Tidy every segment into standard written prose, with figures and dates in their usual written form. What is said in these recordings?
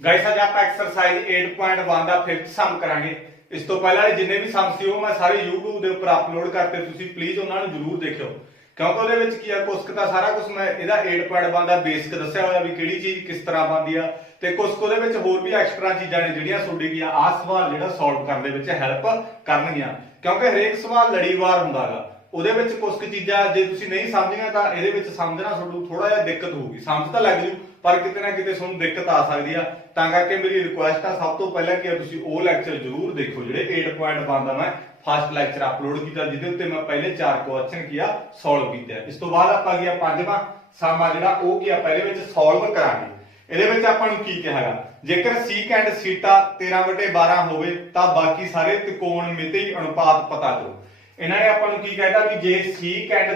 Guys आज आप exercise 8.1 ਦਾ 5th ਸਮ ਕਰਾਂਗੇ। ਇਸ ਤੋਂ ਪਹਿਲਾਂ ਜਿੰਨੇ ਵੀ ਸਮ ਸੀ ਉਹ ਮੈਂ ਸਾਰੇ YouTube ਦੇ ਉੱਪਰ ਅਪਲੋਡ ਕਰਤੇ, ਤੁਸੀਂ ਪਲੀਜ਼ ਉਹਨਾਂ ਨੂੰ ਜਰੂਰ ਦੇਖਿਓ ਕਿਉਂਕਿ ਉਹਦੇ ਵਿੱਚ ਕੀ ਆ ਕੁਛ ਤਾਂ ਸਾਰਾ ਕੁਝ ਮੈਂ ਇਹਦਾ 8.1 ਦਾ ਬੇਸਿਕ ਦੱਸਿਆ ਹੋਇਆ ਵੀ ਕਿਹੜੀ ਚੀਜ਼ ਕਿਸ ਤਰ੍ਹਾਂ ਬਣਦੀ ਆ ਤੇ ਕੁਛ ਉਹਦੇ ਵਿੱਚ ਹੋਰ ਵੀ ਐਕਸਟਰਾ ਚੀਜ਼ਾਂ ਨੇ ਜਿਹੜੀਆਂ ਤੁਹਾਡੇ ਕੀ ਆ ਆਹ ਸਵਾਲ ਜਿਹੜਾ ਸੋਲਵ ਕਰਨ ਦੇ ਵਿੱਚ ਹੈਲਪ ਕਰਨਗੀਆਂ ਕਿਉਂਕਿ ਹਰੇਕ ਸਵਾਲ ਲੜੀਵਾਰ ਹੁੰਦਾਗਾ। ਉਹਦੇ ਵਿੱਚ ਕੁਝ ਚੀਜ਼ਾਂ ਜੇ ਤੁਸੀਂ ਨਹੀਂ ਸਮਝੀਆਂ ਤਾਂ ਇਹਦੇ ਵਿੱਚ ਸਮਝਣਾ ਤੁਹਾਨੂੰ ਥੋੜਾ ਜਿਹਾ ਦਿੱਕਤ ਹੋਊਗੀ, ਸਮਝ ਤਾਂ ਲੱਗ ਜੂ ਪਰ ਕਿਤੇ ਨਾ ਕਿਤੇ ਤੁਹਾਨੂੰ ਦਿੱਕਤ ਆ ਸਕਦੀ ਆ। ਤਾਂ ਕਰਕੇ ਮੇਰੀ ਰਿਕੁਐਸਟ ਆ ਸਭ ਤੋਂ ਪਹਿਲਾਂ ਕਿ ਤੁਸੀਂ ਉਹ ਲੈਕਚਰ ਜ਼ਰੂਰ ਦੇਖੋ ਜਿਹੜੇ 8.1 ਦਾ ਮੈਂ ਫਸਟ ਲੈਕਚਰ ਅਪਲੋਡ ਕੀਤਾ ਜਿਹਦੇ ਉੱਤੇ ਮੈਂ ਪਹਿਲੇ 4 ਕੁਐਸਚਨ ਕੀਆ ਸੋਲਵ ਕੀਤੇ। ਇਸ ਤੋਂ ਬਾਅਦ ਆਪਾਂ ਗਿਆ ਪੰਜਵਾਂ ਸਮ ਆ ਜਿਹੜਾ ਉਹ ਕੀ ਆ ਪਹਿਲੇ ਵਿੱਚ ਸੋਲਵ ਕਰਾਂਗੇ। ਇਹਦੇ ਵਿੱਚ ਆਪਾਂ ਨੂੰ ਕੀ ਕਿਹਾਗਾ, ਜੇਕਰ ਸੀਕ ਐਂਡ ਸੀਟਾ 13/12 ਹੋਵੇ ਤਾਂ ਬਾਕੀ ਸਾਰੇ ਤਿਕੋਣਮਿਤੀ ਅਨੁਪਾਤ ਪਤਾ ਕਰੋ। ਇਹਨਾਂ ਨੇ ਆਪਾਂ ਨੂੰ ਕੀ ਕਹਿਤਾ ਵੀ ਜੇ ਸੀਕ ਐਂਡ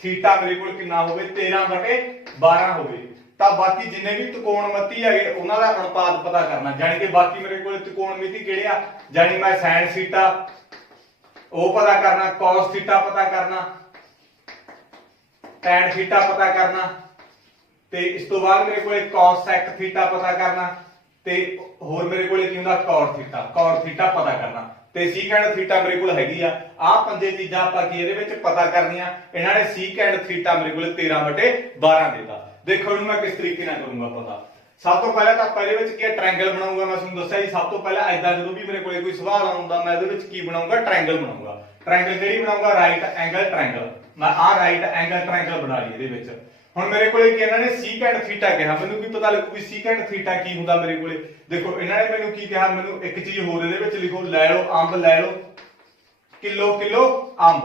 ਥੀਟਾ ਮੇਰੇ ਕੋਲ ਕਿੰਨਾ ਹੋਵੇ 13/12 ਹੋਵੇ ਤਾਂ ਬਾਕੀ ਜਿੰਨੇ ਵੀ ਤਿਕੋਣਮਿਤੀ ਹੈਗੇ ਉਹਨਾਂ ਦਾ ਅਨੁਪਾਤ ਪਤਾ ਕਰਨਾ। ਜਾਨੀ ਕਿ ਬਾਕੀ ਮੇਰੇ ਕੋਲ ਤਿਕੋਣਮਿਤੀ ਕਿਹੜੇ ਆ, ਜਾਨੀ ਮੈਂ ਸਾਈਨ ਥੀਟਾ ਉਹ ਪਤਾ ਕਰਨਾ, cos ਥੀਟਾ ਪਤਾ ਕਰਨਾ, tan ਥੀਟਾ ਪਤਾ ਕਰਨਾ ਤੇ ਇਸ ਤੋਂ ਬਾਅਦ ਮੇਰੇ ਕੋਲੇ cos sec ਥੀਟਾ ਪਤਾ ਕਰਨਾ ਤੇ ਹੋਰ ਮੇਰੇ ਕੋਲੇ ਕੀ ਹੁੰਦਾ cot ਥੀਟਾ ਪਤਾ ਕਰਨਾ ਤੇ secant ਥੀਟਾ ਮੇਰੇ ਕੋਲ ਹੈਗੀ ਆ। ਆਹ ਪੰਜੇ ਚੀਜ਼ਾਂ ਆਪਾਂ ਕੀ ਇਹਦੇ ਵਿੱਚ ਪਤਾ ਕਰਨੀਆਂ। ਇਹਨਾਂ ਨੇ secant ਥੀਟਾ ਮੇਰੇ ਕੋਲ 13/12 ਦੇਤਾ। ਦੇਖੋ ਇਹਨੂੰ ਮੈਂ ਕਿਸ ਤਰੀਕੇ ਨਾਲ ਕਰੂੰਗਾ ਪਤਾ। ਸਭ ਤੋਂ ਪਹਿਲਾਂ ਤਾਂ ਆਪਾਂ ਇਹਦੇ ਵਿੱਚ ਕੀ ਟ੍ਰਾਇੰਗਲ ਬਣਾਉਂਗਾ। ਮੈਂ ਤੁਹਾਨੂੰ ਦੱਸਿਆ ਜੀ ਸਭ ਤੋਂ ਪਹਿਲਾਂ ਐਦਾਂ ਜਦੋਂ ਵੀ ਮੇਰੇ ਕੋਲੇ ਕੋਈ ਸਵਾਲ ਆਉਂਦਾ ਮੈਂ ਇਹਦੇ ਵਿੱਚ ਕੀ ਬਣਾਉਂਗਾ, ਟ੍ਰਾਇੰਗਲ ਬਣਾਉਂਗਾ। ਟ੍ਰਾਇੰਗਲ ਕਿਹੜੀ ਬਣਾਉਂਗਾ, ਰਾਈਟ ਐਂਗਲ ਟ੍ਰਾਇੰਗਲ। ਮੈਂ ਆਹ ਰਾਈਟ ਐਂਗਲ ਟ੍ਰਾਇੰਗਲ ਬਣਾ ਲਈ ਇਹਦੇ ਵਿੱਚ। ਹੁਣ ਮੇਰੇ ਕੋਲੇ ਕੀ ਇਹਨਾਂ ਨੇ secant ਥੀਟਾ ਕਿਹਾ, ਮੈਨੂੰ ਵੀ ਪਤਾ ਲੱਗੂ ਵੀ secant ਥੀਟਾ ਕੀ ਹੁੰਦਾ ਮੇਰੇ ਕੋਲੇ। ਦੇਖੋ ਇਹਨਾਂ ਨੇ ਮੈਨੂੰ ਕੀ ਕਿਹਾ, ਮੈਨੂੰ ਇੱਕ ਚੀਜ਼ ਹੋਰ ਇਹਦੇ ਵਿੱਚ ਲਿਖੋ, ਲੈ ਲਓ ਅੰਬ, ਲੈ ਲਓ ਕਿਲੋ ਅੰਬ।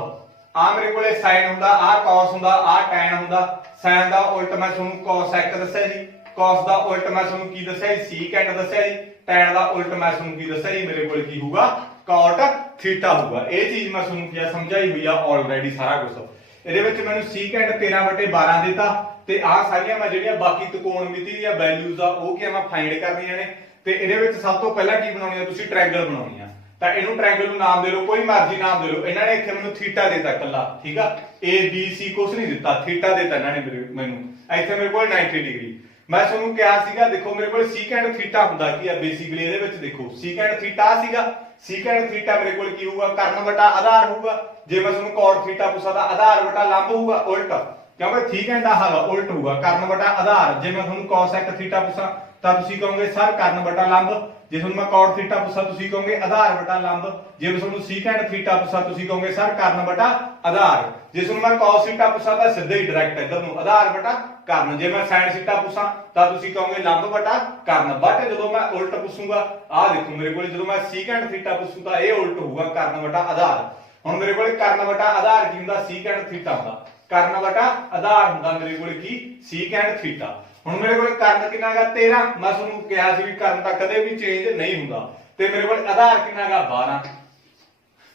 ਆ ਮੇਰੇ ਕੋਲੇ sin ਹੁੰਦਾ, ਆ cos ਹੁੰਦਾ, ਆ tan ਹੁੰਦਾ। sin ਦਾ ਉਲਟ ਮੈਂ ਤੁਹਾਨੂੰ cos sec ਦੱਸਿਆ ਜੀ, cos ਦਾ ਉਲਟ ਮੈਂ ਤੁਹਾਨੂੰ ਕੀ ਦੱਸਿਆ ਜੀ, secant ਦੱਸਿਆ ਜੀ, tan ਦਾ ਉਲਟ ਮੈਂ ਤੁਹਾਨੂੰ ਕੀ ਦੱਸਿਆ ਜੀ, ਮੇਰੇ ਕੋਲ ਕੀ ਹੋਊਗਾ cot ਥੀਟਾ ਹੋਊਗਾ। ਇਹ ਚੀਜ਼ ਮੈਂ ਤੁਹਾਨੂੰ ਕੀ ਸਮਝਾਈ ਹੋਈ ਆ ਆਲਰੇਡੀ ਸਾਰਾ ਕੁਝ। ਇਹਦੇ ਵਿੱਚ ਮੈਨੂੰ secant 13/12 ਦਿੱਤਾ ਤੇ ਆਹ ਸਾਰੀਆਂ ਮੈਂ ਜਿਹੜੀਆਂ ਬਾਕੀ ਤਿਕੋਣਮਿਤੀ ਦੀਆਂ ਵੈਲਿਊਜ਼ ਆ ਉਹ ਕੀ ਮੈਂ ਫਾਈਂਡ ਕਰਨੀਆਂ ਨੇ। ਤੇ ਇਹਦੇ ਵਿੱਚ ਸਭ ਤੋਂ ਪਹਿਲਾਂ ਕੀ ਬਣਾਉਣੀ ਆ, ਤੁਸੀਂ ਟ੍ਰਾਇੰਗਲ ਬਣਾਉਣੀ ਆ। ਤਾਂ ਇਹਨੂੰ ਟ੍ਰਾਇੰਗਲ ਨੂੰ ਨਾਮ ਦੇ ਲਓ, ਕੋਈ ਮਰਜ਼ੀ ਨਾਮ ਦੇ ਲਓ। ਇਹਨਾਂ ਨੇ ਇੱਥੇ ਮੈਨੂੰ ਥੀਟਾ ਦਿੱਤਾ ਇਕੱਲਾ, ਠੀਕ ਆ, A B C ਕੁਝ ਨਹੀਂ ਦਿੱਤਾ, ਥੀਟਾ ਦਿੱਤਾ ਇਹਨਾਂ ਨੇ ਮੈਨੂੰ। ਇੱਥੇ ਮੇਰੇ ਕੋਲ 90 ਡਿਗਰੀ। ਮੈਂ ਤੁਹਾਨੂੰ ਕਿਹਾ ਸੀਗਾ ਦੇਖੋ ਮੇਰੇ ਕੋਲ secant ਥੀਟਾ ਹੁੰਦਾ ਕੀ ਆ ਬੇਸਿਕਲੀ ਇਹਦੇ ਵਿੱਚ ਦੇਖੋ secant ਥੀਟਾ ਸੀਗਾ। secant ਥੀਟਾ ਮੇਰੇ ਕੋਲ ਕੀ ਹੋਊਗਾ, ਕਰਨ ਵਟਾ ਆਧਾਰ ਹੋਊਗਾ। ਜੇ ਮੈਂ ਤੁਹਾਨੂੰ cot ਥੀਟਾ ਪੁੱਛਾਂ ਤਾਂ ਆਧਾਰ ਵਟਾ ਲੰਬ ਹੋਊਗਾ ਉਲਟ, ਕਿਉਂਕਿ secant ਦਾ ਹੱਲ ਉਲਟ ਹੋਊਗਾ, ਕਰਨ ਵਟਾ ਆਧਾਰ। ਜੇ ਮੈਂ ਤੁਹਾਨੂੰ cos sec ਥੀਟਾ ਪੁੱਛਾਂ ਤਾਂ ਤੁਸੀਂ ਕਹੋਗੇ ਸਰ ਕਰਨ ਵਟਾ ਲੰਬ। ਜੇ ਤੁਹਾਨੂੰ ਮੈਂ cot ਥੀਟਾ ਪੁੱਛਾਂ ਤੁਸੀਂ ਕਹੋਗੇ ਆਧਾਰ ਵਟਾ ਲੰਬ। ਜੇ ਮੈਂ ਤੁਹਾਨੂੰ secant ਥੀਟਾ ਪੁੱਛਾਂ ਤੁਸੀਂ ਕਹੋਗੇ ਸਰ ਕਰਨ ਵਟਾ ਆਧਾਰ। ਜੇ ਤੁਹਾਨੂੰ ਮੈਂ cos ਥੀਟਾ ਪੁੱਛਾਂ ਤਾਂ ਸਿੱਧਾ ਹੀ ਡਾਇਰੈਕਟ ਇਧਰ ਨੂੰ ਆਧਾਰ ਵਟਾ ਕਰਨ। ਜੇ ਮੈਂ sin ਥੀਟਾ ਪੁੱਛਾਂ ਤਾਂ ਤੁਸੀਂ ਕਹੋਗੇ ਲੰਬ ਵਟਾ ਕਰਨ। ਬਟ ਜਦੋਂ ਮੈਂ ਉਲਟ ਪੁੱਛੂੰਗਾ ਆਹ ਦੇਖੋ ਮੇਰੇ ਕੋਲ ਜਦੋਂ ਮੈਂ secant ਥੀਟਾ ਪੁੱਛੂ ਤਾਂ ਇਹ ਉਲਟ ਹੋਊਗਾ ਕਰਨ ਵਟਾ ਆਧਾਰ। ਹੁਣ ਮੇਰੇ ਕੋਲ ਕਰਨ ਵਟਾ ਆਧਾਰ ਕੀ ਹੁੰਦਾ, secant ਥੀਟਾ ਹੁੰਦਾ। ਕਰਨ ਵਟਾ ਆਧਾਰ ਹੁੰਦਾ ਮੇਰੇ ਕੋਲ ਕੀ, secant ਥੀਟਾ। ਹੁਣ ਮੇਰੇ ਕੋਲ ਕਰਨ ਕਿੰਨਾ ਹੈਗਾ 13। ਮੈਂ ਤੁਹਾਨੂੰ ਕਿਹਾ ਸੀ ਵੀ ਕਰਨ ਤਾਂ ਕਦੇ ਵੀ ਚੇਂਜ ਨਹੀਂ ਹੁੰਦਾ ਤੇ ਮੇਰੇ ਕੋਲ ਆਧਾਰ ਕਿੰਨਾ ਹੈਗਾ 12।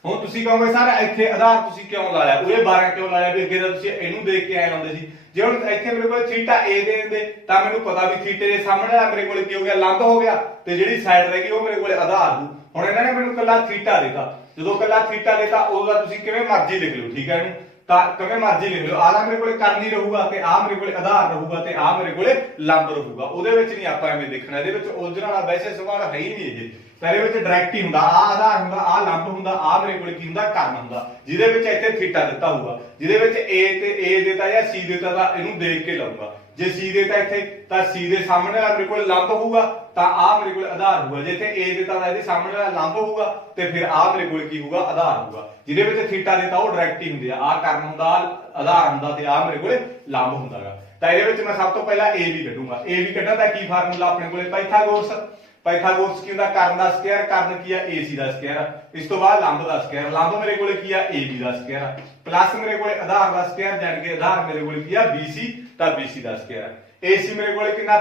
ਹੁਣ ਤੁਸੀਂ ਕਹੋਗੇ ਸਰ ਇੱਥੇ ਆਧਾਰ ਤੁਸੀਂ ਕਿਉਂ ਲਾਇਆ, ਉਰੇ 12 ਕਿਉਂ ਲਾਇਆ, ਵੀ ਅੱਗੇ ਤਾਂ ਤੁਸੀਂ ਇਹਨੂੰ ਦੇਖ ਕੇ ਆਏ ਲਾਉਂਦੇ ਸੀ। ਜੇ ਹੁਣ ਇੱਥੇ ਮੇਰੇ ਕੋਲ ਥੀਟਾ A ਦੇ ਦਿੰਦੇ ਤਾਂ ਮੈਨੂੰ ਪਤਾ ਵੀ ਥੀਟੇ ਦੇ ਸਾਹਮਣੇ ਵਾਲਾ ਮੇਰੇ ਕੋਲ ਕੀ ਹੋ ਗਿਆ, ਲੰਬ ਹੋ ਗਿਆ ਤੇ ਜਿਹੜੀ ਸਾਈਡ ਰਹਿ ਗਈ ਉਹ ਮੇਰੇ ਕੋਲ ਆਧਾਰ ਹੋ। ਹੁਣ ਇਹਨਾਂ ਨੇ ਮੈਨੂੰ ਕੱਲਾ ਥੀਟਾ ਦਿੱਤਾ। ਜਦੋਂ ਕੱਲਾ ਥੀਟਾ ਦਿੱਤਾ ਉਹਦਾ ਤੁਸੀਂ ਕਿਵੇਂ ਮਰਜ਼ੀ ਲਿਖ ਲਓ, ਠੀਕ ਹੈ ਇਹਨੂੰ ਤਾਂ ਕਿਵੇਂ ਮਰਜ਼ੀ ਲਿਖ ਲਓ। ਆਹ ਮੇਰੇ ਕੋਲੇ ਕਰਨ ਹੀ ਰਹੂਗਾ ਤੇ ਆਹ ਮੇਰੇ ਕੋਲੇ ਆਧਾਰ ਰਹੂਗਾ ਤੇ ਆਹ ਮੇਰੇ ਕੋਲੇ ਲੰਬ ਰਹੂਗਾ। ਉਹਦੇ ਵਿੱਚ ਨਹੀਂ ਆਪਾਂ ਐਵੇਂ ਦੇਖਣਾ, ਇਹਦੇ ਵਿੱਚ ਉਲਝਣ ਵਾਲਾ ਵੈਸੇ ਸਵਾਲ ਹੈ ਹੀ ਨਹੀਂ ਇਹ। ਤਾਂ ਇਹਦੇ ਵਿੱਚ ਡਾਇਰੈਕਟ ਹੀ ਹੁੰਦਾ, ਆਹ ਆਧਾਰ ਹੁੰਦਾ, ਆਹ ਲੰਬ ਹੁੰਦਾ, ਆਹ ਮੇਰੇ ਕੋਲੇ ਕੀ ਹੁੰਦਾ ਕਰਨ ਹੁੰਦਾ। ਜਿਹਦੇ ਵਿੱਚ ਇੱਥੇ ਥੀਟਾ ਦਿੱਤਾ ਹੋਊਗਾ, ਜਿਹਦੇ ਵਿੱਚ A ਤੇ A ਦਿੱਤਾ ਜਾਂ C ਦਿੱਤਾ ਤਾਂ ਇਹਨੂੰ ਦੇਖ ਕੇ ਲਾਊਗਾ। ਜੇ C ਦਿੱਤਾ ਇੱਥੇ ਤਾਂ C ਦੇ ਸਾਹਮਣੇ ਵਾਲਾ ਮੇਰੇ ਕੋਲ ਲੰਬ ਹੋਊਗਾ ਤਾਂ ਆਹ ਮੇਰੇ ਕੋਲ ਆਧਾਰ ਹੋਊਗਾ। ਜੇ ਇੱਥੇ A ਦਿੱਤਾ ਤਾਂ ਇਹਦੇ ਸਾਹਮਣੇ ਵਾਲਾ ਲੰਬ ਹੋਊਗਾ ਤੇ ਫਿਰ ਆਹ ਮੇਰੇ ਕੋਲ ਕੀ ਹੋਊਗਾ ਆਧਾਰ ਹੋਊਗਾ। ਜਿਹਦੇ ਵਿੱਚ ਥੀਟਾ ਦਿੱਤਾ ਉਹ ਡਾਇਰੈਕਟ ਹੀ ਹੁੰਦੇ ਆ, ਆਹ ਕਰਨ ਹੁੰਦਾ, ਆਧਾਰ ਹੁੰਦਾ ਤੇ ਆਹ ਮੇਰੇ ਕੋਲੇ ਲੰਬ ਹੁੰਦਾਗਾ। ਤਾਂ ਇਹਦੇ ਵਿੱਚ ਮੈਂ ਸਭ ਤੋਂ ਪਹਿਲਾਂ A ਵੀ ਕੱਢੂੰਗਾ। A ਵੀ ਕੱਢਣ ਦਾ ਕੀ ਫਾਰਮੂਲਾ ਆਪਣੇ ਕੋਲੇ ਪਾਈਥਾਗੋਰਸ। ਪਾਈਥਾਗੋਰਸ ਕੀ ਹੁੰਦਾ, ਕਰਨ ਦਾ ਸਕੁਅਰ, ਕਰਨ ਕੀ ਆ AC ਦਾ ਸਕੁਅਰ। ਇਸ ਤੋਂ ਬਾਅਦ ਲੰਬ ਦਾ ਸਕੁਅਰ, ਲੰਬ ਮੇਰੇ ਕੋਲੇ ਕੀ ਆ AB ਦਾ ਸਕੁਅਰ ਪਲੱਸ ਮੇਰੇ ਕੋਲੇ ਆਧਾਰ ਦਾ ਸਕੁਅਰ, ਜਾਨ ਕਿ ਆਧਾਰ ਮੇਰੇ ਕੋਲੇ ਕੀ ਆ BC ਤਾਂ BC ਦਾ ਸਕੁਅਰ। AC ਮੇਰੇ ਕੋਲੇ ਕਿੰਨਾ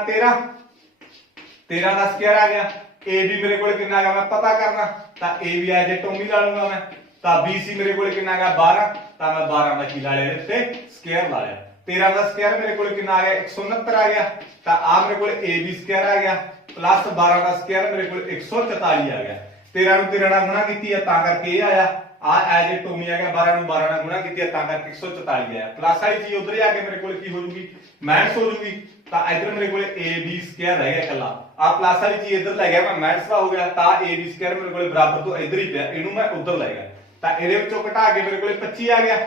13 ਦਾ ਸਕੁਅਰ ਆ ਗਿਆ। AB ਮੇਰੇ ਕੋਲੇ ਕਿੰਨਾ ਹੈਗਾ ਮੈਂ ਪਤਾ ਕਰਨਾ ਤਾਂ AB ਆ ਜੇ ਟੋਮੀ ਲਾ ਲੂੰਗਾ ਮੈਂ। ਤਾਂ BC ਮੇਰੇ ਕੋਲੇ ਕਿੰਨਾ ਹੈਗਾ 12 ਤਾਂ ਮੈਂ 12 ਦਾ ਕੀ ਲਾ ਲਿਆ ਇੱਥੇ ਸਕੁਅਰ ਲਾ ਲਿਆ। 13 ਦਾ ਸਕੁਅਰ ਮੇਰੇ ਕੋਲੇ ਕਿੰਨਾ ਆ ਗਿਆ 169 ਆ ਗਿਆ ਤਾਂ ਆ ਮੇਰੇ ਕੋਲੇ AB ਸਕੁਅਰ ਆ ਗਿਆ ਪਲੱਸ 12 ਦਾ ਸਕੁਅਰ ਮੇਰੇ ਕੋਲ 144 ਆ ਗਿਆ। 13 ਨੂੰ 13 ਨਾਲ ਗੁਣਾ ਕੀਤੀ ਆ ਤਾਂ ਕਰਕੇ ਇਹ ਆਇਆ। ਆ ਐਜ ਇਟ ਟੋਮੀ ਆ ਗਿਆ 12 ਨੂੰ 12 ਨਾਲ ਗੁਣਾ ਕੀਤੀ ਆ ਤਾਂ ਕਰਕੇ 144 ਆਇਆ। ਪਲੱਸ ਵਾਲੀ ਚੀਜ਼ ਉਧਰ ਹੀ ਆ ਕੇ ਮੇਰੇ ਕੋਲ ਕੀ ਹੋ ਜੂਗੀ, ਮਾਈਨਸ ਹੋ ਜੂਗੀ। ਤਾਂ ਇਧਰ ਮੇਰੇ ਕੋਲੇ AB ਸਕੁਅਰ ਰਹਿ ਗਿਆ ਇਕੱਲਾ। ਆ ਪਲੱਸ वाली चीज इधर लै गया मैं माइनस का हो गया ता ए बी स्क्वायर मेरे को बराबर तो इधर ही पिया इनू मैं उधर लै गया ता इहदे विचों घटा के मेरे को 25 आ गया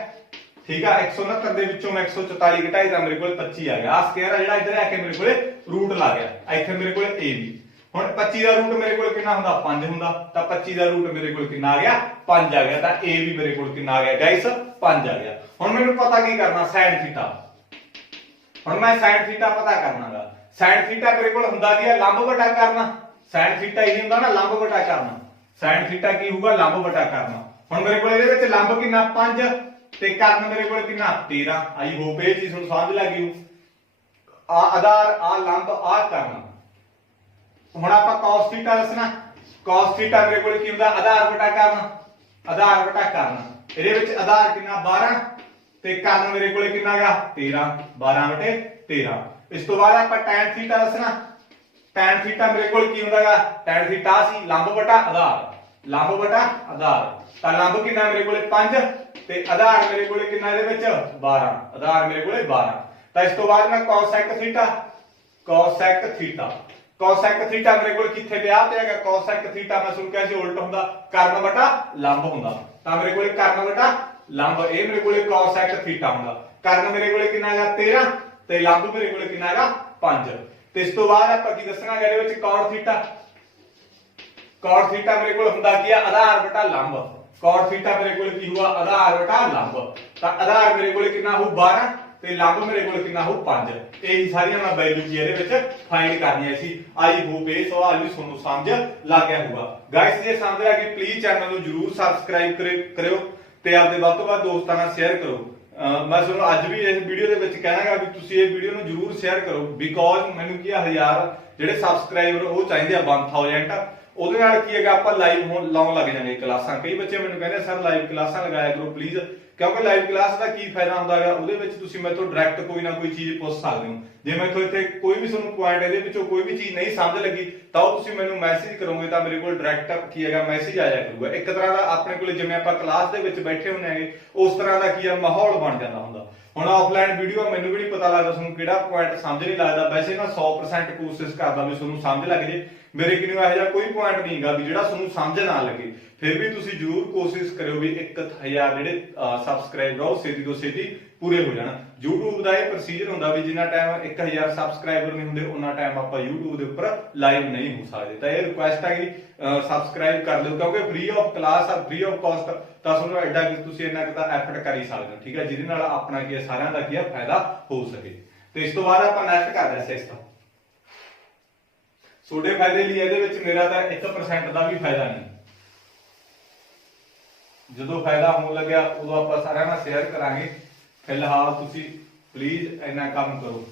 ठीक है 169 दे विचों मैं 144 घटाई तां मेरे को 25 आ गया आ स्क्वायर जिहड़ा इधर आके मेरे को रूट ला गया इत्थे मेरे को ए बी हुण 25 दा रूट मेरे को कितना हुंदा 5 हुंदा तां 25 दा रूट मेरे को कितना आ गया 5 आ गया तां ए बी मेरे को कितना आ गया गाइस 5 आ गया हुण मैनूं पता की करना sin थीटा हुण मैं sin थीटा पता करनागा sin थीटा मेरे को हुंदा की है लंब बटा करना sin थीटा यही हुंदा ना लंब बटा करना sin थीटा की होगा लंब बटा करना हुण मेरे को इहदे विच लंब कितना 5 ते कर्ण मेरे को कितना 13 आई होप ये चीज हुण समझ लग गई आ आधार आ लंब आ कर्ण हुण आपां cos थीटा दसना cos थीटा मेरे को की हुंदा आधार बटा कर्ण इहदे विच आधार कितना 12 ते कर्ण मेरे को कितना गया 13 12/13 इस तो बाद ਆਪਾਂ tan थीटा दसना tan थीटा मेरे को की हुंदागा tan थीटा सी लंब बटा आधार ता लंब कितना मेरे को 5 ते आधार मेरे को कितना इहदे विच 12 आधार मेरे को 12 ता इस तो बाद मैं cosec थीटा मेरे को किथे पे आ तेगा cosec थीटा मैं सुन के उल्ट हुंदा कर्ण बटा लंब हुंदा ता मेरे को कर्ण बटा लंब ए मेरे को cosec थीटा हुंदा कर्ण मेरे को कितना गया 13 ਤੇ ਲੰਬ ਮੇਰੇ ਕੋਲ ਕਿੰਨਾ ਹੈਗਾ 5 ਤੇ ਇਸ ਤੋਂ ਬਾਅਦ ਆਪਾਂ ਕੀ ਦੱਸਣਾ ਇਹਦੇ ਵਿੱਚ cot ਥੀਟਾ ਮੇਰੇ ਕੋਲ ਹੁੰਦਾ ਕੀ ਆ ਆਧਾਰ ਬਟਾ ਲੰਬ cot ਥੀਟਾ ਮੇਰੇ ਕੋਲ ਕੀ ਹੋਊਗਾ ਆਧਾਰ ਬਟਾ ਲੰਬ ਤਾਂ ਆਧਾਰ ਮੇਰੇ ਕੋਲ ਕਿੰਨਾ ਹੋਊ 12 ਤੇ ਲੰਬ ਮੇਰੇ ਕੋਲ ਕਿੰਨਾ ਹੋਊ 5 ਇਹ ਸਾਰੀਆਂ ਮੈਂ ਵੈਲਿਊ ਜੀ ਇਹਦੇ ਵਿੱਚ ਫਾਈਂਡ ਕਰਨੀਆਂ ਸੀ ਆਈ ਹੋਪ ਇਹ ਸਵਾਲ ਵੀ ਤੁਹਾਨੂੰ ਸਮਝ ਲੱਗ ਗਿਆ ਹੋਊਗਾ ਗਾਇਸ ਜੇ ਸਮਝ ਆ ਗਈ ਪਲੀਜ਼ ਚੈਨਲ ਨੂੰ ਜਰੂਰ ਸਬਸਕ੍ਰਾਈਬ ਕਰਿਓ ਤੇ ਆਪਦੇ ਵੱਧ ਤੋਂ ਵੱਧ ਦੋਸਤਾਂ ਨਾਲ ਸ਼ੇਅਰ ਕਰੋ मैं ਤੁਹਾਨੂੰ ਅੱਜ ਵੀ ਇਸ ਵੀਡੀਓ ਦੇ ਵਿੱਚ ਕਹਿਣਾਗਾ ਵੀ ਤੁਸੀਂ ਇਹ ਵੀਡੀਓ ਨੂੰ ਜਰੂਰ ਸ਼ੇਅਰ ਕਰੋ ਬਿਕੋਜ਼ ਮੈਨੂੰ ਕੀ ਆ 1000 ਜਿਹੜੇ ਸਬਸਕ੍ਰਾਈਬਰ ਉਹ ਚਾਹੀਦੇ ਆ 1000 ਉਹਦੇ ਨਾਲ ਕੀ ਹੈਗਾ ਆਪਾਂ ਲਾਈਵ ਲਾਉਣ ਲੱਗ ਜਾਵਾਂਗੇ ਕਲਾਸਾਂ ਕਈ ਬੱਚੇ ਮੈਨੂੰ ਕਹਿੰਦੇ ਸਰ ਲਾਈਵ ਕਲਾਸਾਂ ਲਗਾਇਆ ਕਰੋ ਪਲੀਜ਼ ਕਿਉਂਕਿ ਲਾਈਵ ਕਲਾਸ ਦਾ ਕੀ ਫਾਇਦਾ ਹੁੰਦਾ ਹੈਗਾ ਉਹਦੇ ਵਿੱਚ ਤੁਸੀਂ ਮੇਰੇ ਤੋਂ ਡਾਇਰੈਕਟ ਕੋਈ ਨਾ ਕੋਈ ਚੀਜ਼ ਪੁੱਛ ਸਕਦੇ ਹੋ ਜੇ ਮੈਂ ਇੱਥੇ ਕੋਈ ਵੀ ਤੁਹਾਨੂੰ ਪੁਆਇੰਟ ਇਹਦੇ ਵਿੱਚੋਂ ਕੋਈ ਵੀ ਚੀਜ਼ ਨਹੀਂ ਸਮਝ ਲੱਗੀ ਤਾਂ ਉਹ ਤੁਸੀਂ ਮੈਨੂੰ ਮੈਸੇਜ ਕਰੋਗੇ ਤਾਂ ਮੇਰੇ ਕੋਲ ਡਾਇਰੈਕਟ ਕੀ ਹੈਗਾ ਮੈਸੇਜ ਆ ਜਾਇਆ ਕਰੂਗਾ ਇੱਕ ਤਰ੍ਹਾਂ ਦਾ ਆਪਣੇ ਕੋਲ ਜਿਵੇਂ ਆਪਾਂ ਕਲਾਸ ਦੇ ਵਿੱਚ ਬੈਠੇ ਹੁੰਦੇ ਆਂਗੇ ਉਸ ਤਰ੍ਹਾਂ ਦਾ ਕੀ ਆ ਮਾਹੌਲ ਬਣ ਜਾਂਦਾ ਹੁੰਦਾ ਹੁਣ ਆਫਲਾਈਨ ਵੀਡੀਓ ਮੈਨੂੰ ਵੀ ਨਹੀਂ ਪਤਾ ਲੱਗਦਾ ਤੁਹਾਨੂੰ ਕਿਹੜਾ ਪੁਆਇੰਟ ਸਮਝ ਨਹੀਂ ਲੱਗਦਾ ਵੈਸੇ ਮੈਂ 100% ਕੋਸ਼ਿਸ਼ ਕਰਦਾ ਵੀ ਤੁਹਾਨੂੰ ਸਮਝ ਲੱਗ ਜੇ ਮੇਰੇ ਕਿਨੂੰ ਇਹੋ ਜਿਹਾ ਕੋਈ ਪੁਆਇੰਟ ਨਹੀਂ ਹੈਗਾ ਵੀ ਜਿਹੜਾ ਤੁਹਾਨੂੰ ਸਮਝ ਨਾ ਲੱਗੇ ਫਿਰ ਵੀ ਤੁਸੀਂ ਜਰੂਰ ਕੋਸ਼ਿਸ਼ ਕਰਿਓ ਵੀ 1000 ਜਿਹੜੇ ਸਬਸਕ੍ਰਾਈਬਰ ਆ ਉਹ ਛੇਤੀ ਤੋਂ ਛੇਤੀ ਪੂਰੇ ਹੋ ਜਾਣ YouTube ਦਾ ਇਹ ਪ੍ਰੋਸੀਜਰ ਹੁੰਦਾ ਵੀ ਜਿੰਨਾ ਟਾਈਮ 1000 ਸਬਸਕ੍ਰਾਈਬਰ ਨਹੀਂ ਹੁੰਦੇ ਉਹਨਾਂ ਟਾਈਮ ਆਪਾਂ YouTube ਦੇ ਉੱਪਰ ਲਾਈਵ ਨਹੀਂ ਹੋ ਸਕਦੇ ਤਾਂ ਇਹ ਰਿਕੁਐਸਟ ਹੈ ਕਿ ਸਬਸਕ੍ਰਾਈਬ ਕਰ ਲਿਓ ਕਿਉਂਕਿ ਫ੍ਰੀ ਆਫ ਕਲਾਸ ਆ ਫ੍ਰੀ ਆਫ ਕਾਸਟ ਤਾਂ ਤੁਹਾਨੂੰ ਐਡਾ ਕਿ ਤੁਸੀਂ ਇੰਨਾ ਕੁ ਤਾਂ ਐਫਰਟ ਕਰ ਹੀ ਸਕਦੇ ਹੋ ਠੀਕ ਹੈ ਜਿਹਦੇ ਨਾਲ ਆਪਣਾ ਕੀ ਸਾਰਿਆਂ ਦਾ ਕੀ ਫਾਇਦਾ ਹੋ ਸਕੇ ਤੇ ਇਸ ਤੋਂ ਬਾਅਦ ਆਪਾਂ ਨੈਕਸਟ ਕਰਦੇ ਹਾਂ ਸਿਸਟਮ ਤੁਹਾਡੇ ਫਾਇਦੇ ਲਈ ਇਹਦੇ ਵਿੱਚ ਮੇਰਾ ਤਾਂ 1% ਦਾ ਵੀ ਫਾਇਦਾ ਨਹੀਂ ਜਦੋਂ ਫਾਇਦਾ ਹੋਣ ਲੱਗਿਆ ਉਦੋਂ ਆਪਾਂ ਸਾਰਿਆਂ ਨਾਲ ਸ਼ੇਅਰ ਕਰਾਂਗੇ ਫਿਲਹਾਲ ਤੁਸੀਂ ਪਲੀਜ਼ ਇੰਨਾ ਕੰਮ ਕਰੋ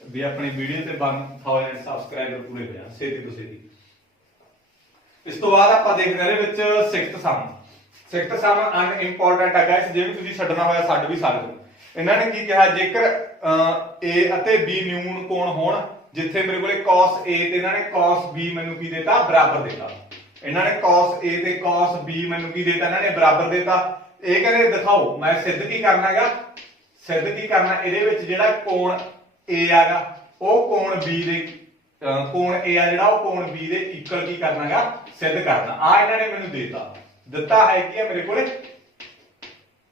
ਵੀ ਆਪਣੀ ਵੀਡੀਓ ਤੇ 1000 ਸਬਸਕ੍ਰਾਈਬਰ ਪੂਰੇ ਹੋ ਜਾਣ ਛੇਤੀ ਤੋਂ ਛੇਤੀ ਇਸ ਤੋਂ ਬਾਅਦ ਆਪਾਂ ਦੇਖਦੇ ਹਾਂ ਇਹਦੇ ਵਿੱਚ 6th ਸਮ ਅਨਇੰਪੋਰਟੈਂਟ ਹੈ ਗਾਇਸ ਜੇ ਵੀ ਤੁਸੀਂ ਛੱਡਣਾ ਹੋਇਆ ਛੱਡ ਵੀ ਸਕਦੇ ਹੋ ਇਹਨਾਂ ਨੇ ਕੀ ਕਿਹਾ ਜੇਕਰ A ਅਤੇ B ਨਿਊਨ ਕੋਣ ਹੋਣ ਜਿੱਥੇ ਮੇਰੇ ਕੋਲੇ cos A ਤੇ ਇਹਨਾਂ ਨੇ cos B ਮੈਨੂੰ ਕੀ ਦਿੱਤਾ ਬਰਾਬਰ ਦਿੱਤਾ ਇਹਨਾਂ ਨੇ cos A ਤੇ cos B ਮੈਨੂੰ ਕੀ ਦਿੱਤਾ ਇਹਨਾਂ ਨੇ ਬਰਾਬਰ ਦਿੱਤਾ ਇਹ ਕਹਿੰਦੇ ਦਿਖਾਓ ਮੈਂ ਸਿੱਧ ਕੀ ਕਰਨਾ ਹੈਗਾ ਸਿੱਧ ਕੀ ਕਰਨਾ ਇਹਦੇ ਵਿੱਚ ਜਿਹੜਾ ਕੋਣ A ਆਗਾ ਉਹ ਕੋਣ B ਦੇ ਕੋਣ A ਆ ਜਿਹੜਾ ਉਹ ਕੋਣ B ਦੇ ਇਕੁਅਲ ਕੀ ਕਰਨਾ ਹੈਗਾ ਸਿੱਧ ਕਰਨਾ ਆ ਇਹਨਾਂ ਨੇ ਮੈਨੂੰ ਦਿੱਤਾ ਹੈ ਕੀ ਹੈ ਮੇਰੇ ਕੋਲੇ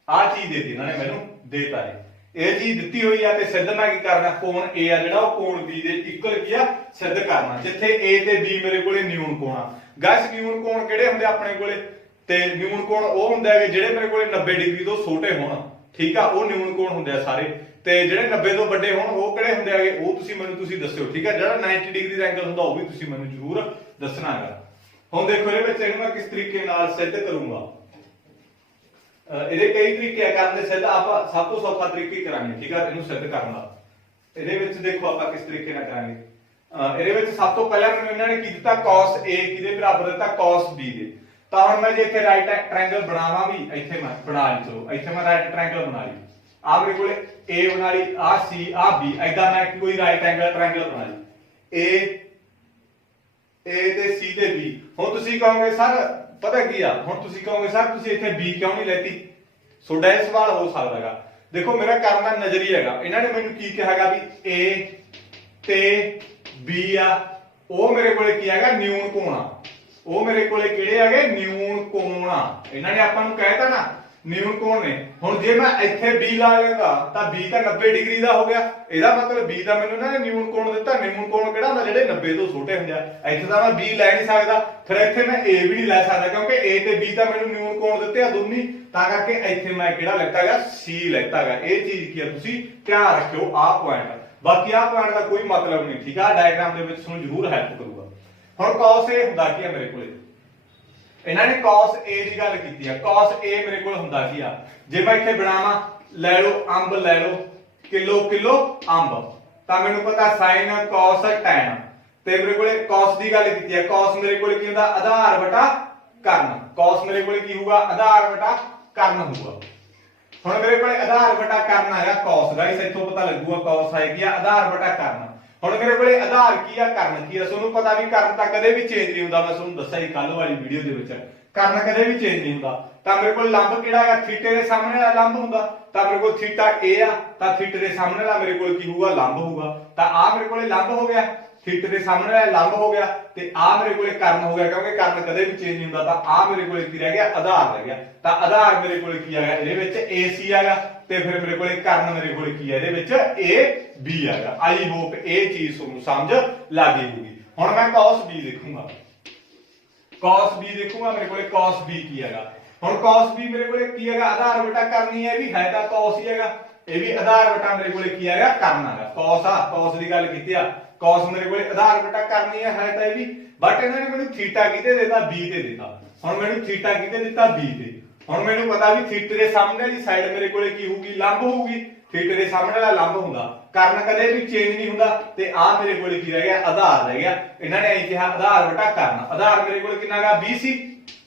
ਆ ਚੀਜ਼ ਦਿੱਤੀ ਇਹਨਾਂ ਨੇ ਮੈਨੂੰ ਦਿੱਤਾ ਹੈ ਇਹ ਚੀਜ਼ ਦਿੱਤੀ ਹੋਈ ਆ ਤੇ ਸਿੱਧ ਮੈਂ ਕੀ ਕਰਨਾ ਕੋਣ A ਆ ਜਿਹੜਾ ਉਹ ਕੋਣ B ਦੇ ਇਕੁਅਲ ਕੀ ਆ ਸਿੱਧ ਕਰਨਾ ਜਿੱਥੇ A ਤੇ B ਮੇਰੇ ਕੋਲੇ ਨਿਊਨ ਕੋਣ ਆ ਗਾਇਸ ਨਿਊਨ ਕੋਣ ਕਿਹੜੇ ਹੁੰਦੇ ਆਪਣੇ ਕੋਲੇ ਤੇ ਨਿਊਨ ਕੋਣ ਉਹ ਹੁੰਦੇ ਆ ਜਿਹੜੇ ਮੇਰੇ ਕੋਲੇ 90 ਡਿਗਰੀ ਤੋਂ ਛੋਟੇ ਹੋਣ ਠੀਕ ਆ ਉਹ ਨਿਊਨ ਕੋਣ ਹੁੰਦੇ ਆ ਸਾਰੇ ਤੇ ਜਿਹੜੇ 90 ਤੋਂ ਵੱਡੇ ਹੋਣ ਉਹ ਕਿਹੜੇ ਹੁੰਦੇ ਆਗੇ ਉਹ ਤੁਸੀਂ ਦੱਸਿਓ ਠੀਕ ਆ ਜਿਹੜਾ 90 ਡਿਗਰੀ ਦਾ ਐਂਗਲ ਹੁੰਦਾ ਉਹ ਵੀ ਤੁਸੀਂ ਮੈਨੂੰ ਜ਼ਰੂਰ ਦੱਸਣਾ ਹੈਗਾ ਹੁਣ ਦੇਖੋ ਇਹਦੇ ਵਿੱਚ ਇਹਨੂੰ ਮੈਂ ਕਿਸ ਤਰੀਕੇ ਨਾਲ ਸਿੱਧ ਕਰੂੰਗਾ ਇਹਦੇ ਕਈ ਤਰੀਕੇ ਆ ਕਰਨ ਦੇ ਸਿੱਧ ਆਪਾਂ ਸਭ ਤੋਂ ਸੌਖਾ ਤਰੀਕਾ ਹੀ ਕਰਾਂਗੇ ਠੀਕ ਆ ਇਹਨੂੰ ਸਿੱਧ ਕਰਨ ਦਾ ਇਹਦੇ ਵਿੱਚ ਦੇਖੋ ਆਪਾਂ ਕਿਸ ਤਰੀਕੇ ਨਾਲ ਕਰਾਂਗੇ ਇਹਦੇ ਵਿੱਚ ਸਭ ਤੋਂ ਪਹਿਲਾਂ ਮੈਨੂੰ ਇਹਨਾਂ ਨੇ ਕੀ ਦਿੱਤਾ cos A ਕਿਹਦੇ ਬਰਾਬਰ ਦਿੱਤਾ cos B ਦੇ ਤਾਂ ਹੁਣ ਮੈਂ ਜੇ ਇੱਥੇ ਰਾਈਟ ਟ੍ਰਾਇੰਗਲ ਬਣਾਵਾਂ ਵੀ ਇੱਥੇ ਮੈਂ ਬਣਾ ਲਈ ਚਲੋ ਇੱਥੇ ਮੈਂ ਰਾਈਟ ਟ੍ਰਾਇੰਗਲ ਬਣਾ ਲਈ ਆ ਮੇਰੇ ਕੋਲੇ A ਬਣਾ ਲਈ ਆ C ਆ B ਐਦਾਂ ਮੈਂ ਕੋਈ ਰਾਈਟ ਐਂਗਲ ਟ੍ਰਾਇੰਗਲ ਬਣਾ ਲਈ A ਤੇ C ਤੇ B ਹੁਣ ਤੁਸੀਂ ਕਹੋਗੇ ਸਰ ਪਤਾ ਕੀ ਆ ਹੁਣ ਤੁਸੀਂ ਕਹੋਗੇ ਸਰ ਤੁਸੀਂ ਇੱਥੇ B ਕਿਉਂ ਨਹੀਂ ਲੈਤੀ ਤੁਹਾਡਾ ਇਹ ਸਵਾਲ ਹੋ ਸਕਦਾਗਾ ਦੇਖੋ ਮੇਰਾ ਕਰਨ ਦਾ ਨਜ਼ਰੀਆ ਹੈਗਾ ਇਹਨਾਂ ਨੇ ਮੈਨੂੰ ਕੀ ਕਿਹਾਗਾ ਵੀ A ਤੇ B ਆ ਉਹ ਮੇਰੇ ਕੋਲੇ ਕੀ ਹੈਗਾ ਨਿਊਨ ਕੋਣ ਆ ਉਹ ਮੇਰੇ ਕੋਲੇ ਕਿਹੜੇ ਹੈਗੇ ਨਿਊਨ ਕੋਣ ਆ ਇਹਨਾਂ ਨੇ ਆਪਾਂ ਨੂੰ ਕਹਿਤਾ ਨਾ ਨਿਊਨ ਕੋਣ ਨੇ ਹੁਣ ਜੇ ਮੈਂ ਇੱਥੇ B ਲਾ ਲੈਂਦਾ ਤਾਂ B ਤਾਂ 90 ਡਿਗਰੀ ਦਾ ਹੋ ਗਿਆ ਇਹਦਾ ਮਤਲਬ B ਦਾ ਮੈਨੂੰ ਇਹਨਾਂ ਨੇ ਨਿਊਨ ਕੋਣ ਦਿੱਤਾ ਨਿਊਨ ਕੋਣ ਕਿਹੜਾ ਹੁੰਦਾ ਜਿਹੜੇ 90 ਤੋਂ ਛੋਟੇ ਹੁੰਦੇ ਆ ਇੱਥੇ ਤਾਂ ਮੈਂ B ਲੈ ਨਹੀਂ ਸਕਦਾ ਫਿਰ ਇੱਥੇ ਮੈਂ A ਵੀ ਨਹੀਂ ਲੈ ਸਕਦਾ ਕਿਉਂਕਿ A ਤੇ B ਤਾਂ ਮੈਨੂੰ ਨਿਊਨ ਕੋਣ ਦਿੱਤੇ ਆ ਦੋਨੀ ਤਾਂ ਕਰਕੇ ਇੱਥੇ ਮੈਂ ਕਿਹੜਾ ਲੈਤਾਗਾ C ਲੈਤਾਗਾ ਇਹ ਚੀਜ਼ ਕੀ ਆ ਤੁਸੀਂ ਧਿਆਨ ਰੱਖਿਓ ਆਹ ਪੁਆਇੰਟ ਬਾਕੀ ਆਹ ਪੁਆਇੰਟ ਦਾ ਕੋਈ ਮਤਲਬ ਨਹੀਂ ਠੀਕ ਆ ਡਾਇਗਰਾਮ ਦੇ ਵਿੱਚ ਤੁਹਾਨੂੰ ਜ਼ਰੂਰ ਹੈਲਪ ਕਰੂਗਾ ਹੁਣ cos A ਹੁੰਦਾ ਕੀ ਆ ਮੇਰੇ ਕੋਲੇ ਇਹਨਾਂ ਨੇ cos A ਦੀ ਗੱਲ ਕੀਤੀ ਆ cos A ਮੇਰੇ ਕੋਲ ਹੁੰਦਾ ਕੀ ਆ ਜੇ ਮੈਂ ਇੱਥੇ ਬਣਾਵਾਂ ਲੈ ਲਓ ਅੰਬ ਲੈ ਲਓ ਕਿਲੋ ਅੰਬ ਤਾਂ ਮੈਨੂੰ ਪਤਾ sin cos tan ਤੇ ਮੇਰੇ ਕੋਲੇ cos ਦੀ ਗੱਲ ਕੀਤੀ ਆ cos ਮੇਰੇ ਕੋਲੇ ਕੀ ਹੁੰਦਾ ਆਧਾਰ ਵਟਾ ਕਰਨ cos ਮੇਰੇ ਕੋਲੇ ਕੀ ਹੋਊਗਾ ਆਧਾਰ ਵਟਾ ਕਰਨ ਹੋਊਗਾ ਹੁਣ ਮੇਰੇ ਕੋਲੇ ਆਧਾਰ ਵਟਾ ਕਰਨ ਆਇਆ cos ਗਾਇਸ ਇੱਥੋਂ ਪਤਾ ਲੱਗੂਗਾ cos ਆਏਗੀ ਆਧਾਰ ਵਟਾ ਕਰਨ ਹੁਣ ਮੇਰੇ ਕੋਲੇ ਆਧਾਰ ਕੀ ਆ ਕਰਨ ਕੀ ਆ ਤੁਹਾਨੂੰ ਪਤਾ ਵੀ ਕਰਨ ਤਾਂ ਕਦੇ ਵੀ ਚੇਂਜ ਨਹੀਂ ਹੁੰਦਾ ਮੈਂ ਤੁਹਾਨੂੰ ਦੱਸਿਆ ਹੀ ਕੱਲ ਵਾਲੀ ਵੀਡੀਓ ਦੇ ਵਿੱਚ ਕਰਨ ਕਦੇ ਵੀ ਚੇਂਜ ਨਹੀਂ ਹੁੰਦਾ ਤਾਂ ਮੇਰੇ ਕੋਲ ਲੰਬ ਕਿਹੜਾ ਆ ਥੀਟੇ ਦੇ ਸਾਹਮਣੇ ਵਾਲਾ ਲੰਬ ਹੁੰਦਾ ਤਾਂ ਮੇਰੇ ਕੋਲ ਥੀਟਾ A ਆ ਤਾਂ ਥੀਟੇ ਦੇ ਸਾਹਮਣੇ ਵਾਲਾ ਮੇਰੇ ਕੋਲ ਕੀ ਹੋਊਗਾ ਲੰਬ ਹੋਊਗਾ ਤਾਂ ਆ ਮੇਰੇ ਕੋਲੇ ਲੰਬ ਹੋ ਗਿਆ ਥੀਟੇ ਦੇ ਸਾਹਮਣੇ ਵਾਲਾ ਲੰਬ ਹੋ ਗਿਆ ਤੇ ਆ ਮੇਰੇ ਕੋਲੇ ਕਰਨ ਹੋ ਗਿਆ ਕਿਉਂਕਿ ਕਰਨ ਕਦੇ ਵੀ ਚੇਂਜ ਨਹੀਂ ਹੁੰਦਾ ਤਾਂ ਆ ਮੇਰੇ ਕੋਲੇ ਕੀ ਰਹਿ ਗਿਆ ਆਧਾਰ ਰਹਿ ਗਿਆ ਤਾਂ ਆਧਾਰ ਮੇਰੇ ਕੋਲੇ ਕੀ ਆਗਾ ਇਹਦੇ ਵਿੱਚ AC ਆਗਾ ਤੇ ਫਿਰ ਮੇਰੇ ਕੋਲੇ ਕਰਨ ਮੇਰੇ ਕੋਲੇ ਕੀ ਹੈ ਇਹਦੇ ਵਿੱਚ AB ਆਗਾ ਆਈ ਹੋਪ ਇਹ ਚੀਜ਼ ਤੁਹਾਨੂੰ ਸਮਝ ਲੱਗ ਗਈ ਹੋਊਗੀ ਹੁਣ ਮੈਂ cos B ਲਿਖੂੰਗਾ cos B ਦੇਖੂੰਗਾ ਮੇਰੇ ਕੋਲੇ cos B ਕੀ ਹੈਗਾ ਹੁਣ cos B ਮੇਰੇ ਕੋਲੇ ਕੀ ਹੈਗਾ ਆਧਾਰ ਵਟਾ ਕਰਨੀ ਹੈ ਵੀ ਹੈ ਤਾਂ cos ਹੀ ਹੈਗਾ ਇਹ ਵੀ ਆਧਾਰ ਵਟਾ ਮੇਰੇ ਕੋਲੇ ਕੀ ਹੈਗਾ ਕਰਨਾ ਹੈਗਾ cos ਦੀ ਗੱਲ ਕੀਤੀ ਆ cos ਮੇਰੇ ਕੋਲੇ ਆਧਾਰ ਵਟਾ ਕਰਨੀ ਹੈ ਤਾਂ ਇਹ ਵੀ ਬਟ ਇਹਨਾਂ ਨੇ ਮੈਨੂੰ ਥੀਟਾ ਕਿਤੇ ਦੇਤਾ B ਤੇ ਦਿੱਤਾ ਹੁਣ ਮੈਨੂੰ ਥੀਟਾ ਕਿਤੇ ਦਿੱਤਾ B ਤੇ ਹੁਣ ਮੈਨੂੰ ਪਤਾ ਵੀ ਥੀਟੇ ਦੇ ਸਾਹਮਣੇ ਵਾਲੀ ਸਾਈਡ ਮੇਰੇ ਕੋਲੇ ਕੀ ਹੋਊਗੀ ਲੰਬ ਹੋਊਗੀ ਥੀਟੇ ਦੇ ਸਾਹਮਣੇ ਵਾਲਾ ਲੰਬ ਹੁੰਦਾ ਕਰਨ ਕਦੇ ਵੀ ਚੇਂਜ ਨਹੀਂ ਹੁੰਦਾ ਤੇ ਆ ਮੇਰੇ ਕੋਲੇ ਕੀ ਰਹਿ ਗਿਆ ਆਧਾਰ ਰਹਿ ਗਿਆ ਇਹਨਾਂ ਨੇ ਇਹ ਕਿਹਾ ਆਧਾਰ ਵਟਾ ਕਰਨ ਆਧਾਰ ਮੇਰੇ ਕੋਲੇ ਕਿੰਨਾ ਹੈਗਾ BC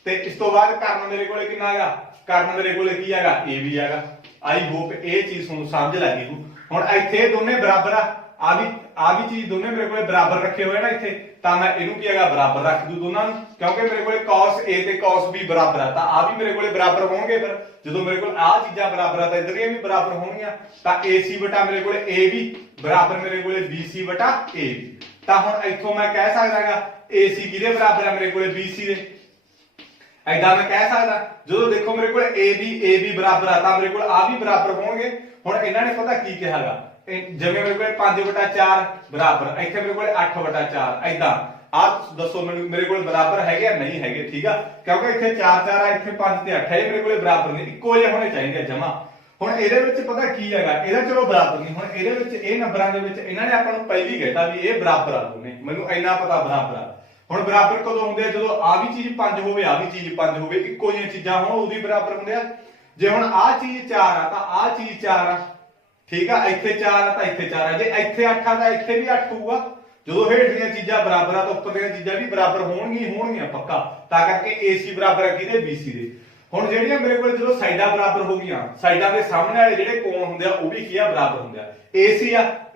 ਤੇ ਇਸ ਤੋਂ ਬਾਅਦ ਕਰਨ ਮੇਰੇ ਕੋਲੇ ਕਿੰਨਾ ਹੈਗਾ ਕਰਨ ਮੇਰੇ ਕੋਲੇ ਕੀ ਹੈਗਾ AB ਹੈਗਾ ਆਈ ਹੋਪ ਇਹ ਚੀਜ਼ ਤੁਹਾਨੂੰ ਸਮਝ ਲੱਗੀ ਹੁਣ ਇੱਥੇ ਦੋਨੇ ਬਰਾਬਰ ਆ ਵੀ ਚੀਜ਼ ਦੋਨੇ ਮੇਰੇ ਕੋਲੇ ਬਰਾਬਰ ਰੱਖੇ ਹੋਏ ਨਾ ਇੱਥੇ ਤਾਂ ਮੈਂ ਇਹਨੂੰ ਕੀ ਹੈਗਾ ਬਰਾਬਰ ਰੱਖ ਦੂ ਦੋਨਾਂ ਨੂੰ ਕਿਉਂਕਿ ਮੇਰੇ ਕੋਲੇ cos A ਤੇ cos B ਬਰਾਬਰ ਆ ਤਾਂ ਆ ਵੀ ਮੇਰੇ ਕੋਲੇ ਬਰਾਬਰ ਹੋਣਗੇ ਫਿਰ ਜਦੋਂ ਮੇਰੇ ਕੋਲ ਆ ਚੀਜ਼ਾਂ ਬਰਾਬਰ ਆ ਤਾਂ ਇਧਰਲੀਆਂ ਵੀ ਬਰਾਬਰ ਹੋਣਗੀਆਂ ਤਾਂ AC ਵਟਾ ਮੇਰੇ ਕੋਲੇ AB ਬਰਾਬਰ ਮੇਰੇ ਕੋਲੇ BC ਵਟਾ AB ਤਾਂ ਹੁਣ ਇੱਥੋਂ ਮੈਂ ਕਹਿ ਸਕਦਾਗਾ AC ਕਿਹਦੇ ਬਰਾਬਰ ਆ ਮੇਰੇ ਕੋਲੇ BC ਦੇ ਐਦਾਂ ਮੈਂ ਕਹਿ ਸਕਦਾ ਜਦੋਂ ਦੇਖੋ ਮੇਰੇ ਕੋਲ AB ਬਰਾਬਰ ਆ ਤਾਂ ਮੇਰੇ ਕੋਲ ਆ ਵੀ ਬਰਾਬਰ ਹੋਣਗੇ ਹੁਣ ਇਹਨਾਂ ਨੇ ਪਤਾ ਕੀ ਕਿਹਾਗਾ ਜਿਵੇਂ ਮੇਰੇ ਕੋਲ 5/4 ਬਰਾਬਰ ਇੱਥੇ ਮੇਰੇ ਕੋਲ 8/4 ਐਦਾਂ ਆਪ ਦੱਸੋ ਮੈਨੂੰ ਮੇਰੇ ਕੋਲ ਬਰਾਬਰ ਹੈਗੇ ਆ ਨਹੀਂ ਹੈਗੇ ਠੀਕ ਆ ਕਿਉਂਕਿ ਇੱਥੇ 4 ਆ ਇੱਥੇ 5 ਤੇ 8 ਹੈ ਇਹ ਮੇਰੇ ਕੋਲੇ ਬਰਾਬਰ ਨਹੀਂ ਇੱਕੋ ਜਿਹੇ ਹੋਣੇ ਚਾਹੀਦੇ ਜਮਾ ਹੁਣ ਇਹਦੇ ਵਿੱਚ ਪਤਾ ਕੀ ਹੈਗਾ ਇਹਦਾ ਚਲੋ ਬਰਾਬਰ ਨਹੀਂ ਹੁਣ ਇਹਦੇ ਵਿੱਚ ਇਹ ਨੰਬਰਾਂ ਦੇ ਵਿੱਚ ਇਹਨਾਂ ਨੇ ਆਪਾਂ ਨੂੰ ਪਹਿਲੀ ਕਹਿਤਾ ਵੀ ਇਹ ਬਰਾਬਰ ਆ ਦੋਨੇ ਮੈਨੂੰ ਇੰਨਾ ਪਤਾ ਬਰਾਬਰ ਆ ਹੁਣ ਬਰਾਬਰ ਕਦੋਂ ਹੁੰਦੇ ਆ ਜਦੋਂ ਆ ਵੀ ਚੀਜ਼ 5 ਹੋਵੇ ਆ ਵੀ ਚੀਜ਼ 5 ਹੋਵੇ ਇੱਕੋ ਜਿਹੀਆਂ ਚੀਜ਼ਾਂ ਹੋਣ ਉਦੋਂ ਬਰਾਬਰ ਹੁੰਦੇ ਆ ਜੇ ਹੁਣ ਆ ਚੀਜ਼ 4 ਆ ਤਾਂ ਆ ਚੀਜ਼ 4 ਆ ਠੀਕ ਆ ਇੱਥੇ 4 ਆ ਤਾਂ ਇੱਥੇ 4 ਆ ਜੇ ਇੱਥੇ 8 ਆ ਤਾਂ ਇੱਥੇ ਵੀ 8 ਹੋਊਗਾ ਜਦੋਂ ਹੇਠਲੀਆਂ ਚੀਜ਼ਾਂ ਬਰਾਬਰ ਆ ਤਾਂ ਉੱਪਰਲੀਆਂ ਚੀਜ਼ਾਂ ਵੀ ਬਰਾਬਰ ਹੋਣਗੀਆਂ ਪੱਕਾ ਤਾਂ ਕਰਕੇ AC ਬਰਾਬਰ ਆ ਕਿਹਦੇ BC ਦੇ ਹੁਣ ਜਿਹੜੀਆਂ ਮੇਰੇ ਕੋਲ ਜਦੋਂ ਸਾਈਡਾਂ ਬਰਾਬਰ ਹੋ ਗਈਆਂ ਸਾਈਡਾਂ ਦੇ ਸਾਹਮਣੇ ਵਾਲੇ ਜਿਹੜੇ ਕੋਣ ਹੁੰਦੇ ਆ ਉਹ ਵੀ ਕੀ ਆ ਬਰਾਬਰ ਹੁੰਦੇ ਆ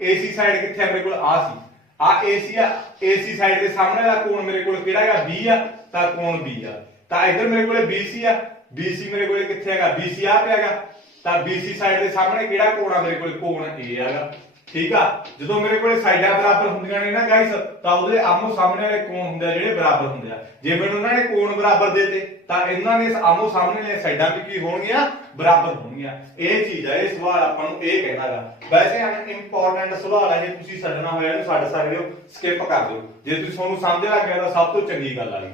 AC ਸਾਈਡ ਕਿੱਥੇ ਆ ਮੇਰੇ ਕੋਲ ਆ ਸੀ ਆ AC ਸਾਈਡ ਦੇ ਸਾਹਮਣੇ ਵਾਲਾ ਕੋਣ ਮੇਰੇ ਕੋਲ ਕਿਹੜਾ ਹੈਗਾ B ਆ ਤਾਂ ਕੋਣ B ਆ ਤਾਂ ਇੱਧਰ ਮੇਰੇ ਕੋਲੇ BC ਆ BC ਮੇਰੇ ਕੋਲੇ ਕਿੱਥੇ ਹੈਗਾ BC ਆ ਪਿਆ ਹੈਗਾ ਤਾਂ BC ਸਾਈਡ ਦੇ ਸਾਹਮਣੇ ਕਿਹੜਾ ਕੋਣ ਆ ਮੇਰੇ ਕੋਲੇ ਕੋਣ A ਹੈਗਾ ਠੀਕ ਆ ਜਦੋਂ ਮੇਰੇ ਕੋਲੇ ਸਾਈਡਾਂ ਬਰਾਬਰ ਹੁੰਦੀਆਂ ਨੇ ਨਾ ਗਾਇਸ ਤਾਂ ਉਹਦੇ ਆਮੋ ਸਾਹਮਣੇ ਵਾਲੇ ਕੋਣ ਹੁੰਦੇ ਆ ਜਿਹੜੇ ਬਰਾਬਰ ਹੁੰਦੇ ਆ ਜੇ ਮੈਨੂੰ ਉਹਨਾਂ ਨੇ ਕੋਣ ਬਰਾਬਰ ਦੇਤੇ ਤਾਂ ਇਹਨਾਂ ਨੇ ਆਮੋ ਸਾਹਮਣੇ ਵਾਲੇ ਸਾਈਡਾਂ ਵੀ ਕੀ ਹੋਣਗੀਆਂ ਬਰਾਬਰ ਹੋਣਗੀਆਂ ਇਹ ਚੀਜ਼ ਆ ਇਹ ਸਵਾਲ ਆਪਾਂ ਨੂੰ ਇਹ ਕਹਿਣਾਗਾ ਵੈਸੇ ਇੰਪੋਰਟੈਂਟ ਸਵਾਲ ਆ ਜੇ ਤੁਸੀਂ ਛੱਡਣਾ ਹੋਇਆ ਇਹਨੂੰ ਛੱਡ ਸਕਦੇ ਹੋ ਸਕਿਪ ਕਰ ਦਿਓ ਜੇ ਤੁਸੀਂ ਤੁਹਾਨੂੰ ਸਮਝ ਲੱਗ ਗਿਆ ਤਾਂ ਸਭ ਤੋਂ ਚੰਗੀ ਗੱਲ ਆ ਗਈ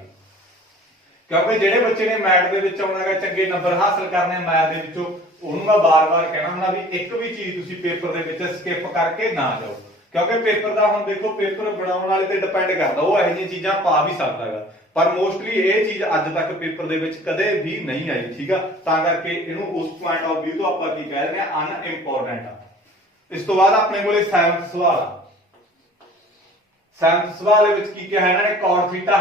ਕਿਉਂਕਿ ਜਿਹੜੇ ਬੱਚੇ ਨੇ ਮੈਥ ਦੇ ਵਿੱਚ ਆਉਣਾਗਾ ਚੰਗੇ ਨੰਬਰ ਹਾਸਲ ਕਰਨੇ ਮੈਥ ਦੇ ਵਿੱਚੋਂ ਉਹਨੂੰ ਮੈਂ ਬਾਰ-ਬਾਰ ਕਹਿਣਾ ਹੁੰਦਾ ਵੀ ਇੱਕ ਵੀ ਚੀਜ਼ ਤੁਸੀਂ ਪੇਪਰ ਦੇ ਵਿੱਚ ਸਕਿਪ ਕਰਕੇ ਨਾ ਜਾਓ ਕਿਉਂਕਿ ਪੇਪਰ ਦਾ ਹੁਣ ਦੇਖੋ ਪੇਪਰ ਬਣਾਉਣ ਵਾਲੇ ਤੇ ਡਿਪੈਂਡ ਕਰਦਾ ਉਹ ਇਹੋ ਜਿਹੀਆਂ ਚੀਜ਼ਾਂ ਪਾ ਵੀ ਸਕਦਾ ਹੈਗਾ ਪਰ ਮੋਸਟਲੀ ਇਹ ਚੀਜ਼ ਅੱਜ ਤੱਕ ਪੇਪਰ ਦੇ ਵਿੱਚ ਕਦੇ ਵੀ ਨਹੀਂ ਆਈ ਠੀਕ ਆ ਤਾਂ ਕਰਕੇ ਇਹਨੂੰ ਉਸ ਪੁਆਇੰਟ ਆਫ View ਤੋਂ ਆਪਾਂ ਕੀ ਕਹਿ ਰਹੇ ਆ ਅਨਇੰਪੋਰਟੈਂਟ ਆ ਇਸ ਤੋਂ ਬਾਅਦ ਆਪਣੇ ਕੋਲੇ 7th ਸਵਾਲ ਆ 7th ਸਵਾਲ ਦੇ ਵਿੱਚ ਕੀ ਕਿਹਾ ਇਹਨਾਂ ਨੇ cos ਥੀਟਾ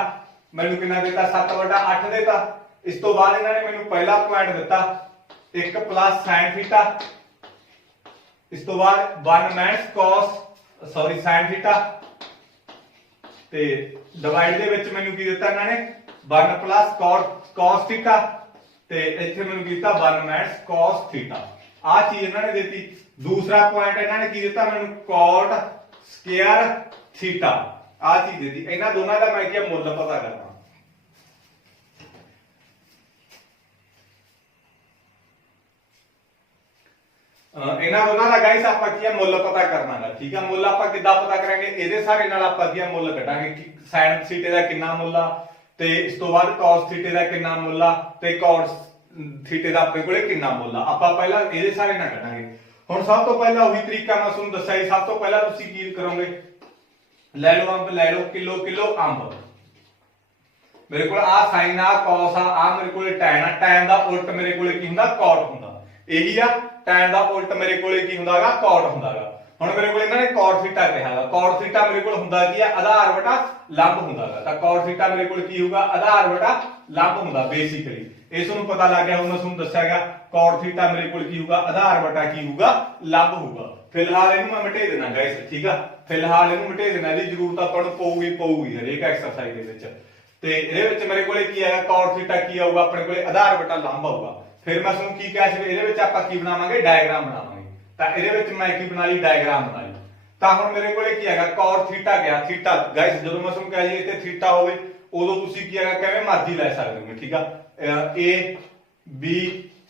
ਮੈਨੂੰ ਕਿੰਨਾ ਦਿੱਤਾ 7/8 ਦਿੱਤਾ ਇਸ ਤੋਂ ਬਾਅਦ ਇਹਨਾਂ ਨੇ ਮੈਨੂੰ ਪਹਿਲਾ ਪੁਆਇੰਟ ਦਿੱਤਾ 1 sin ਥੀਟਾ ਇਸ ਤੋਂ ਬਾਅਦ 1 sin ਥੀਟਾ ਤੇ ਡਿਵਾਈਡ ਦੇ ਵਿੱਚ ਮੈਨੂੰ ਕੀ ਦਿੱਤਾ ਇਹਨਾਂ ਨੇ 1 cos ਥੀਟਾ ਤੇ ਇੱਥੇ ਮੈਨੂੰ ਕੀਤਾ 1 cos ਥੀਟਾ ਆ ਚੀਜ਼ ਇਹਨਾਂ ਨੇ ਦਿੱਤੀ ਦੂਸਰਾ ਪੁਆਇੰਟ ਇਹਨਾਂ ਨੇ ਕੀ ਦਿੱਤਾ ਮੈਨੂੰ cot ਸਕੁਅਰ ਥੀਟਾ ਆ ਚੀਜ਼ ਦੇਤੀ, ਇਹਨਾਂ ਦੋਨਾਂ ਦਾ ਮੈਂ ਕੀ ਮੁੱਲ ਪਤਾ ਕਰਨਾ। ਇਹਨਾਂ ਦੋਨਾਂ ਦਾ ਗਾਇਸ ਆਪਾਂ ਕੀ ਮੁੱਲ ਪਤਾ ਕਰਨਾ ਹੈ, ਠੀਕ ਆ। ਮੁੱਲ ਆਪਾਂ ਕਿੱਦਾਂ ਪਤਾ ਕਰਾਂਗੇ, ਇਹਦੇ ਸਾਰੇ ਨਾਲ ਆਪਾਂ ਕੀ ਮੁੱਲ ਕੱਢਾਂਗੇ ਕਿ sin ਥੀਟੇ ਦਾ ਕਿੰਨਾ ਮੁੱਲ ਆ, ਤੇ ਇਸ ਤੋਂ ਬਾਅਦ cos ਥੀਟੇ ਦਾ ਕਿੰਨਾ ਮੁੱਲ ਆ, ਤੇ cos ਥੀਟੇ ਦਾ ਆਪਣੇ ਕੋਲੇ ਕਿੰਨਾ ਮੁੱਲ ਆ। ਆਪਾਂ ਪਹਿਲਾਂ ਇਹਦੇ ਸਾਰੇ ਨਾਲ ਕੱਢਾਂਗੇ। ਹੁਣ ਸਭ ਤੋਂ ਪਹਿਲਾਂ ਉਹੀ ਤਰੀਕਾ ਮੈਂ ਤੁਹਾਨੂੰ ਦੱਸਿਆ ਸੀ। ਸਭ ਤੋਂ ਪਹਿਲਾਂ ਤੁਸੀਂ ਕੀ ਕਰੋਗੇ, ਲੈ ਲਓ ਅੰਬ, ਲੈ ਲਓ ਕਿਲੋ ਕਿਲੋ ਅੰਬ। ਮੇਰੇ ਕੋਲ ਆ sin ਆ, cos ਆ ਮੇਰੇ ਕੋਲੇ tan ਆ। tan ਦਾ ਉਲਟ ਮੇਰੇ ਕੋਲੇ ਕੀ ਹੁੰਦਾ, cot ਹੁੰਦਾ। ਇਹੀ ਆ tan ਦਾ ਉਲਟ ਮੇਰੇ ਕੋਲੇ ਕੀ ਹੁੰਦਾਗਾ, cot ਹੁੰਦਾਗਾ। ਹੁਣ ਮੇਰੇ ਕੋਲ ਇਹਨਾਂ ਨੇ cot ਥੀਟਾ ਕਿਹਾਗਾ। cot ਥੀਟਾ ਮੇਰੇ ਕੋਲ ਹੁੰਦਾ ਕੀ ਆ, ਆਧਾਰ ਵਟਾ ਲੰਬ ਹੁੰਦਾਗਾ। ਤਾਂ cot ਥੀਟਾ ਮੇਰੇ ਕੋਲ ਕੀ ਹੋਊਗਾ, ਆਧਾਰ ਵਟਾ ਲੰਬ ਹੁੰਦਾ ਬੇਸਿਕਲੀ। ਇਹ ਤੁਹਾਨੂੰ ਪਤਾ ਲੱਗ ਗਿਆ। ਹੁਣ ਮੈਂ ਤੁਹਾਨੂੰ ਦੱਸਿਆਗਾ cot ਥੀਟਾ ਮੇਰੇ ਕੋਲ ਕੀ ਹੋਊਗਾ, ਆਧਾਰ ਵਟਾ ਕੀ ਹੋਊਗਾ, ਲੰਬ ਹੋਊਗਾ। ਫਿਲਹਾਲ ਇਹਨੂੰ ਮੈਂ ਮਿਟੇ ਦੇਣਾ ਗਾਇਸ, ਠੀਕ ਆ। ਫਿਲਹਾਲ ਇਹਨੂੰ ਮਿਟੇ ਦੇਣਾ, ਇਹਦੀ ਜ਼ਰੂਰਤ ਆਪਾਂ ਨੂੰ ਪਊਗੀ ਹਰੇਕ ਐਕਸਰਸਾਈਜ਼ ਦੇ ਵਿੱਚ। ਤੇ ਇਹਦੇ ਵਿੱਚ ਮੇਰੇ ਕੋਲੇ ਕੀ ਆਏਗਾ, cot ਥੀਟਾ ਕੀ ਆਊਗਾ, ਆਪਣੇ ਕੋਲੇ ਆਧਾਰ ਵਟਾ ਲੰਬ ਆਊਗਾ। ਫਿਰ ਮੈਂ ਤੁਹਾਨੂੰ ਕੀ ਕਿਹਾ ਸੀ, ਇਹਦੇ ਵਿੱਚ ਆਪਾਂ ਕੀ ਬਣਾਵਾਂਗੇ, ਡਾਇਗਰਾਮ ਬਣਾਵਾਂਗੇ। ਤਾਂ ਇਹਦੇ ਵਿੱਚ ਮੈਂ ਕੀ ਬਣਾ ਲਈ, ਡਾਇਗਰਾਮ ਬਣਾ ਲਈ। ਤਾਂ ਹੁਣ ਮੇਰੇ ਕੋਲੇ ਕੀ ਹੈਗਾ, cot ਥੀਟਾ ਗਿਆ। ਥੀਟਾ ਗਾਇਸ ਜਦੋਂ ਮੈਂ ਤੁਹਾਨੂੰ ਕਿਹਾ ਜੀ ਇੱਥੇ ਥੀਟਾ ਹੋਵੇ ਉਦੋਂ ਤੁਸੀਂ ਕੀ ਹੈਗਾ, ਕਿਵੇਂ ਮਰਜ਼ੀ ਲੈ ਸਕਦੇ ਹੋ, ਠੀਕ ਆ। A B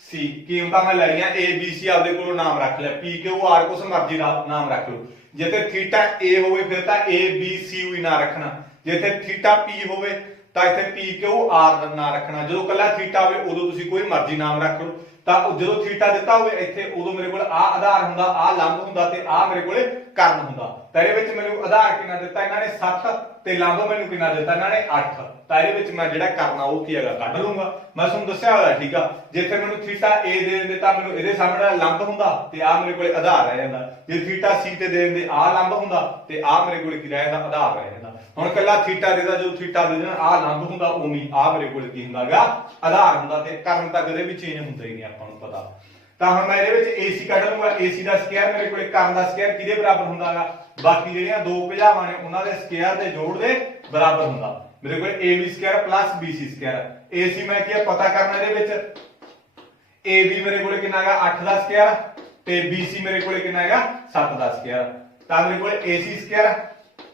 C ਕੀਮਤਾਂ ਮੈਂ ਲੈ ਲਈਆਂ। A B C ਆਪਦੇ ਕੋਲੋਂ ਨਾਮ ਰੱਖ ਲਿਆ, P Q R ਕੁਛ ਮਰਜ਼ੀ ਦਾ ਨਾਮ ਰੱਖ ਲਓ। ਜੇ ਤੇ ਥੀਟਾ A ਹੋਵੇ ਫਿਰ ਤਾਂ A B C ਵੀ ਨਾ ਰੱਖਣਾ। ਜੇ ਤੇ ਥੀਟਾ P ਹੋਵੇ ਤਾਂ ਇੱਥੇ P Q R ਦਾ ਨਾਮ ਰੱਖਣਾ। ਜਦੋਂ ਕੱਲਾ ਥੀਟਾ ਹੋਵੇ ਉਦੋਂ ਤੁਸੀਂ ਕੋਈ ਮਰਜ਼ੀ ਨਾਮ ਰੱਖ ਲਓ। ਤਾਂ ਜਦੋਂ ਥੀਟਾ ਦਿੱਤਾ ਹੋਵੇ ਇੱਥੇ, ਉਦੋਂ ਮੇਰੇ ਕੋਲ ਆ ਆਧਾਰ ਹੁੰਦਾ, ਆ ਲੰਬ ਹੁੰਦਾ, ਤੇ ਆ ਮੇਰੇ ਕੋਲੇ ਕਰਨ ਹੁੰਦਾ। ਤਾਂ ਇਹਦੇ ਵਿੱਚ ਮੈਨੂੰ ਆਧਾਰ ਕਿੰਨਾ ਦਿੱਤਾ ਇਹਨਾਂ ਨੇ, 7, ਤੇ ਲੰਬ ਮੈਨੂੰ ਕਿੰਨਾ ਦਿੱਤਾ ਇਹਨਾਂ ਨੇ, 8। ਤਾਂ ਇਹਦੇ ਵਿੱਚ ਮੈਂ ਜਿਹੜਾ ਕਰਨਾ ਉਹ ਕੀ ਹੈਗਾ, ਕੱਢ ਲੂੰਗਾ। ਮੈਂ ਤੁਹਾਨੂੰ ਦੱਸਿਆ ਹੋਇਆ, ਠੀਕ ਆ। ਜਿੱਥੇ ਮੈਨੂੰ ਥੀਟਾ A ਦੇ ਦਿੰਦੇ ਤਾਂ ਮੈਨੂੰ ਇਹਦੇ ਸਾਹਮਣੇ ਲੰਬ ਹੁੰਦਾ, ਤੇ ਆ ਮੇਰੇ ਕੋਲੇ ਆਧਾਰ ਰਹਿ ਜਾਂਦਾ। ਜੇ ਥੀਟਾ C ਤੇ ਦੇ ਦਿੰਦੇ ਆ ਲੰਬ ਹੁੰਦਾ, ਤੇ ਆ ਮੇਰੇ ਕੋਲੇ ਕੀ ਰਹਿ ਜਾਂਦਾ, ਆਧਾਰ ਰਹਿ ਜਾਂਦਾ। ਹੁਣ ਕੱਲਾ ਥੀਟਾ ਦੇਦਾ, ਜਦੋਂ ਥੀਟਾ ਦੇ ਦੇਣਾ ਆ ਲੰਬ ਹੁੰਦਾ, ਉਵੇਂ ਆ ਮੇਰੇ ਕੋਲੇ ਕੀ ਹੁੰਦਾਗਾ, ਆਧਾਰ ਹੁੰਦਾ। ਤੇ ਕਰਨ ਤਾਂ ਕਦੇ ਵੀ ਚੇਂਜ ਹੁੰਦਾ ਹੀ ਨਹੀਂ, ਆਪਾਂ ਨੂੰ ਪਤਾ। ਤਾਂ ਹੁਣ ਮੈਂ ਇਹਦੇ ਵਿੱਚ AC ਕੱਢ ਲੂੰਗਾ। AC ਦਾ ਸਕੁਅਰ ਮੇਰੇ ਕੋਲੇ ਕਰਨ ਦਾ ਸਕੁਅਰ ਕਿਹਦੇ ਬਰਾਬਰ ਹੁੰਦਾਗਾ, ਬਾਕੀ ਜਿਹੜੀਆਂ ਦੋ ਭੁਜਾਵਾਂ ਨੇ ਉਹਨਾਂ ਦੇ ਸਕੁਅਰ ਦੇ ਜੋੜ ਦੇ ਬਰਾਬਰ ਹੁੰਦਾ। ਮੇਰੇ ਕੋਲ AB square + BC square. AC ਮੈਂ ਕੀ ਪਤਾ ਕਰਨਾ, ਇਹਦੇ ਵਿੱਚ AB ਮੇਰੇ ਕੋਲੇ ਕਿੰਨਾ ਹੈਗਾ, 8 ਦਾ ਸਕੁਅਰ, ਤੇ BC ਮੇਰੇ ਕੋਲੇ ਕਿੰਨਾ ਹੈਗਾ, 7 ਦਾ ਸਕੁਅਰ। ਤਾਂ ਮੇਰੇ ਕੋਲੇ AC ਸਕੁਅਰ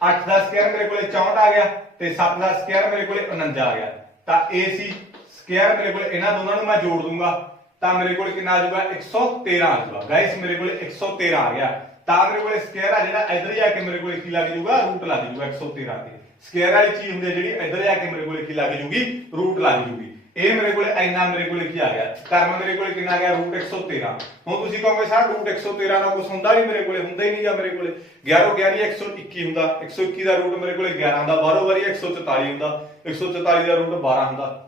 8 ਦਾ ਸਕੁਅਰ ਮੇਰੇ ਕੋਲੇ 64 ਆ ਗਿਆ, ਤੇ 7 ਦਾ ਸਕੁਅਰ ਮੇਰੇ ਕੋਲੇ 49 ਆ ਗਿਆ। ਤਾਂ AC ਸਕੁਅਰ ਮੇਰੇ ਕੋਲੇ ਇਹਨਾਂ ਦੋਨਾਂ ਨੂੰ ਮੈਂ ਜੋੜ ਦੂੰਗਾ, ਤਾਂ ਮੇਰੇ ਕੋਲੇ ਕਿੰਨਾ ਆ ਜਾਊਗਾ, 113 ਆ ਜਾਊਗਾ। ਗਾਇਸ ਮੇਰੇ ਕੋਲੇ 113 ਆ ਗਿਆ। ਤਾਂ ਮੇਰੇ ਕੋਲੇ ਸਕੁਅਰ ਆ ਜਿਹੜਾ ਇੱਧਰ ਜਾ ਕੇ ਮੇਰੇ ਕੋਲੇ ਕੀ ਲੱਗ ਜਾਊਗਾ, ਰੂਟ ਲੱਗ ਜਾਊਗਾ 113 ਤੇ। ਸਕੁਅਰ ਵਾਲੀ ਚੀਜ਼ ਹੁੰਦੀ ਹੈ ਜਿਹੜੀ ਇੱਧਰ ਜਾ ਕੇ ਮੇਰੇ ਕੋਲੇ ਕੀ ਲੱਗ ਜੂਗੀ, ਰੂਟ ਲੱਗ ਜੂਗੀ। ਇਹ ਮੇਰੇ ਕੋਲੇ ਇੰਨਾ ਮੇਰੇ ਕੋਲੇ ਕੀ ਆ ਗਿਆ, ਕਰਮ ਮੇਰੇ ਕੋਲੇ ਕਿੰਨਾ ਆ ਗਿਆ, ਰੂਟ 113। ਹੁਣ ਤੁਸੀਂ ਕਹੋਗੇ ਸਰ ਰੂਟ 113 ਦਾ ਕੁਝ ਹੁੰਦਾ ਨਹੀਂ, ਮੇਰੇ ਕੋਲੇ ਹੁੰਦਾ ਹੀ ਨਹੀਂ। ਜਾਂ ਮੇਰੇ ਕੋਲੇ 11 11 121 ਹੁੰਦਾ, 121 ਦਾ ਰੂਟ ਮੇਰੇ ਕੋਲੇ 11 ਹੁੰਦਾ, 12 ਵਾਰੀ 144 ਹੁੰਦਾ, 144 ਦਾ ਰੂਟ 12 ਹੁੰਦਾ।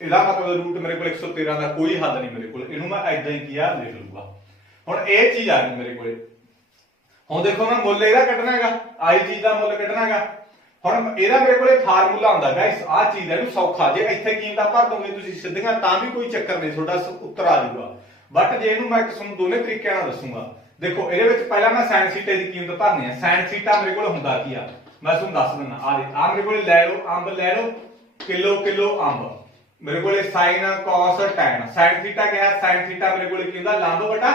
ਇਹਦਾ ਮਤਲਬ ਰੂਟ ਮੇਰੇ ਕੋਲ 113 ਦਾ ਕੋਈ ਹੱਦ ਨਹੀਂ ਮੇਰੇ ਕੋਲ। ਇਹਨੂੰ ਮੈਂ ਐਦਾਂ ਹੀ ਕੀਆ ਲਿਖ ਲੂੰਗਾ। ਹੁਣ ਇਹ ਚੀਜ਼ ਆ ਗਈ ਮੇਰੇ ਕੋਲੇ। ਹੁਣ ਦੇਖੋ ਮੈਂ ਮੁੱਲ ਇਹਦਾ ਕੱਢਣਾ ਹੈਗਾ, ਆਈ ਚੀਜ਼ ਦਾ ਮੁੱਲ ਕੱਢਣਾ ਹੈਗਾ। ਹੁਣ ਇਹਦਾ ਮੇਰੇ ਕੋਲੇ ਫਾਰਮੂਲਾ ਹੁੰਦਾ ਗਾਇਸ, ਆ ਚੀਜ਼ ਹੈ, ਇਹਨੂੰ ਸੌਖਾ। ਜੇ ਇੱਥੇ ਕੀਮਤਾਂ ਭਰ ਦੋਗੇ ਤੁਸੀਂ ਸਿੱਧੀਆਂ ਤਾਂ ਵੀ ਕੋਈ ਚੱਕਰ ਨਹੀਂ, ਤੁਹਾਡਾ ਉੱਤਰ ਆ ਜਾਊਗਾ। ਬਟ ਜੇ ਇਹਨੂੰ ਮੈਂ ਤੁਹਾਨੂੰ ਦੋਨੇ ਤਰੀਕਿਆਂ ਨਾਲ ਦੱਸੂਗਾ। ਦੇਖੋ ਇਹਦੇ ਵਿੱਚ ਪਹਿਲਾਂ ਮੈਂ sin ਥੀਟਾ ਦੀ ਕੀਮਤ ਭਰਨੀ ਹੈ। sin ਥੀਟਾ ਮੇਰੇ ਕੋਲ ਹੁੰਦਾ ਕੀ ਆ, ਮੈਂ ਤੁਹਾਨੂੰ ਦੱਸ ਦਿੰਦਾ। ਆ ਮੇਰੇ ਕੋਲੇ ਲੈ ਲਓ ਅੰਬ, ਲੈ ਲਓ ਕਿਲੋ ਕਿਲੋ ਅੰਬ। ਮੇਰੇ ਕੋਲੇ sin cos tan। sin theta ਕਿਹਾ, sin ਥੀਟਾ ਮੇਰੇ ਕੋਲੇ ਕੀ ਹੁੰਦਾ, ਲੰਬ ਵਟਾ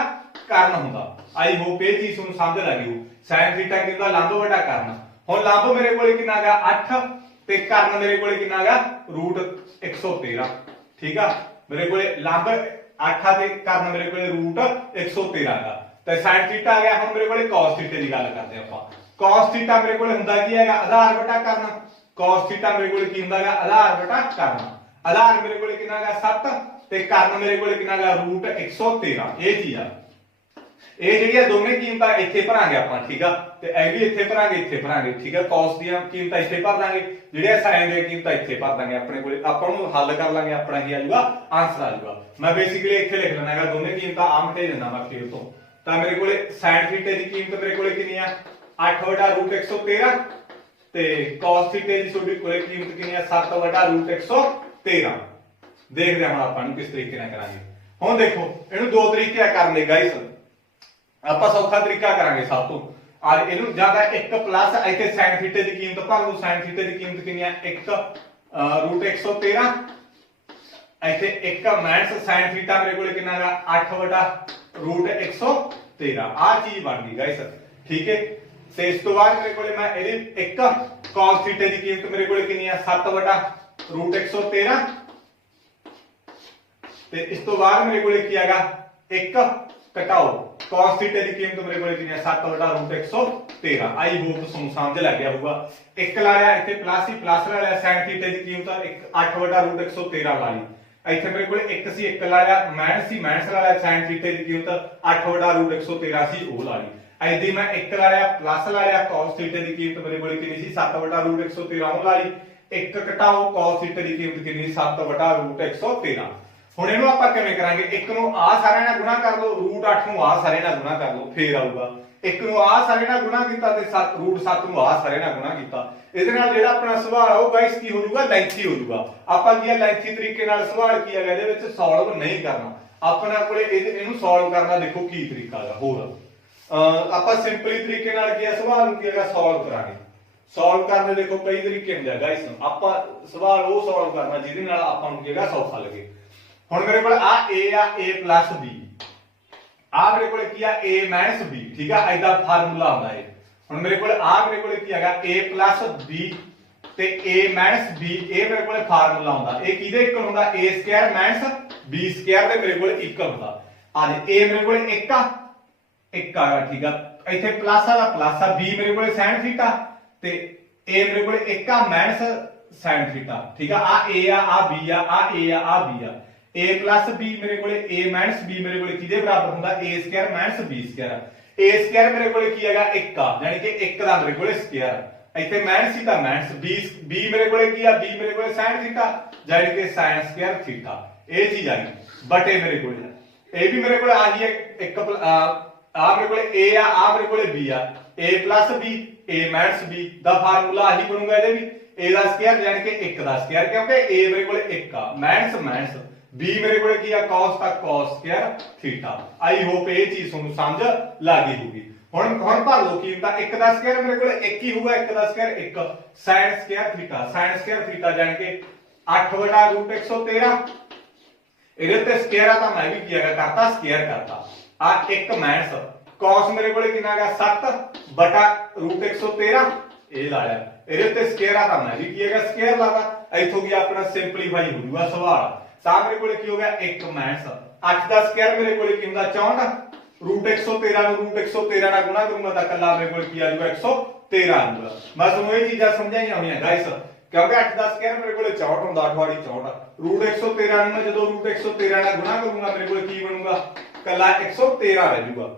ਕਰਨ ਹੁੰਦਾ। ਆਈ ਹੋਪ ਇਹ ਚੀਜ਼ ਤੁਹਾਨੂੰ ਸਮਝ ਲੱਗੀ ਹੋ। sin ਥੀਟਾ ਕੀ ਹੁੰਦਾ, ਲੰਬ ਵਟਾ ਕਰਨ। ਹੁਣ ਲੰਬ ਮੇਰੇ ਕੋਲੇ ਕਿੰਨਾ ਹੈਗਾ, 8, ਤੇ ਕਰਨ ਮੇਰੇ ਕੋਲੇ ਕਿੰਨਾ ਹੈਗਾ, ਰੂਟ 113। ਠੀਕ ਆ, ਮੇਰੇ ਕੋਲੇ ਲੰਬ 8 ਤੇ ਕਰਨ ਮੇਰੇ ਕੋਲੇ ਰੂਟ 113 ਹੈਗਾ। ਤੇ sin ਥੀਟਾ ਆ ਗਿਆ। ਹੁਣ ਮੇਰੇ ਕੋਲੇ cos ਥੀਟੇ ਦੀ ਗੱਲ ਕਰਦੇ ਆਪਾਂ। cos ਥੀਟਾ ਮੇਰੇ ਕੋਲੇ ਹੁੰਦਾ ਕੀ ਹੈਗਾ, ਆਧਾਰ ਵਟਾ ਕਰਨ। cos ਥੀਟਾ ਮੇਰੇ ਕੋਲੇ ਕੀ ਹੁੰਦਾ ਹੈਗਾ, ਆਧਾਰ ਵਟਾ ਕਰਨ। ਆਧਾਰ ਮੇਰੇ ਕੋਲੇ ਕਿੰਨਾ ਹੈਗਾ, 7, ਤੇ ਕਰਨ ਮੇਰੇ ਕੋਲੇ ਕਿੰਨਾ ਹੈਗਾ, ਰੂਟ 113। ਇਹ ਚੀਜ਼ ਆ। ਇਹ ਜਿਹੜੀਆਂ ਦੋਵੇਂ ਕੀਮਤਾਂ ਇੱਥੇ ਭਰਾਂਗੇ ਆਪਾਂ, ਠੀਕ ਆ। ਤੇ ਇਹ ਵੀ ਇੱਥੇ ਭਰਾਂਗੇ, ਇੱਥੇ ਭਰਾਂਗੇ, ਠੀਕ ਆ। cos ਦੀਆਂ ਕੀਮਤਾਂ ਇੱਥੇ ਭਰ ਦਾਂਗੇ, ਜਿਹੜੀਆਂ sin ਦੀਆਂ ਕੀਮਤਾਂ ਇੱਥੇ ਭਰ ਦਾਂਗੇ। ਆਪਣੇ ਕੋਲੇ ਆਪਾਂ ਨੂੰ ਹੱਲ ਕਰ ਲਾਂਗੇ, ਆਪਣਾ ਕੀ ਆ ਜਾਊਗਾ, ਆਨਸਰ ਆ ਜਾਊਗਾ। ਮੈਂ ਬੇਸਿਕਲੀ ਇੱਥੇ ਲਿਖ ਲੈਣਾ ਹੈਗਾ ਦੋਵੇਂ ਕੀਮਤਾਂ ਆ ਮਿਟੇ ਦਿੰਦਾ ਮੈਂ ਫੇਰ ਤੋਂ। ਤਾਂ ਮੇਰੇ ਕੋਲੇ sin ਥੀਟੇ ਦੀ ਕੀਮਤ ਮੇਰੇ ਕੋਲੇ ਕਿੰਨੀ ਆ, 8/√113, ਤੇ cos ਥੀਟੇ ਦੀ ਤੁਹਾਡੇ ਕੋਲੇ ਕੀਮਤ ਕਿੰਨੀ ਆ, 7/√113। ਦੇਖਦੇ ਹਾਂ ਹੁਣ ਆਪਾਂ ਨੂੰ ਕਿਸ ਤਰੀਕੇ ਨਾਲ ਕਰਾਂਗੇ। ਹੁਣ ਦੇਖੋ ਇਹਨੂੰ ਦੋ ਤਰੀਕੇ ਆ ਕਰਨ ਦੇ ਗਾਇਸ। ਆਪਾਂ ਸੌਖਾ ਤਰੀਕਾ ਕਰਾਂਗੇ ਸਭ ਤੋਂ। ਆ ਇਹਨੂੰ ਜਿਆਦਾ 1 ਪਲੱਸ ਇੱਥੇ sin ਥੀਟੇ ਦੀ ਕੀਮਤ ਭਰ ਲਓ। sin ਥੀਟੇ ਦੀ ਕੀਮਤ ਕਿੰਨੀ ਆ, 1/√113। ਇੱਥੇ 1 ਮਾਈਨਸ sin ਥੀਟਾ ਮੇਰੇ ਕੋਲੇ ਕਿੰਨਾ ਹੈਗਾ, 8/√113। ਆ ਚੀਜ਼ ਬਣ ਗਈ ਗਾਇਸ, ਠੀਕ ਹੈ। ਤੇ ਇਸ ਤੋਂ ਬਾਅਦ ਮੇਰੇ ਕੋਲੇ ਮੈਂ ਇਹਦੀ ਇੱਕ cos थीटा ਦੀ ਕੀਮਤ ਮੇਰੇ ਕੋਲੇ ਕਿੰਨੀ ਆ 7/√113 ਤੇ ਇਸ ਤੋਂ ਬਾਅਦ ਮੇਰੇ ਕੋਲੇ ਕੀ ਹੈਗਾ ਇੱਕ ਘਟਾਓ cos थीटा ਦੀ ਕੀਮਤ ਮੇਰੇ ਕੋਲੇ ਕਿੰਨੀ ਆ 7/√113 ਆਈ ਹੋਪ ਤੁਹਾਨੂੰ ਸਮਝ ਲੱਗ ਗਿਆ ਹੋਊਗਾ ਇੱਕ ਲਾ ਲਿਆ ਇੱਥੇ ਪਲੱਸ ਹੀ ਪਲੱਸ ਲਾ ਲਿਆ sin थीटा ਦੀ ਕੀਮਤ 8/√113 ਲਾ ਲਈ ਇੱਥੇ ਮੇਰੇ ਕੋਲੇ ਇੱਕ ਸੀ ਇੱਕ ਲਾ ਲਿਆ ਮਾਈਨਸ ਸੀ ਮਾਈਨਸ ਲਾ ਲਿਆ sin थीटा ਦੀ ਕੀਮਤ 8/√113 ਸੀ ਉਹ ਲਾ ਲਈ ऐदी मैं एक ला लिया प्लस ला लिया cos थीटा की कीमत मेरे को कितनी सी 7/√113 ला ली एक घटाओ cos थीटा की कीमत कितनी 7/√113 ਹੁਣ ਇਹਨੂੰ ਆਪਾਂ ਕਿਵੇਂ ਕਰਾਂਗੇ ਇੱਕ ਨੂੰ ਆ ਸਾਰਿਆਂ ਨਾਲ ਗੁਣਾ ਕਰ ਲਓ √8 ਨੂੰ ਆ ਸਾਰਿਆਂ ਨਾਲ ਗੁਣਾ ਕਰ ਲਓ ਫੇਰ ਆਊਗਾ ਇੱਕ ਨੂੰ ਆ ਸਾਰਿਆਂ ਨਾਲ ਗੁਣਾ ਕੀਤਾ ਤੇ 7 ਨੂੰ ਆ ਸਾਰਿਆਂ ਨਾਲ ਗੁਣਾ ਕੀਤਾ ਇਹਦੇ ਨਾਲ ਜਿਹੜਾ ਆਪਣਾ ਸਵਾਲ ਆ ਉਹ ਗਾਇਸ ਕੀ ਹੋ ਜਾਊਗਾ ਲੈਂਥੀ ਹੋ ਜਾਊਗਾ ਆਪਾਂ ਕੀ ਹੈ ਲੈਂਥੀ ਤਰੀਕੇ ਨਾਲ ਸਵਾਲ ਕੀ ਹੈਗਾ ਇਹਦੇ ਵਿੱਚ ਸੋਲਵ ਨਹੀਂ ਕਰਨਾ ਆਪਣਾ ਕੋਲੇ ਇਹਨੂੰ ਸੋਲਵ ਕਰਨਾ ਦੇਖੋ ਕੀ ਤਰੀਕਾ ਹੈਗਾ ਹੋਰ ਆਪਾਂ ਸਿੰਪਲੀ ਤਰੀਕੇ ਨਾਲ ਕੀ ਹੈ ਸਵਾਲ ਨੂੰ ਕੀ ਹੈਗਾ ਸੋਲਵ ਕਰਾਂਗੇ ਸੋਲਵ ਕਰਨ ਦੇ ਦੇਖੋ ਕਈ ਤਰੀਕੇ ਹੁੰਦੇ ਆ ਗਾਇਸ ਆਪਾਂ ਸਵਾਲ ਉਹ ਸੋਲਵ ਕਰਨਾ ਜਿਹਦੇ ਨਾਲ ਆਪਾਂ ਨੂੰ ਕੀ ਹੈਗਾ ਸੌਖਾ ਲੱਗੇ ਹੁਣ ਮੇਰੇ ਕੋਲ ਆ a ਆ a + b ਆ ਮੇਰੇ ਕੋਲ ਕੀ ਆ a - b ਠੀਕ ਆ ਐਦਾ ਫਾਰਮੂਲਾ ਹੁੰਦਾ ਹੈ ਹੁਣ ਮੇਰੇ ਕੋਲ ਕੀ ਹੈਗਾ a + b ਤੇ a - b ਇਹ ਮੇਰੇ ਕੋਲ ਫਾਰਮੂਲਾ ਹੁੰਦਾ ਇਹ ਕਿਹਦੇ ਇਕੁਅਲ ਹੁੰਦਾ a² - b² ਦੇ ਮੇਰੇ ਕੋਲ ਇਕੁਅਲ ਹੁੰਦਾ ਆ ਜੇ a ਮੇਰੇ ਕੋਲ 1 ਆ ਇੱਕ ਆ ਠੀਕ ਆ ਇੱਥੇ ਪਲੱਸ ਵਾਲਾ ਪਲੱਸ ਆ b ਮੇਰੇ ਕੋਲੇ sin थीटा ਤੇ a ਮੇਰੇ ਕੋਲੇ 1 ਆ ਮਾਈਨਸ sin थीटा ਠੀਕ ਆ ਆ a ਆ b ਆ ਆ a ਆ b ਆ a + b ਮੇਰੇ ਕੋਲੇ a - b ਮੇਰੇ ਕੋਲੇ ਕਿਹਦੇ ਬਰਾਬਰ ਹੁੰਦਾ a² - b² a² ਮੇਰੇ ਕੋਲੇ ਕੀ ਹੈਗਾ 1 ਆ ਯਾਨੀ ਕਿ 1 ਦਾ ਮੇਰੇ ਕੋਲੇ ਸਕੁਅਰ ਇੱਥੇ ਮਾਈਨਸ ਸੀ ਤਾਂ ਮਾਈਨਸ b ਮੇਰੇ ਕੋਲੇ ਕੀ ਆ b ਮੇਰੇ ਕੋਲੇ sin थीटा ਯਾਨੀ ਕਿ sin² थीटा ਇਹ ਚੀਜ਼ ਆ ਗਈ ਬਟੇ ਮੇਰੇ ਕੋਲੇ ਇਹ ਵੀ ਮੇਰੇ ਕੋਲੇ ਆ ਗਈ ਇੱਕ ਆ ਮੇਰੇ ਕੋਲੇ a ਆ ਮੇਰੇ ਕੋਲੇ b ਆ a + b a - b the formula ਆਹੀ ਬਣੂਗਾ ਇਹਦੇ ਵੀ a ਦਾ ਸਕੁਅਰ ਯਾਨੀ ਕਿ 1 ਦਾ ਸਕੁਅਰ ਕਿਉਂਕਿ a ਮੇਰੇ ਕੋਲੇ 1 ਆ ਮਾਈਨਸ b ਮੇਰੇ ਕੋਲੇ ਕੀ ਆ cos ਤਾਂ cos² थीटा ਆਈ ਹੋਪ ਇਹ ਚੀਜ਼ ਤੁਹਾਨੂੰ ਸਮਝ ਲੱਗ ਗਈ ਹੋਊਗੀ ਹੁਣ ਭਰ ਲਓ ਕੀਮਤਾਂ 1 ਦਾ ਸਕੁਅਰ ਮੇਰੇ ਕੋਲੇ 1 ਹੀ ਹੋਊਗਾ 1 ਦਾ ਸਕੁਅਰ 1 sin² थीटा ਯਾਨੀ ਕਿ 8/√113 ਇਹਦੇ ਤੇ ਸਕੁਅਰ ਆ ਤਾਂ ਮੈਂ ਵੀ ਕੀ ਹੈਗਾ ਕਰਤਾ ਸਕੁਅਰ ਕਰਤਾ ਆ 1 ਮਾਈਨਸ cos ਮੇਰੇ ਕੋਲੇ ਕਿੰਨਾ ਹੈਗਾ 7/√113 ਇਹ ਲਾਇਆ ਇਹਦੇ ਤੇ ਸਕੁਅਰ ਆ ਤਾਂ ਮੈਂ ਵੀ ਕੀ ਹੈਗਾ ਸਕੁਅਰ ਲਾਤਾ ਇੱਥੋਂ ਕੀ ਆਪਣਾ ਸਿੰਪਲੀਫਾਈ ਹੋ ਜੂਗਾ ਸਵਾਲ ਤਾਂ ਮੇਰੇ ਕੋਲੇ ਕੀ ਹੋ ਗਿਆ 1 ਮਾਈਨਸ 8 ਦਾ ਸਕੁਅਰ ਮੇਰੇ ਕੋਲੇ ਕੀ ਹੁੰਦਾ 64 √113 ਨੂੰ √113 ਨਾਲ ਗੁਣਾ ਕਰੂੰਗਾ ਤਾਂ ਕੱਲਾ ਮੇਰੇ ਕੋਲੇ ਕੀ ਆ ਜਾਊਗਾ 113 ਆਊਗਾ ਮੈਂ ਤੁਹਾਨੂੰ ਇਹ ਚੀਜ਼ਾਂ ਸਮਝਾਈਆਂ ਹੋਈਆਂ ਗਾਇਸ ਕਿਉਂਕਿ 8 ਦਾ ਸਕੁਅਰ ਮੇਰੇ ਕੋਲੇ 64 ਹੁੰਦਾ 8 ਵਾਲੀ 64 √113 ਨੂੰ ਮੈਂ ਜਦੋਂ √113 ਨਾਲ ਗੁਣਾ ਕਰੂੰਗਾ ਮੇਰੇ ਕੋਲੇ ਕੀ ਬਣੂਗਾ ਕੱਲਾ 113 ਰਹਿ ਜਾਊਗਾ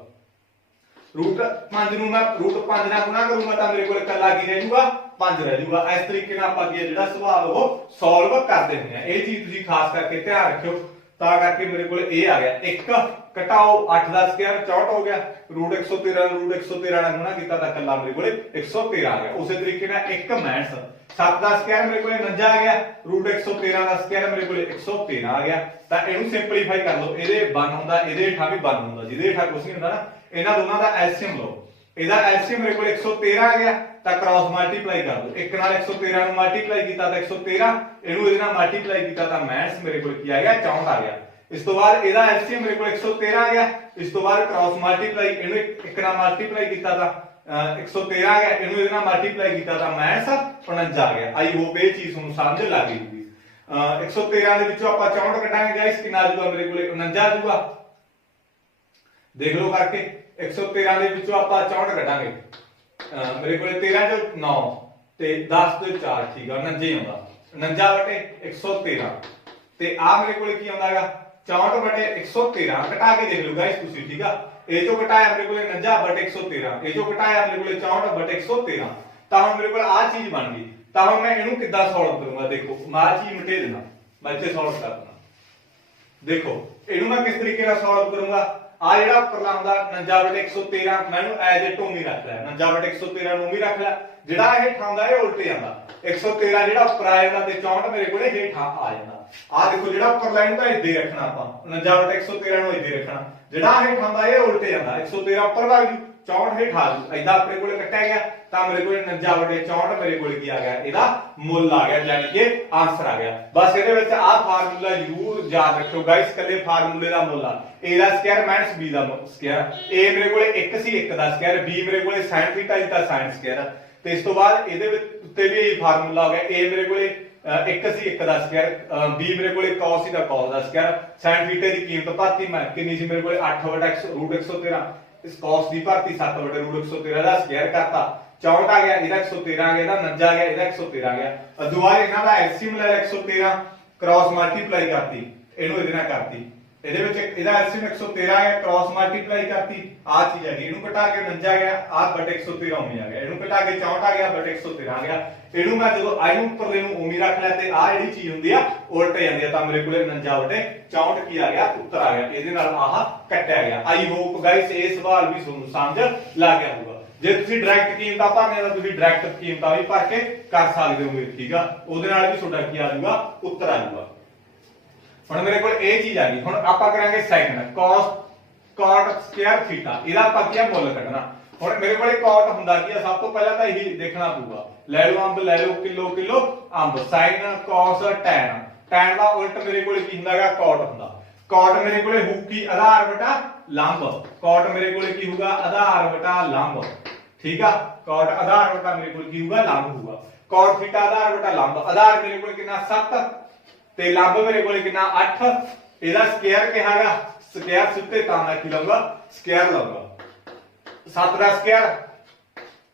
√5 ਨੂੰ ਮੈਂ √5 ਨਾਲ ਗੁਣਾ ਕਰੂੰਗਾ ਤਾਂ ਮੇਰੇ ਕੋਲ ਕੱਲਾ ਕੀ ਰਹਿ ਜਾਊਗਾ 5 ਰਹਿ ਜਾਊਗਾ ਇਸ ਤਰੀਕੇ ਨਾਲ ਆਪਾਂ ਕੀ ਜਿਹੜਾ ਸਵਾਲ ਉਹ ਸੋਲਵ ਕਰਦੇ ਹੁੰਦੇ ਆ ਇਹ ਚੀਜ਼ ਤੁਸੀਂ ਖਾਸ ਕਰਕੇ ਧਿਆਨ ਰੱਖਿਓ ਤਾਂ ਕਰਕੇ ਮੇਰੇ ਕੋਲ ਇਹ ਆ ਗਿਆ 1 ਘਟਾਓ 8 ਦਾ ਸਕੁਅਰ 64 ਹੋ ਗਿਆ √113 ਨੂੰ √113 ਨਾਲ ਗੁਣਾ ਕੀਤਾ ਤਾਂ ਕੱਲਾ ਮੇਰੇ ਕੋਲ 113 ਆ ਗਿਆ ਉਸੇ ਤਰੀਕੇ ਨਾਲ 1 ਮਾਈਨਸ 7 ਦਾ ਸਕੁਅਰ ਮੇਰੇ ਕੋਲ 49 ਆ ਗਿਆ √113 ਦਾ ਸਕੁਅਰ ਮੇਰੇ ਕੋਲ 113 ਆ ਗਿਆ ਤਾਂ ਇਹਨੂੰ ਸਿੰਪਲੀਫਾਈ ਕਰ ਲਓ ਇਹਦੇ 1 ਹੁੰਦਾ ਇਹਦੇ ਹੇਠਾਂ ਵੀ 1 ਹੁੰਦਾ ਜਿਹਦੇ ਹੇਠਾਂ ਕੁਝ ਨਹੀਂ ਹੁੰਦਾ ਨਾ ਇਹਨਾਂ ਦੋਨਾਂ ਦਾ ਐਲਸੀਐਮ ਲਓ ਇਹਦਾ ਐਲਸੀਐਮ ਮੇਰੇ ਕੋਲ 113 ਆ ਗਿਆ ਤਾਂ ਕ੍ਰਾਸ ਮਲਟੀਪਲਾਈ ਕਰ ਦੋ 1 ਨਾਲ 113 ਨੂੰ ਮਲਟੀਪਲਾਈ ਕੀਤਾ ਤਾਂ 113 ਇਹਨੂੰ ਇਹਦੇ ਨਾਲ ਮਲਟੀਪਲਾਈ ਕੀਤਾ ਤਾਂ ਮਾਈਨਸ ਮੇਰੇ ਕੋਲ ਕੀ ਆ ਗਿਆ 64 ਆ ਗਿਆ ਇਸ ਤੋਂ ਬਾਅਦ ਇਹਦਾ ਐਲਸੀਐਮ ਮੇਰੇ ਕੋਲ 113 ਆ ਗਿਆ ਇਸ ਤੋਂ ਬਾਅਦ ਕ੍ਰਾਸ ਮਲਟੀਪਲਾਈ ਇਹਨੂੰ 1 ਨਾਲ ਮਲਟੀਪਲਾਈ ਕੀਤਾ ਤਾਂ 113 ਆ ਗਿਆ ਇਹਨੂੰ ਇਹਦੇ ਨਾਲ ਮਲਟੀਪਲਾਈ ਕੀਤਾ ਤਾਂ ਮਾਈਨਸ 49 ਆ ਗਿਆ ਆਈ ਹੋਪ ਇਹ ਚੀਜ਼ ਤੁਹਾਨੂੰ ਸਮਝ ਲੱਗ ਗਈ ਹੋਊਗੀ 113 ਦੇ ਵਿੱਚੋਂ ਆਪਾਂ 64 ਕੱਢਾਂਗੇ ਗਾਇਸ ਕਿੰਨਾ ਆ ਜਾਊਗਾ ਮੇਰੇ ਕੋਲ 49 ਆ ਜਾਊਗਾ ਦੇਖ ਲਓ ਕਰਕੇ 113 ਦੇ ਵਿੱਚੋਂ ਆਪਾਂ 64 ਕੱਢਾਂਗੇ ਮੇਰੇ ਕੋਲੇ 13 ਚੋਂ 9 ਤੇ 10 ਤੋਂ 4 ਠੀਕ ਆ 49 ਆਉਂਦਾ 49/113 ਤੇ ਆ ਮੇਰੇ ਕੋਲੇ ਕੀ ਆਉਂਦਾ ਹੈਗਾ 64/113 ਘਟਾ ਕੇ ਦੇਖ ਲਓ ਗਾਇਸ ਤੁਸੀਂ ਠੀਕ ਆ ਇਹ ਚੋਂ ਘਟਾਇਆ ਮੇਰੇ ਕੋਲੇ 49/113 ਇਹ ਚੋਂ ਘਟਾਇਆ ਮੇਰੇ ਕੋਲੇ 64/113 ਤਾਂ ਹੁਣ ਮੇਰੇ ਕੋਲ ਆ ਚੀਜ਼ ਬਣ ਗਈ ਤਾਂ ਹੁਣ ਮੈਂ ਇਹਨੂੰ ਕਿੱਦਾਂ ਸੋਲਵ ਕਰੂੰਗਾ ਦੇਖੋ ਮੈਂ ਆ ਚੀਜ਼ ਮਿਟੇ ਦੇਣਾ ਮੈਂ ਇੱਥੇ ਸੋਲਵ ਕਰ ਦੇਣਾ ਦੇਖੋ ਇਹਨੂੰ ਮੈਂ ਕਿਸ ਤਰੀਕੇ ਨਾਲ ਸੋਲਵ ਕਰੂੰਗਾ ਆ ਜਿਹੜਾ ਉੱਪਰਲਾ ਆਉਂਦਾ 49/113 ਮੈਂ ਇਹਨੂੰ ਐਜ਼ ਇਟ ਉਵੇਂ ਰੱਖ ਲਿਆ 49/113 ਨੂੰ ਵੀ ਰੱਖ ਲਿਆ ਜਿਹੜਾ ਇਹ ਠਾਉਂਦਾ ਇਹ ਉਲਟ ਜਾਂਦਾ 113 ਜਿਹੜਾ ਉੱਪਰ ਆ ਜਾਂਦਾ ਤੇ 64 ਮੇਰੇ ਕੋਲੇ ਹੇਠਾਂ ਆ ਜਾਂਦਾ ਆ ਦੇਖੋ ਜਿਹੜਾ ਉੱਪਰ ਲਾਈਨ ਦਾ ਇੱਦੇ ਰੱਖਣਾ ਆਪਾਂ 49/113 ਨੂੰ ਇੱਦੇ ਰੱਖਣਾ ਜਿਹੜਾ ਹੇਠਾਂ ਆਉਂਦਾ ਇਹ ਉਲਟ ਜਾਂਦਾ 113 ਉੱਪਰ ਵਗ ਜੂ 64 ਹੇਠ ਆ ਜੂ ਇਦਾਂ ਆਪਣੇ ਕੋਲੇ ਕੱਟਿਆ ਗਿਆ ਤਾਂ ਮੇਰੇ ਕੋਲੇ 49/64 ਮੇਰੇ ਕੋਲੇ ਕੀ ਆ ਗਿਆ ਇਹਦਾ ਮੁੱਲ ਆ ਗਿਆ ਯਾਨੀ ਕਿ ਆਨਸਰ ਆ ਗਿਆ। ਬਸ ਇਹਦੇ ਵਿੱਚ ਆਹ ਫਾਰਮੂਲਾ ਜ਼ਰੂਰ ਯਾਦ ਰੱਖਿਓ ਗਾਇਸ, ਕੱਲੇ ਫਾਰਮੂਲੇ ਦਾ ਮੁੱਲ ਆ a the square minus b the square. a ਮੇਰੇ ਕੋਲੇ 1 ਸੀ 1 ਦਾ ਸਕੁਅਰ, b ਮੇਰੇ ਕੋਲੇ sin ਥੀਟਾ ਦੀ ਤਾਂ sin ਸਕੁਅਰ ਤੇ ਇਸ ਤੋਂ ਬਾਅਦ ਇਹਦੇ ਵਿੱਚ ਉੱਤੇ ਵੀ ਇਹ ਫਾਰਮੂਲਾ ਹੋ ਗਿਆ a ਮੇਰੇ ਕੋਲੇ 1 ਸੀ 1 ਦਾ ਸਕੁਅਰ, b ਮੇਰੇ ਕੋਲੇ cos ਸੀ ਦਾ cos ਦਾ ਸਕੁਅਰ, sin ਥੀਟਾ ਦੀ ਕੀਮਤ ਭਾਤੀ ਮੈਂ ਕਿੰਨੀ ਸੀ ਮੇਰੇ ਕੋਲੇ 8/√113, ਇਸ cos ਦੀ ਭਾਤੀ 7/√113 ਦਾ ਸਕੁਅਰ ਕਰਤਾ 64 ਆ ਗਿਆ, ਇਹਦਾ 113 ਆ ਗਿਆ, ਇਹਦਾ 49 ਆ ਗਿਆ, ਇਹਦਾ 113 ਆ ਗਿਆ। ਦੁਬਾਰਾ ਇਹਨਾਂ ਦਾ ਐਲਸੀਐਮ ਲੈ 113 ਕ੍ਰਾਸ ਮਲਟੀਪਲਾਈ ਕਰਤੀ, ਇਹਨੂੰ ਇਹਦੇ ਨਾਲ ਕਰਤੀ, ਇਹਦੇ ਵਿੱਚ ਇਹਦਾ ਐਲਸੀਐਮ 113 ਹੈ ਕ੍ਰਾਸ ਮਲਟੀਪਲਾਈ ਕਰਤੀ, ਆ ਚੀਜ਼ ਹੈਗੀ, ਇਹਨੂੰ ਘਟਾ ਕੇ 49 ਆ ਗਿਆ, ਆ ਬਟ 113 ਉਵੇਂ ਆ ਗਿਆ, ਇਹਨੂੰ ਘਟਾ ਕੇ 64 ਆ ਗਿਆ ਬਟ 113 ਆ ਗਿਆ। ਇਹਨੂੰ ਮੈਂ ਜਦੋਂ ਆਈ ਨੂੰ ਉੱਪਰ ਨੂੰ ਉਵੇਂ ਰੱਖ ਲਿਆ ਤੇ ਆ ਜਿਹੜੀ ਚੀਜ਼ ਹੁੰਦੀ ਆ ਉਲਟ ਜਾਂਦੀ ਆ ਤਾਂ ਮੇਰੇ ਕੋਲੇ 49/64 ਕੀ ਆ ਗਿਆ ਉੱਤਰ ਆ ਗਿਆ। ਇਹਦੇ ਨਾਲ ਆਹ ਕੱਟਿਆ ਗਿਆ। ਆਈ ਹੋਪ ਗਾਇਸ ਇਹ ਸਵਾਲ ਵੀ ਤੁਹਾਨੂੰ ਸਮਝ ਲੱਗ ਗਿਆ ਹੋਊਗਾ। ਜੇ ਤੁਸੀਂ ਡਾਇਰੈਕਟ ਕੀਮਤਾਂ ਭਰਨੇ ਤਾਂ ਤੁਸੀਂ ਡਾਇਰੈਕਟ ਕੀਮਤਾਂ ਵੀ ਭਰ ਕੇ ਕਰ ਸਕਦੇ ਹੋ, ਠੀਕ ਆ, ਉਹਦੇ ਨਾਲ ਵੀ ਤੁਹਾਡਾ ਕੀ ਆ ਜਾਊਗਾ ਉੱਤਰ ਆ ਜਾਊਗਾ। ਹੁਣ ਮੇਰੇ ਕੋਲ ਇਹ ਚੀਜ਼ ਆ ਗਈ, ਹੁਣ ਆਪਾਂ ਕਰਾਂਗੇ ਸੈਕੰਡ cot ਸਕੁਅਰ ਥੀਟਾ, ਇਹਦਾ ਆਪਾਂ ਕੀ ਆ ਮੁੱਲ ਕੱਢਣਾ। ਹੁਣ ਮੇਰੇ ਕੋਲੇ cot ਹੁੰਦਾ ਕੀ ਆ, ਸਭ ਤੋਂ ਪਹਿਲਾਂ ਤਾਂ ਇਹੀ ਦੇਖਣਾ ਪਊਗਾ, ਲੈ ਲਓ ਅੰਬ ਲੈ ਲਓ ਕਿਲੋ ਅੰਬ, sin cos tan ਦਾ ਉਲਟ ਮੇਰੇ ਕੋਲੇ ਕੀ ਹੁੰਦਾਗਾ cot ਹੁੰਦਾ। cot ਮੇਰੇ ਕੋਲੇ ਹੋਊ ਕੀ ਆਧਾਰ ਬਟਾ ਲੰਬ, cot ਮੇਰੇ ਕੋਲੇ ਕੀ ਹੋਊਗਾ ਆਧਾਰ ਬਟਾ ਲੰਬ, ਠੀਕ ਆ, cot ਆਧਾਰ ਬਟਾ ਮੇਰੇ ਕੋਲ ਕੀ ਹੋਊਗਾ ਲੰਬ ਹੋਊਗਾ। cot ਥੀਟਾ ਆਧਾਰ ਬਟਾ ਲੰਬ, ਆਧਾਰ ਮੇਰੇ ਕੋਲ ਕਿੰਨਾ 7 ਤੇ ਲੰਬ ਮੇਰੇ ਕੋਲੇ ਕਿੰਨਾ 8, ਇਹਦਾ ਸਕੁਅਰ ਕਿਹਾਗਾ ਸਕੁਅਰ ਸਿੱਧੇ ਤਾਂ ਦਾ ਕੀ ਲਾਉਂਗਾ ਸਕੁਅਰ ਲਾਉਂਗਾ, 7 ਦਾ ਸਕੁਅਰ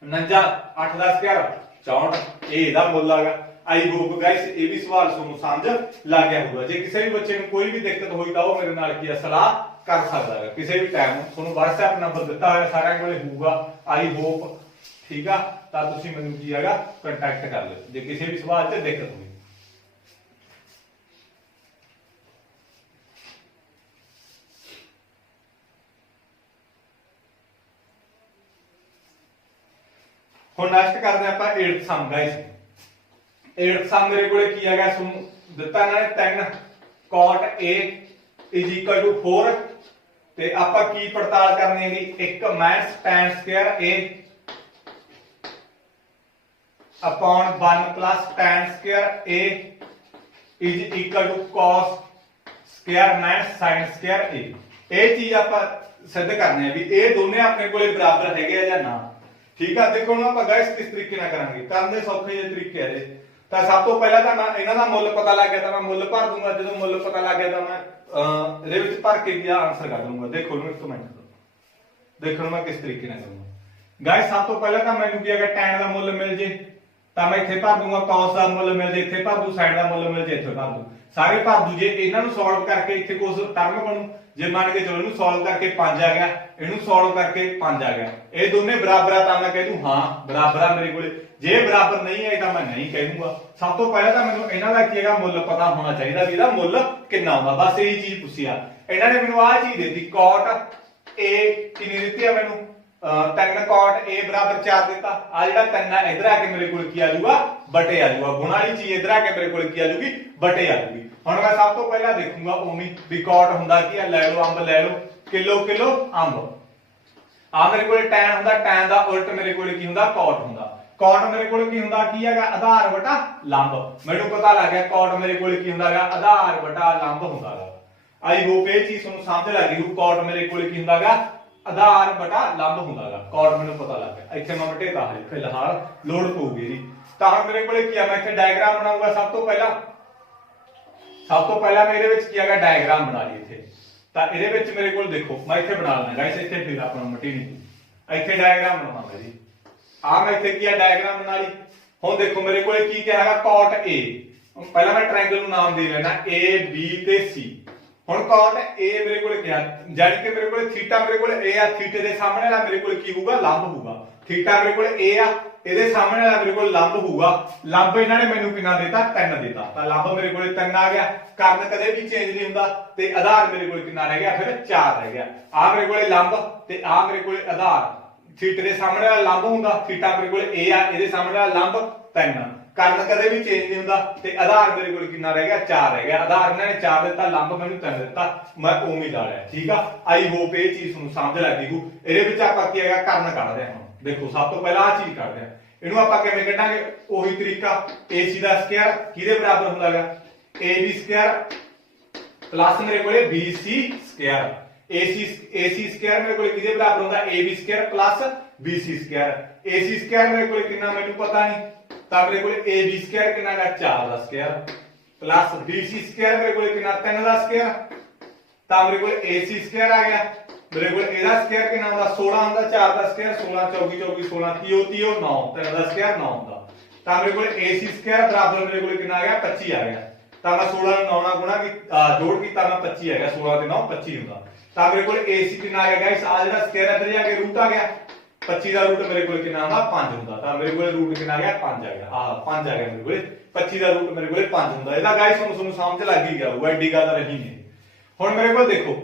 49, 8 ਦਾ ਸਕੁਅਰ 64, ਇਹ ਇਹਦਾ ਮੁੱਲ ਆਗਾ। ਆਈ ਹੋਪ ਗਾਇਸ ਇਹ ਵੀ ਸਵਾਲ ਤੁਹਾਨੂੰ ਸਮਝ ਲੱਗ ਗਿਆ ਹੋਊਗਾ। ਜੇ ਕਿਸੇ ਵੀ ਬੱਚੇ ਨੂੰ ਕੋਈ ਵੀ ਦਿੱਕਤ ਹੋਈ ਤਾਂ ਉਹ ਮੇਰੇ ਨਾਲ ਕੀ ਸਲਾਹ ਕਰ ਸਕਦਾ ਹੈ ਕਿਸੇ ਵੀ ਟਾਈਮ, ਤੁਹਾਨੂੰ WhatsApp ਨੰਬਰ ਦਿੱਤਾ ਹੋਇਆ ਸਾਰਿਆਂ ਕੋਲੇ ਹੋਊਗਾ। ਆਈ ਹੋਪ ਠੀਕ ਆ, ਤਾਂ ਤੁਸੀਂ ਮੈਨੂੰ ਕੀ ਹੈਗਾ ਕੰਟੈਕਟ ਕਰ ਲਿਓ ਜੇ ਕਿਸੇ ਵੀ ਸਵਾਲ ਤੇ ਦਿੱਕਤ ਹੋਈ। ਹੁਣ ਨੈਕਸਟ ਕਰਦੇ ਆਪਾਂ 8th ਸਮ ਗਾਇਸ। 8th ਸਮ ਮੇਰੇ ਕੋਲੇ ਕੀ ਹੈਗਾ ਤੁਹਾਨੂੰ ਦਿੱਤਾ ਨਾ 3 cot a = 4 ਤੇ ਆਪਾਂ ਕੀ ਪੜਤਾਲ ਕਰਨੀ ਹੈਗੀ, 1 minus tan square a upon 1 plus tan square a = cos square minus sin square a। ਇਹ ਚੀਜ਼ ਆਪਾਂ ਸਿੱਧ ਕਰਨੀ ਹੈ ਵੀ ਇਹ ਦੋਨੇ ਆਪਣੇ ਕੋਲੇ ਬਰਾਬਰ ਹੈਗੇ ਆ ਜਾਂ ਨਾ, ਠੀਕ ਆ। ਦੇਖੋ ਹੁਣ ਆਪਾਂ ਗਾਇਸ ਕਿਸ ਤਰੀਕੇ ਨਾਲ ਕਰਾਂਗੇ, ਕਰਨ ਦੇ ਸੌਖੇ ਜਿਹੇ ਤਰੀਕੇ ਆ ਇਹ। ਤਾਂ ਸਭ ਤੋਂ ਪਹਿਲਾਂ ਤਾਂ ਮੈਂ ਇਹਨਾਂ ਦਾ ਮੁੱਲ ਪਤਾ ਲੱਗ ਗਿਆ ਤਾਂ ਮੈਂ ਮੁੱਲ ਭਰ ਦੂੰਗਾ, ਜਦੋਂ ਮੁੱਲ ਪਤਾ ਲੱਗ ਗਿਆ ਤਾਂ ਮੈਂ ਇਹਦੇ ਵਿੱਚ ਭਰ ਕੇ ਵੀ ਆਨਸਰ ਕੱਢ ਲੂੰਗਾ। ਦੇਖੋ ਨੂੰ ਇੱਕ ਮਿੰਟ ਦੇਖੋ ਮੈਂ ਕਿਸ ਤਰੀਕੇ ਨਾਲ ਕਰੂੰਗਾ ਗਾਇਸ। ਸਭ ਤੋਂ ਪਹਿਲਾਂ ਤਾਂ ਮੈਨੂੰ ਕੀ ਹੈਗਾ tan ਦਾ ਮੁੱਲ ਮਿਲ ਜੇ ਤਾਂ ਮੈਂ ਇੱਥੇ ਭਰ ਦੂੰਗਾ, cos ਦਾ ਮੁੱਲ ਮਿਲ ਜੇ ਇੱਥੇ ਭਰ ਦੂੰ, sin ਦਾ ਮੁੱਲ ਮਿਲ ਜੇ ਇੱਥੇ ਭਰ ਦੂੰ, ਸਾਰੇ ਭਰ ਦੂ। ਜੇ ਇਹਨਾਂ ਨੂੰ ਸੋਲਵ ਕਰਕੇ ਇੱਥੇ ਕੁਝ ਟਰਮ ਬਣੂ, ਜੇ ਮੰਨ ਕੇ ਚਲੋ ਇਹਨੂੰ ਸੋਲਵ ਕਰਕੇ 5 ਆ ਗਿਆ, ਇਹਨੂੰ ਸੋਲਵ ਕਰਕੇ 5 ਆ ਗਿਆ, ਇਹ ਦੋਨੇ ਬਰਾਬਰ ਆ ਤਾਂ ਮੈਂ ਕਹਿ ਦੂੰ ਹਾਂ ਬਰਾਬਰ ਆ ਮੇਰੇ ਕੋਲੇ। ਜੇ ਬਰਾਬਰ ਨਹੀਂ ਹੈ ਤਾਂ ਮੈਂ ਨਹੀਂ ਕਹਿ ਦੂੰਗਾ। ਸਭ ਤੋਂ ਪਹਿਲਾਂ ਤਾਂ ਮੈਨੂੰ ਇਹਨਾਂ ਦਾ ਕੀ ਹੈਗਾ ਮੁੱਲ ਪਤਾ ਹੋਣਾ ਚਾਹੀਦਾ ਵੀ ਇਹਦਾ ਮੁੱਲ ਕਿੰਨਾ ਹੁੰਦਾ, ਬਸ ਇਹੀ ਚੀਜ਼ ਪੁੱਛੀ ਆ। ਇਹਨਾਂ ਨੇ ਮੈਨੂੰ ਆਹ ਚੀਜ਼ ਦਿੱਤੀ cot a ਕਿੰਨੀ ਦਿੱਤੀ ਆ ਮੈਨੂੰ 3 cot a = 4 ਦਿੱਤਾ। ਆ ਜਿਹੜਾ 3 ਆ ਇਧਰ ਆ ਕੇ ਮੇਰੇ ਕੋਲ ਕੀ ਆ ਜਾਊਗਾ ਬਟੇ ਆ ਜਾਊਗਾ, ਗੁਣਾ ਵਾਲੀ ਚੀਜ਼ ਇਧਰ ਆ ਕੇ ਮੇਰੇ ਕੋਲ ਕੀ ਆ ਜਾਊਗੀ ਬਟੇ ਆ ਜਾਊਗੀ। ਹੁਣ ਮੈਂ ਸਭ ਤੋਂ ਪਹਿਲਾਂ ਦੇਖੂੰਗਾ ਉਵੇਂ ਵੀ cot ਹੁੰਦਾ ਕੀ ਆ, ਲੈ ਲਓ ਅੰਬ ਲੈ ਲਓ ਕਿਲੋ ਅੰਬ, ਆ ਮੇਰੇ ਕੋਲੇ tan ਹੁੰਦਾ, tan ਦਾ ਉਲਟ ਮੇਰੇ ਕੋਲੇ ਕੀ ਹੁੰਦਾ cot ਹੁੰਦਾ। cot ਮੇਰੇ ਕੋਲੇ ਕੀ ਹੁੰਦਾ ਕੀ ਹੈਗਾ ਆਧਾਰ ਬਟਾ ਲੰਬ, ਮੈਨੂੰ ਪਤਾ ਲੱਗ ਗਿਆ cot ਮੇਰੇ ਕੋਲੇ ਕੀ ਹੁੰਦਾਗਾ ਆਧਾਰ ਬਟਾ ਲੰਬ ਹੁੰਦਾਗਾ। ਆਈ ਹੋਪ ਇਹ ਚੀਜ਼ ਤੁਹਾਨੂੰ ਸਮਝ ਲੱਗ ਗਈ। cot ਮੇਰੇ ਕੋਲੇ ਕੀ ਹੁੰਦਾਗਾ ਆਧਾਰ ਬਟਾ ਲੰਬ ਹੁੰਦਾਗਾ, cot ਮੈਨੂੰ ਪਤਾ ਲੱਗ ਗਿਆ। ਇੱਥੇ ਮੈਂ ਮਟੇਤਾ ਹਲੇ ਫਿਲਹਾਲ ਲੋਡ ਪਊਗੀ ਇਹਦੀ। ਤਾਂ ਹੁਣ ਮੇਰੇ ਕੋਲੇ ਕੀ ਆ, ਮੈਂ ਇੱਥੇ ਡਾਇਗਰਾਮ ਬਣਾਉਂਗਾ। ਸਭ ਤੋਂ ਪਹਿਲਾਂ ਮੈਂ ਇਹਦੇ ਵਿੱਚ ਕੀ ਹੈਗਾ ਡਾਇਗਰਾਮ ਬਣਾ ਲਈ ਇੱਥੇ। ਤਾਂ ਇਹਦੇ ਵਿੱਚ ਮੇਰੇ ਕੋਲ ਦੇਖੋ ਮੈਂ ਇੱਥੇ ਬਣਾ ਲੈਣਾ ਗਾਇਸ, ਇੱਥੇ ਫਿਰ ਆਪਣਾ ਮਟੀ ਨਹੀਂ, ਇੱਥੇ ਡਾਇਗਰਾਮ ਬਣਾਵਾਂਗਾ ਜੀ। ਆ ਮੈਂ ਇੱਥੇ ਕੀ ਆ ਡਾਇਗਰਾਮ ਬਣਾ ਲਈ। ਹੁਣ ਦੇਖੋ ਮੇਰੇ ਕੋਲੇ ਕੀ ਕਿਹਾ ਹੈਗਾ cot a, ਪਹਿਲਾਂ ਮੈਂ ਟ੍ਰਾਇੰਗਲ ਨੂੰ ਨਾਮ ਦੇ ਲੈਣਾ a b ਤੇ c। ਹੁਣ cot a ਮੇਰੇ ਕੋਲੇ ਕਿਹਾ ਜਾਨੀ ਕਿ ਮੇਰੇ ਕੋਲੇ ਥੀਟਾ ਮੇਰੇ ਕੋਲੇ a ਆ, ਥੀਟੇ ਦੇ ਸਾਹਮਣੇ ਵਾਲਾ ਮੇਰੇ ਕੋਲੇ ਕੀ ਹੋਊਗਾ ਲੰਬ ਹੋਊਗਾ। ਥੀਟਾ ਮੇਰੇ ਕੋਲੇ a ਆ, ਇਹਦੇ ਸਾਹਮਣੇ ਵਾਲਾ ਮੇਰੇ ਕੋਲ ਲੰਬ ਹੋਊਗਾ। ਲੰਬ ਇਹਨਾਂ ਨੇ ਮੈਨੂੰ ਕਿੰਨਾ ਦਿੱਤਾ 3 ਦਿੱਤਾ, ਤਾਂ ਲੰਬ ਮੇਰੇ ਕੋਲੇ 3 ਆ ਗਿਆ। ਕਰਨ ਕਦੇ ਵੀ ਚੇਂਜ ਨਹੀਂ ਹੁੰਦਾ ਤੇ ਆਧਾਰ ਮੇਰੇ ਕੋਲ ਕਿੰਨਾ ਰਹਿ ਗਿਆ ਫਿਰ 4 ਰਹਿ ਗਿਆ। ਆ ਮੇਰੇ ਕੋਲੇ ਲੰਬ ਤੇ ਆ ਮੇਰੇ ਕੋਲੇ ਆਧਾਰ, ਥੀਟੇ ਦੇ ਸਾਹਮਣੇ ਵਾਲਾ ਲੰਬ ਹੁੰਦਾ, ਥੀਟਾ ਮੇਰੇ ਕੋਲੇ a ਆ, ਇਹਦੇ ਸਾਹਮਣੇ ਵਾਲਾ ਲੰਬ 3, ਕਰਨ ਕਦੇ ਵੀ ਚੇਂਜ ਨਹੀਂ ਹੁੰਦਾ ਤੇ ਆਧਾਰ ਮੇਰੇ ਕੋਲ ਕਿੰਨਾ ਰਹਿ ਗਿਆ 4 ਰਹਿ ਗਿਆ ਆਧਾਰ ਇਹਨਾਂ ਨੇ 4 ਦਿੱਤਾ ਲੰਬ ਮੈਨੂੰ 3 ਦਿੱਤਾ ਮੈਂ ਉਵੇਂ ਲਾ ਲਿਆ ਠੀਕ ਆ ਆਈ ਹੋਪ ਇਹ ਚੀਜ਼ ਨੂੰ ਸਮਝ ਲੱਗੀ ਹੋ ਇਹਦੇ ਵਿੱਚ ਆਪਾਂ ਕੀ ਹੈਗਾ ਕਰਨ ਕੱਢਦੇ ਹਾਂ ਦੇਖੋ ਸਭ ਤੋਂ ਪਹਿਲਾਂ ਆ ਚੀਜ਼ ਕੱਢਦੇ ਹਾਂ ਇਹਨੂੰ ਆਪਾਂ ਕਿਵੇਂ ਕੱਢਾਂਗੇ ਉਹੀ ਤਰੀਕਾ AC ਦਾ ਸਕੁਅਰ ਕਿਹਦੇ ਬਰਾਬਰ ਹੁੰਦਾ ਹੈਗਾ AB ਸਕੁਅਰ प्लस मेरे को BC स्क्वायर AC स्क्वायर मेरे को किदे बराबर होता है AB square plus BC square AC square मेरे को कितना मैंने पता नहीं ता मेरे को AB स्क्वायर कितना का 4 का स्क्वायर प्लस BC स्क्वायर मेरे को कितना 3 का स्क्वायर ता मेरे को AC स्क्वायर आ गया मेरे को एदा स्क्वायर कितना होता 16 होता 4 का स्क्वायर 16 24 24 16 30 30 9 3 का स्क्वायर 9 होता ता मेरे को AC स्क्वायर बराबर मेरे को कितना आ गया 25 आ गया ਤਾਂ ਮੈਂ 16 ਨੂੰ 9 ਨਾਲ ਗੁਣਾ ਜੋੜ ਕੀਤਾ ਮੈਂ 25 ਆ ਗਿਆ 16 ਤੇ 9 25 ਹੁੰਦਾ ਤਾਂ ਮੇਰੇ ਕੋਲ AC ਕਿੰਨਾ ਆ ਗਿਆ ਗਾਇਸ ਆ ਜਿਹੜਾ ਸਕੁਅਰ ਇੱਧਰ ਜਾ ਕੇ ਰੂਟ ਆ ਗਿਆ 25 ਦਾ ਰੂਟ ਮੇਰੇ ਕੋਲ ਕਿੰਨਾ ਹੁੰਦਾ 5 ਹੁੰਦਾ ਤਾਂ ਮੇਰੇ ਕੋਲ ਰੂਟ ਕਿੰਨਾ ਆ ਗਿਆ 5 ਆ ਗਿਆ ਆ 5 ਆ ਗਿਆ ਮੇਰੇ ਕੋਲ 25 ਦਾ ਰੂਟ ਮੇਰੇ ਕੋਲ 5 ਹੁੰਦਾ ਇਹਦਾ ਗਾਇਸ ਤੁਹਾਨੂੰ ਸਮਝ ਲੱਗ ਹੀ ਗਿਆ ਉਹ ਐਡੀ ਗੱਲ ਰਹੀ ਨਹੀਂ ਹੁਣ ਮੇਰੇ ਕੋਲ ਦੇਖੋ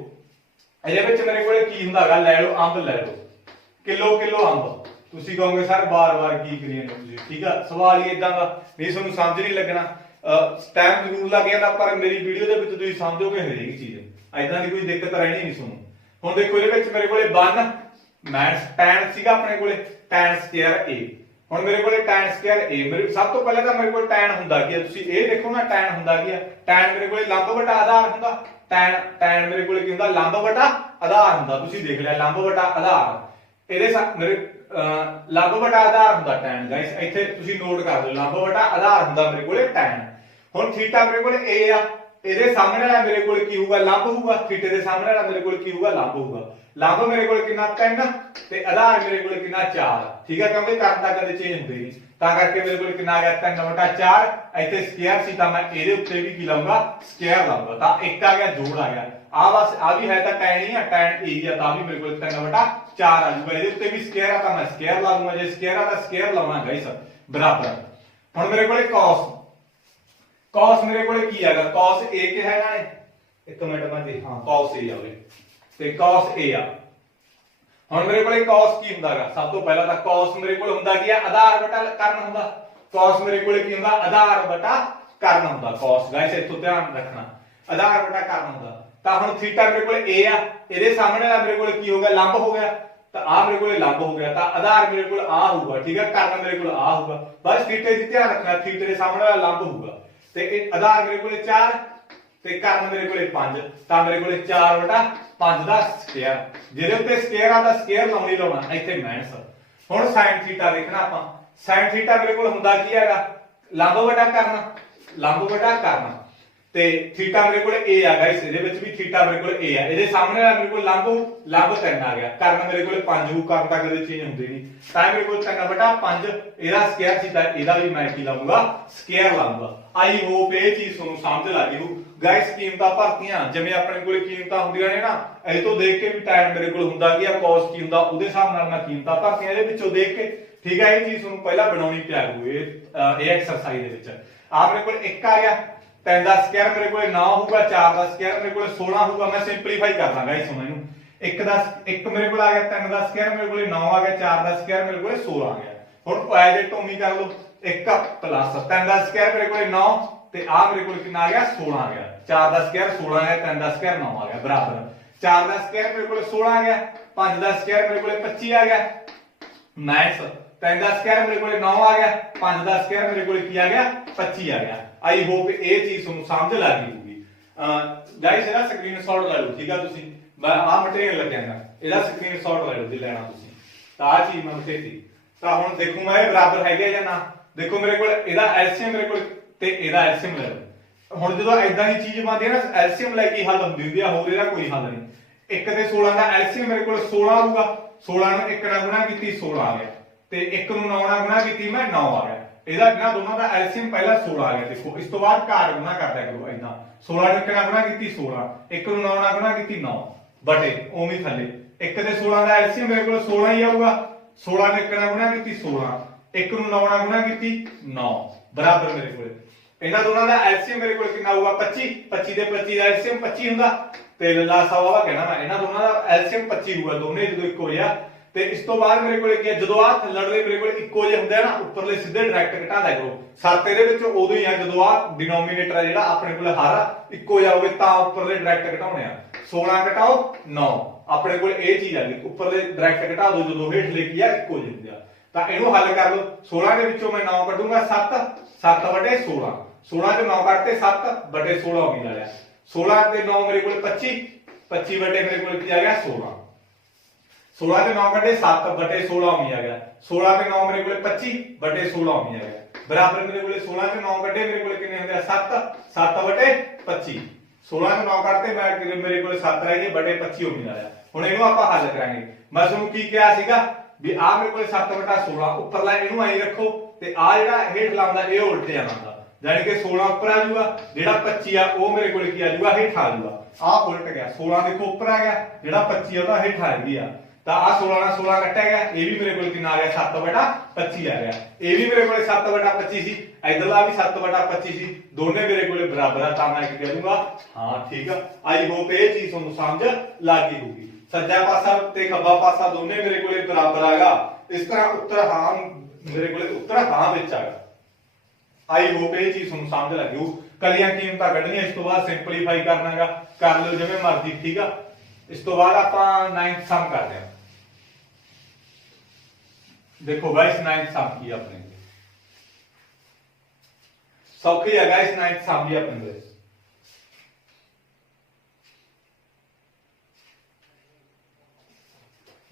ਇਹਦੇ ਵਿੱਚ ਮੇਰੇ ਕੋਲ ਕੀ ਹੁੰਦਾਗਾ ਲੈ ਲਓ ਅੰਬ ਲੈ ਲਓ ਕਿਲੋ ਅੰਬ ਤੁਸੀਂ ਕਹੋਗੇ ਸਰ ਬਾਰ-ਬਾਰ ਕੀ ਕਰੀਏ ਤੁਸੀਂ ਠੀਕ ਆ ਸਵਾਲ ਹੀ ਇਦਾਂ ਦਾ ਨਹੀਂ ਤੁਹਾਨੂੰ ਸਮਝ ਨਹੀਂ ਲੱਗਣਾ ਟਾਈਮ ਜ਼ਰੂਰ ਲੱਗ ਜਾਂਦਾ ਪਰ ਮੇਰੀ ਵੀਡੀਓ ਦੇ ਵਿੱਚ ਤੁਸੀਂ ਸਮਝੋਗੇ ਹਰੇਕ ਚੀਜ਼ ਐਦਾਂ ਦੀ ਕੋਈ ਦਿੱਕਤ ਰਹਿਣੀ ਨਹੀਂ ਤੁਹਾਨੂੰ ਹੁਣ ਦੇਖੋ ਇਹਦੇ ਵਿੱਚ ਮੇਰੇ ਕੋਲੇ 1 ਮੈਂ tan ਸੀਗਾ ਆਪਣੇ ਕੋਲੇ tan ਸਕੁਅਰ A ਹੁਣ ਮੇਰੇ ਕੋਲੇ tan ਸਕੁਅਰ A ਮੇਰੇ ਸਭ ਤੋਂ ਪਹਿਲਾਂ ਤਾਂ ਮੇਰੇ ਕੋਲ tan ਹੁੰਦਾ ਕੀ ਤੁਸੀਂ ਇਹ ਦੇਖੋ ਨਾ tan ਹੁੰਦਾ ਕੀ ਆ tan ਮੇਰੇ ਕੋਲੇ ਲੰਬ ਵਟਾ ਆਧਾਰ ਹੁੰਦਾ tan ਮੇਰੇ ਕੋਲੇ ਕੀ ਹੁੰਦਾ ਲੰਬ ਵਟਾ ਆਧਾਰ ਹੁੰਦਾ ਤੁਸੀਂ ਦੇਖ ਲਿਆ ਲੰਬ ਵਟਾ ਆਧਾਰ ਇਹਦੇ ਮੇਰੇ ਲੰਬ ਵਟਾ ਆਧਾਰ ਹੁੰਦਾ tan ਗਾਇਸ ਇੱਥੇ ਤੁਸੀਂ ਨੋਟ ਕਰ ਲਓ ਲੰਬ ਵਟਾ ਆਧਾਰ ਹੁੰਦਾ ਮੇਰੇ ਕੋਲੇ tan ਹੁਣ ਥੀਟਾ ਮੇਰੇ ਕੋਲ A ਆ ਇਹਦੇ ਸਾਹਮਣੇ ਵਾਲਾ ਮੇਰੇ ਕੋਲ ਕੀ ਹੋਊਗਾ ਲੰਬ ਹੋਊਗਾ ਥੀਟੇ ਦੇ ਸਾਹਮਣੇ ਵਾਲਾ ਮੇਰੇ ਕੋਲ ਕੀ ਹੋਊਗਾ ਲੰਬ ਹੋਊਗਾ ਲੰਬ ਮੇਰੇ ਕੋਲ ਕਿੰਨਾ 3 ਤੇ ਆਧਾਰ ਮੇਰੇ ਕੋਲ ਕਿੰਨਾ 4 ਠੀਕ ਹੈ ਕਿਉਂਕਿ ਕਰਨ ਦਾ ਕਦੇ ਚੇਂਜ ਹੁੰਦੇ ਨਹੀਂ ਤਾਂ ਕਰਕੇ ਮੇਰੇ ਕੋਲ ਕਿੰਨਾ ਆ ਗਿਆ 3/4 ਇੱਥੇ ਸਕੁਅਰ ਸੀ ਤਾਂ ਮੈਂ ਇਹਦੇ ਉੱਤੇ ਵੀ ਕੀ ਲਾਉਂਗਾ ਸਕੁਅਰ ਲਾਉਂਗਾ ਤਾਂ ਇੱਕ ਆ ਗਿਆ ਜੋੜ ਆ ਗਿਆ ਆ ਬਸ ਆ ਵੀ ਹੈ ਤਾਂ tan ਹੀ ਆ tan A ਆ ਤਾਂ ਵੀ ਮੇਰੇ ਕੋਲ 3/4 ਆ ਜਾਊਗਾ ਇਹਦੇ ਉੱਤੇ ਵੀ ਸਕੁਅਰ ਆ ਤਾਂ ਮੈਂ ਸਕੁਅਰ ਲਾਉਂਗਾ ਜੇ ਸਕੁਅਰ ਆ ਤਾਂ ਸਕੁਅਰ ਲਾਉਣਾ ਗਾਇਸ ਬਰਾਬਰ ਹੁਣ ਮੇਰੇ ਕੋਲੇ cos ਮੇਰੇ ਕੋਲੇ ਕੀ ਹੈਗਾ cos A ਕਿਹਾ ਇਹਨਾਂ ਨੇ ਇੱਕ ਮਿੰਟ ਮੈਂ ਦੇਖ ਹਾਂ cos A ਆਵੇ ਤੇ cos A ਆ ਹੁਣ ਮੇਰੇ ਕੋਲੇ cos ਕੀ ਹੁੰਦਾਗਾ ਸਭ ਤੋਂ ਪਹਿਲਾਂ ਤਾਂ cos ਮੇਰੇ ਕੋਲ ਹੁੰਦਾ ਕੀ ਆ ਆਧਾਰ ਬਟਾ ਕਰਨ ਹੁੰਦਾ cos ਮੇਰੇ ਕੋਲੇ ਕੀ ਹੁੰਦਾ ਆਧਾਰ ਬਟਾ ਕਰਨ ਹੁੰਦਾ cos ਗਾਇਸ ਇੱਥੋਂ ਧਿਆਨ ਰੱਖਣਾ ਆਧਾਰ ਬਟਾ ਕਰਨ ਹੁੰਦਾ ਤਾਂ ਹੁਣ ਥੀਟਾ ਮੇਰੇ ਕੋਲੇ A ਆ ਇਹਦੇ ਸਾਹਮਣੇ ਵਾਲਾ ਮੇਰੇ ਕੋਲੇ ਕੀ ਹੋ ਗਿਆ ਲੰਬ ਹੋ ਗਿਆ ਤਾਂ ਆ ਮੇਰੇ ਕੋਲੇ ਲੰਬ ਹੋ ਗਿਆ ਤਾਂ ਆਧਾਰ ਮੇਰੇ ਕੋਲ ਆ ਹੋਊਗਾ ਠੀਕ ਹੈ ਕਰਨ ਮੇਰੇ ਕੋਲ ਆ ਹੋਊਗਾ ਬਸ ਥੀਟੇ ਦੀ ਧਿਆਨ ਰੱਖਣਾ ਥੀਟੇ ਦੇ ਸਾਹਮਣੇ ਵਾਲਾ ਲੰਬ ਹੋਊਗਾ ਤੇ ਇਹ ਆਧਾਰ ਮੇਰੇ ਕੋਲੇ 4 ਤੇ ਕਰਨ ਮੇਰੇ ਕੋਲੇ 5 ਤਾਂ ਮੇਰੇ ਕੋਲੇ 4/5 ਦਾ ਸਕੁਅਰ ਜਿਹਦੇ ਉੱਤੇ ਸਕੁਅਰ ਆ ਦਾ ਸਕੁਅਰ ਲਾਉਣੀ ਲਾਉਣਾ ਇੱਥੇ ਮਾਈਨਸ ਹੁਣ sin ਥੀਟਾ ਦੇਖਣਾ ਆਪਾਂ sin ਥੀਟਾ ਮੇਰੇ ਕੋਲ ਹੁੰਦਾ ਕੀ ਹੈਗਾ ਲੰਬ ਵਟਾ ਕਰਨਾ ਤੇ ਥੀਟਾ ਮੇਰੇ ਕੋਲ A ਆ ਗਾਇਸ ਇਹਦੇ ਵਿੱਚ ਵੀ ਥੀਟਾ ਮੇਰੇ ਕੋਲ A ਆ ਇਹਦੇ ਸਾਹਮਣੇ ਵਾਲਾ ਮੇਰੇ ਕੋਲ ਲੰਬ 3 ਆ ਗਿਆ ਕਰਨ ਮੇਰੇ ਕੋਲ 5 ਨੂੰ ਕਰਨ ਤਾਂ ਕਦੇ ਚੇਂਜ ਹੁੰਦੇ ਨਹੀਂ ਤਾਂ ਮੇਰੇ ਕੋਲ 3/5 ਇਹਦਾ ਸਕੁਅਰ ਸੀ ਤਾਂ ਇਹਦਾ ਵੀ ਮੈਂ ਕੀ ਲਾਉਂਗਾ ਸਕੁਅਰ ਲਾਉਂਗਾ ਆਈ ਹੋਪ ਇਹ ਚੀਜ਼ ਤੁਹਾਨੂੰ ਸਮਝ ਲੱਗ ਗਈ ਹੋ ਗਾਇਸ ਕੀਮਤਾਂ ਭਰਤੀਆਂ ਜਿਵੇਂ ਆਪਣੇ ਕੋਲੇ ਕੀਮਤਾਂ ਹੁੰਦੀਆਂ ਨੇ ਨਾ ਇਹ ਤੋਂ ਦੇਖ ਕੇ ਵੀ ਟਾਈਮ ਮੇਰੇ ਕੋਲ ਹੁੰਦਾ ਕੀ ਆ cos ਕੀ ਹੁੰਦਾ ਉਹਦੇ ਹਿਸਾਬ ਨਾਲ ਮੈਂ ਕੀਮਤਾਂ ਭਰਤੀਆਂ ਇਹਦੇ ਵਿੱਚੋਂ ਦੇਖ ਕੇ ਠੀਕ ਹੈ ਇਹ ਚੀਜ਼ ਤੁਹਾਨੂੰ ਪਹਿਲਾਂ ਬਣਾਉਣੀ ਪਿਆ ਕਰੂ ਇਹ ਐਕਸਰਸਾਈਜ਼ ਦੇ ਵਿੱਚ ਆ ਮੇਰੇ ਕੋਲ 1 ਆ ਗਿਆ 3 ਦਾ ਸਕੁਅਰ ਮੇਰੇ ਕੋਲ 9 ਹੋਊਗਾ 4 ਦਾ ਸਕੁਅਰ ਮੇਰੇ ਕੋਲ 16 ਹੋਊਗਾ ਮੈਂ ਸਿੰਪਲੀਫਾਈ ਕਰ ਦਾਂਗਾ ਇਸ ਨੂੰ ਇਹਨੂੰ 1 ਮੇਰੇ ਕੋਲ ਆ ਗਿਆ 3 ਦਾ ਸਕੁਅਰ ਮੇਰੇ ਕੋਲ 9 ਆ ਗਿਆ 4 ਦਾ ਸਕੁਅਰ ਮੇਰੇ ਕੋਲ 16 ਆ ਗਿਆ ਹੁਣ ਐਜ ਇਟ ਉਮੀ ਕਰ ਲਓ 1 ਪਲੱਸ 3 ਦਾ ਸਕੁਅਰ ਮੇਰੇ ਕੋਲ 9 ਤੇ ਆ ਮੇਰੇ ਕੋਲ ਕਿੰਨਾ ਆ ਗਿਆ 16 ਆ ਗਿਆ 4 ਦਾ ਸਕੁਅਰ 16 ਆ ਗਿਆ 3 ਦਾ ਸਕੁਅਰ 9 ਆ ਗਿਆ ਬਰਾਬਰ 4 ਦਾ ਸਕੁਅਰ ਮੇਰੇ ਕੋਲ 16 ਆ ਗਿਆ 5 ਦਾ ਸਕੁਅਰ ਮੇਰੇ ਕੋਲ 25 ਆ ਗਿਆ ਮੈਥਸ 3 ਦਾ ਸਕੁਅਰ ਮੇਰੇ ਕੋਲ 9 ਆ ਗਿਆ 5 ਦਾ ਸਕੁਅਰ ਮੇਰੇ ਕੋਲ ਕੀ ਆ ਗਿਆ 25 ਆ ਗਿਆ ਆਈ ਹੋਪ ਇਹ ਚੀਜ਼ ਤੁਹਾਨੂੰ ਸਮਝ ਲੱਗ ਗਈ ਹੋਊਗੀ ਗਾਇਸ ਇਹਦਾ ਸਕਰੀਨਸ਼ਾਟ ਲੈ ਲਓ ਠੀਕ ਆ ਤੁਸੀਂ ਮੈਂ ਆ ਮਟੀਰੀਅਲ ਲੱਗਿਆਗਾ ਇਹਦਾ ਸਕਰੀਨਸ਼ਾਟ ਲੈ ਲਓ ਜੇ ਲੈਣਾ ਤੁਸੀਂ ਤਾਂ ਆ ਚੀਜ਼ ਮੈਂ ਉੱਥੇ ਤਾਂ ਹੁਣ ਦੇਖੋ ਮੈਂ ਇਹ ਬਰਾਬਰ ਹੈਗਾ ਜਾਂ ਨਾ ਦੇਖੋ ਮੇਰੇ ਕੋਲ ਇਹਦਾ ਐਲਸੀਐਮ ਮੇਰੇ ਕੋਲ ਤੇ ਇਹਦਾ ਐਲਸੀਐਮ ਲੈ ਲਓ ਹੁਣ ਜਦੋਂ ਐਦਾਂ ਦੀ ਚੀਜ਼ ਬਣਦੀ ਹੈ ਨਾ ਐਲਸੀਐਮ ਲੈ ਕੇ ਹੱਲ ਹੁੰਦੀ ਆ ਹੋਰ ਇਹਦਾ ਕੋਈ ਹੱਲ ਨਹੀਂ 1 ਤੇ 16 ਦਾ ਐਲਸੀਐਮ ਮੇਰੇ ਕੋਲ 16 ਆਊਗਾ 16 ਨੂੰ 1 ਨਾਲ ਗੁਣਾ ਕੀਤੀ 16 ਆ ਗਿਆ ਤੇ 1 ਨੂੰ 9 ਨਾਲ ਗੁਣਾ ਕੀਤੀ ਮੈਂ 9 ਆ ਗਿਆ ਇਹਦਾ ਇਹਨਾਂ ਦੋਨਾਂ ਦਾ ਐਲਸੀਐਮ ਪਹਿਲਾਂ 16 ਆ ਗਿਆ ਦੇਖੋ ਇਸ ਤੋਂ ਬਾਅਦ ਘਾਟ ਗੁਣਾ ਕਰਦਾ ਕਰੋ ਐਦਾਂ 16 ਨੂੰ 1 ਨਾਲ ਗੁਣਾ ਕੀਤੀ 16 1 ਨੂੰ 9 ਨਾਲ ਗੁਣਾ ਕੀਤੀ 9 ਬਟੇ ਉਵੇਂ ਥੱਲੇ 1 ਤੇ 16 ਦਾ ਐਲਸੀਐਮ ਮੇਰੇ ਕੋਲ 16 ਹੀ ਆਊਗਾ 16 ਨੂੰ 1 ਨਾਲ ਗੁਣਾ ਕੀਤੀ 16 1 ਨੂੰ 9 ਨਾਲ ਗੁਣਾ ਕੀਤੀ 9 ਬਰਾਬਰ ਮੇਰੇ ਕੋਲ ਇਹਨਾਂ ਦੋਨਾਂ ਦਾ ਐਲਸੀਐਮ ਮੇਰੇ ਕੋਲ ਕਿੰਨਾ ਆਊਗਾ 25 25 ਦੇ 25 ਦਾ ਐਲਸੀਐਮ 25 ਹੁੰਦਾ ਤੇ ਲਾਸਾ ਵਾਵਾ ਕਹਿਣਾ ਮੈਂ ਇਹਨਾਂ ਦੋਨਾਂ ਦਾ ਐਲਸੀਐਮ 25 ਹੋਊਗਾ ਦੋਨੇ ਜਦੋਂ ਇੱਕ ਹੋ ਜਾ ਤੇ ਇਸ ਤੋਂ ਬਾਅਦ ਮੇਰੇ ਕੋਲੇ ਕੀ ਹੈ, ਜਦੋਂ ਆ ਥੱਲੜਲੇ ਮੇਰੇ ਕੋਲੇ ਇੱਕੋ ਜਿਹੇ ਹੁੰਦੇ ਆ ਨਾ, ਉੱਪਰਲੇ ਸਿੱਧੇ ਡਾਇਰੈਕਟ ਘਟਾ ਦਿਆ ਕਰੋ। ਸ਼ਰਤ ਇਹਦੇ ਵਿੱਚ ਉਦੋਂ ਹੀ ਆ ਜਦੋਂ ਆ ਡਿਨੋਮੀਨੇਟਰ ਆ ਜਿਹੜਾ ਆਪਣੇ ਕੋਲੇ ਹਰ ਇੱਕੋ ਜਿਹਾ ਹੋਵੇ ਤਾਂ ਉੱਪਰਲੇ ਡਾਇਰੈਕਟ ਘਟਾਉਣੇ ਆ। 16 ਘਟਾਓ 9, ਆਪਣੇ ਕੋਲੇ ਇਹ ਚੀਜ਼ ਆ ਗਈ, ਉੱਪਰਲੇ ਡਾਇਰੈਕਟ ਘਟਾ ਦੋ ਜਦੋਂ ਹੇਠਲੇ ਕੀ ਆ ਇੱਕੋ ਜਿਹੇ ਹੁੰਦੇ ਆ। ਤਾਂ ਇਹਨੂੰ ਹੱਲ ਕਰ ਲਓ। 16 ਦੇ ਵਿੱਚੋਂ ਮੈਂ 9 ਕੱਢੂੰਗਾ 7, 7/16, 16 ਚੋਂ 9 ਕੱਢਤੇ 7/16 ਹੋ ਗਿਆ। 16 ਤੇ 9 ਮੇਰੇ ਕੋਲੇ 25, 25 ਬਟੇ ਮੇਰੇ ਕੋਲੇ ਕੀ ਆ ਗਿਆ 16, 16 ਤੇ 9 ਕੱਢੇ 7/16 ਹੋ ਗਿਆ। 16 ਤੇ 9 ਮੇਰੇ ਕੋਲੇ 25/16 ਹੋ ਗਿਆ, ਬਰਾਬਰ ਮੇਰੇ ਕੋਲੇ 16 ਤੇ 9 ਕੱਢੇ ਮੇਰੇ ਕੋਲੇ ਕਿੰਨੇ ਹੁੰਦੇ ਆ 7, 7/25, 16 ਤੇ 9 ਕੱਢਤੇ ਮੈਂ ਮੇਰੇ ਕੋਲੇ 7 ਰਹਿ ਗਏ ਬਟੇ 25 ਹੋ ਗਿਆ। ਹੁਣ ਇਹਨੂੰ ਆਪਾਂ ਹੱਲ ਕਰਾਂਗੇ। ਮੈਂ ਤੁਹਾਨੂੰ ਕੀ ਕਿਹਾ ਸੀਗਾ ਵੀ ਆ ਮੇਰੇ ਕੋਲੇ 7/16 ਉੱਪਰਲਾ ਇਹਨੂੰ ਐਂ ਰੱਖੋ ਤੇ ਆ ਜਿਹੜਾ ਹੇਠਲਾ ਹੁੰਦਾ ਇਹ ਉਲਟ ਜਾਣਾ, ਯਾਨੀ ਕਿ 16 ਉੱਪਰ ਆ ਜਾਊਗਾ, ਜਿਹੜਾ 25 ਆ ਉਹ ਮੇਰੇ ਕੋਲੇ ਕੀ ਆ ਜਾਊਗਾ ਹੇਠ ਆ ਜਾਊਗਾ। ਆ ਉਲਟ ਗਿਆ, 16 ਦੇਖੋ ਉੱਪਰ ਆ ਗਿਆ, ਜਿਹੜਾ 25 ਆ ਉਹਦਾ ਹੇਠ ਆ ਗਈ ਆ। ਤਾਂ ਆ 16 ਨਾਲ 16 ਕੱਟਿਆ ਗਿਆ, ਇਹ ਵੀ ਮੇਰੇ ਕੋਲ ਕਿੰਨਾ ਆ ਗਿਆ 7/25 ਆ ਗਿਆ। ਇਹ ਵੀ ਮੇਰੇ ਕੋਲੇ 7/25 ਸੀ, ਇਧਰਲਾ ਵੀ 7/25 ਸੀ, ਦੋਨੇ ਮੇਰੇ ਕੋਲੇ ਬਰਾਬਰ ਆ। ਤਾਂ ਮੈਂ ਕੀ ਕਹਿ ਦੂੰਗਾ ਹਾਂ ਠੀਕ ਆ। ਆਈ ਹੋਪ ਇਹ ਚੀਜ਼ ਤੁਹਾਨੂੰ ਸਮਝ ਲੱਗ ਗਈ ਹੋਊਗੀ। ਸੱਜਾ ਪਾਸਾ ਤੇ ਖੱਬਾ ਪਾਸਾ ਦੋਨੇ ਮੇਰੇ ਕੋਲੇ ਬਰਾਬਰ ਆਗਾ। ਇਸ ਤਰ੍ਹਾਂ ਉੱਤਰ ਹਾਂ ਮੇਰੇ ਕੋਲੇ ਉੱਤਰ ਹਾਂ ਵਿੱਚ ਆਗਾ। ਆਈ ਹੋਪ ਇਹ ਚੀਜ਼ ਤੁਹਾਨੂੰ ਸਮਝ ਲੱਗ ਗਈ। ਕਲੀਆਂ ਕੀਮਤਾਂ ਕੱਢਣੀਆਂ, ਇਸ ਤੋਂ ਬਾਅਦ ਸਿੰਪਲੀਫਾਈ ਕਰਨਾਗਾ, ਕਰ ਲਿਓ ਜਿਵੇਂ ਮਰਜ਼ੀ, ਠੀਕ ਆ। ਇਸ ਤੋਂ ਬਾਅਦ ਆਪਾਂ 9th ਸਮ ਕਰਦੇ ਹਾਂ। देखो गाइस 9th सम की अपने सौखी है गाइस 9th सम भी अपने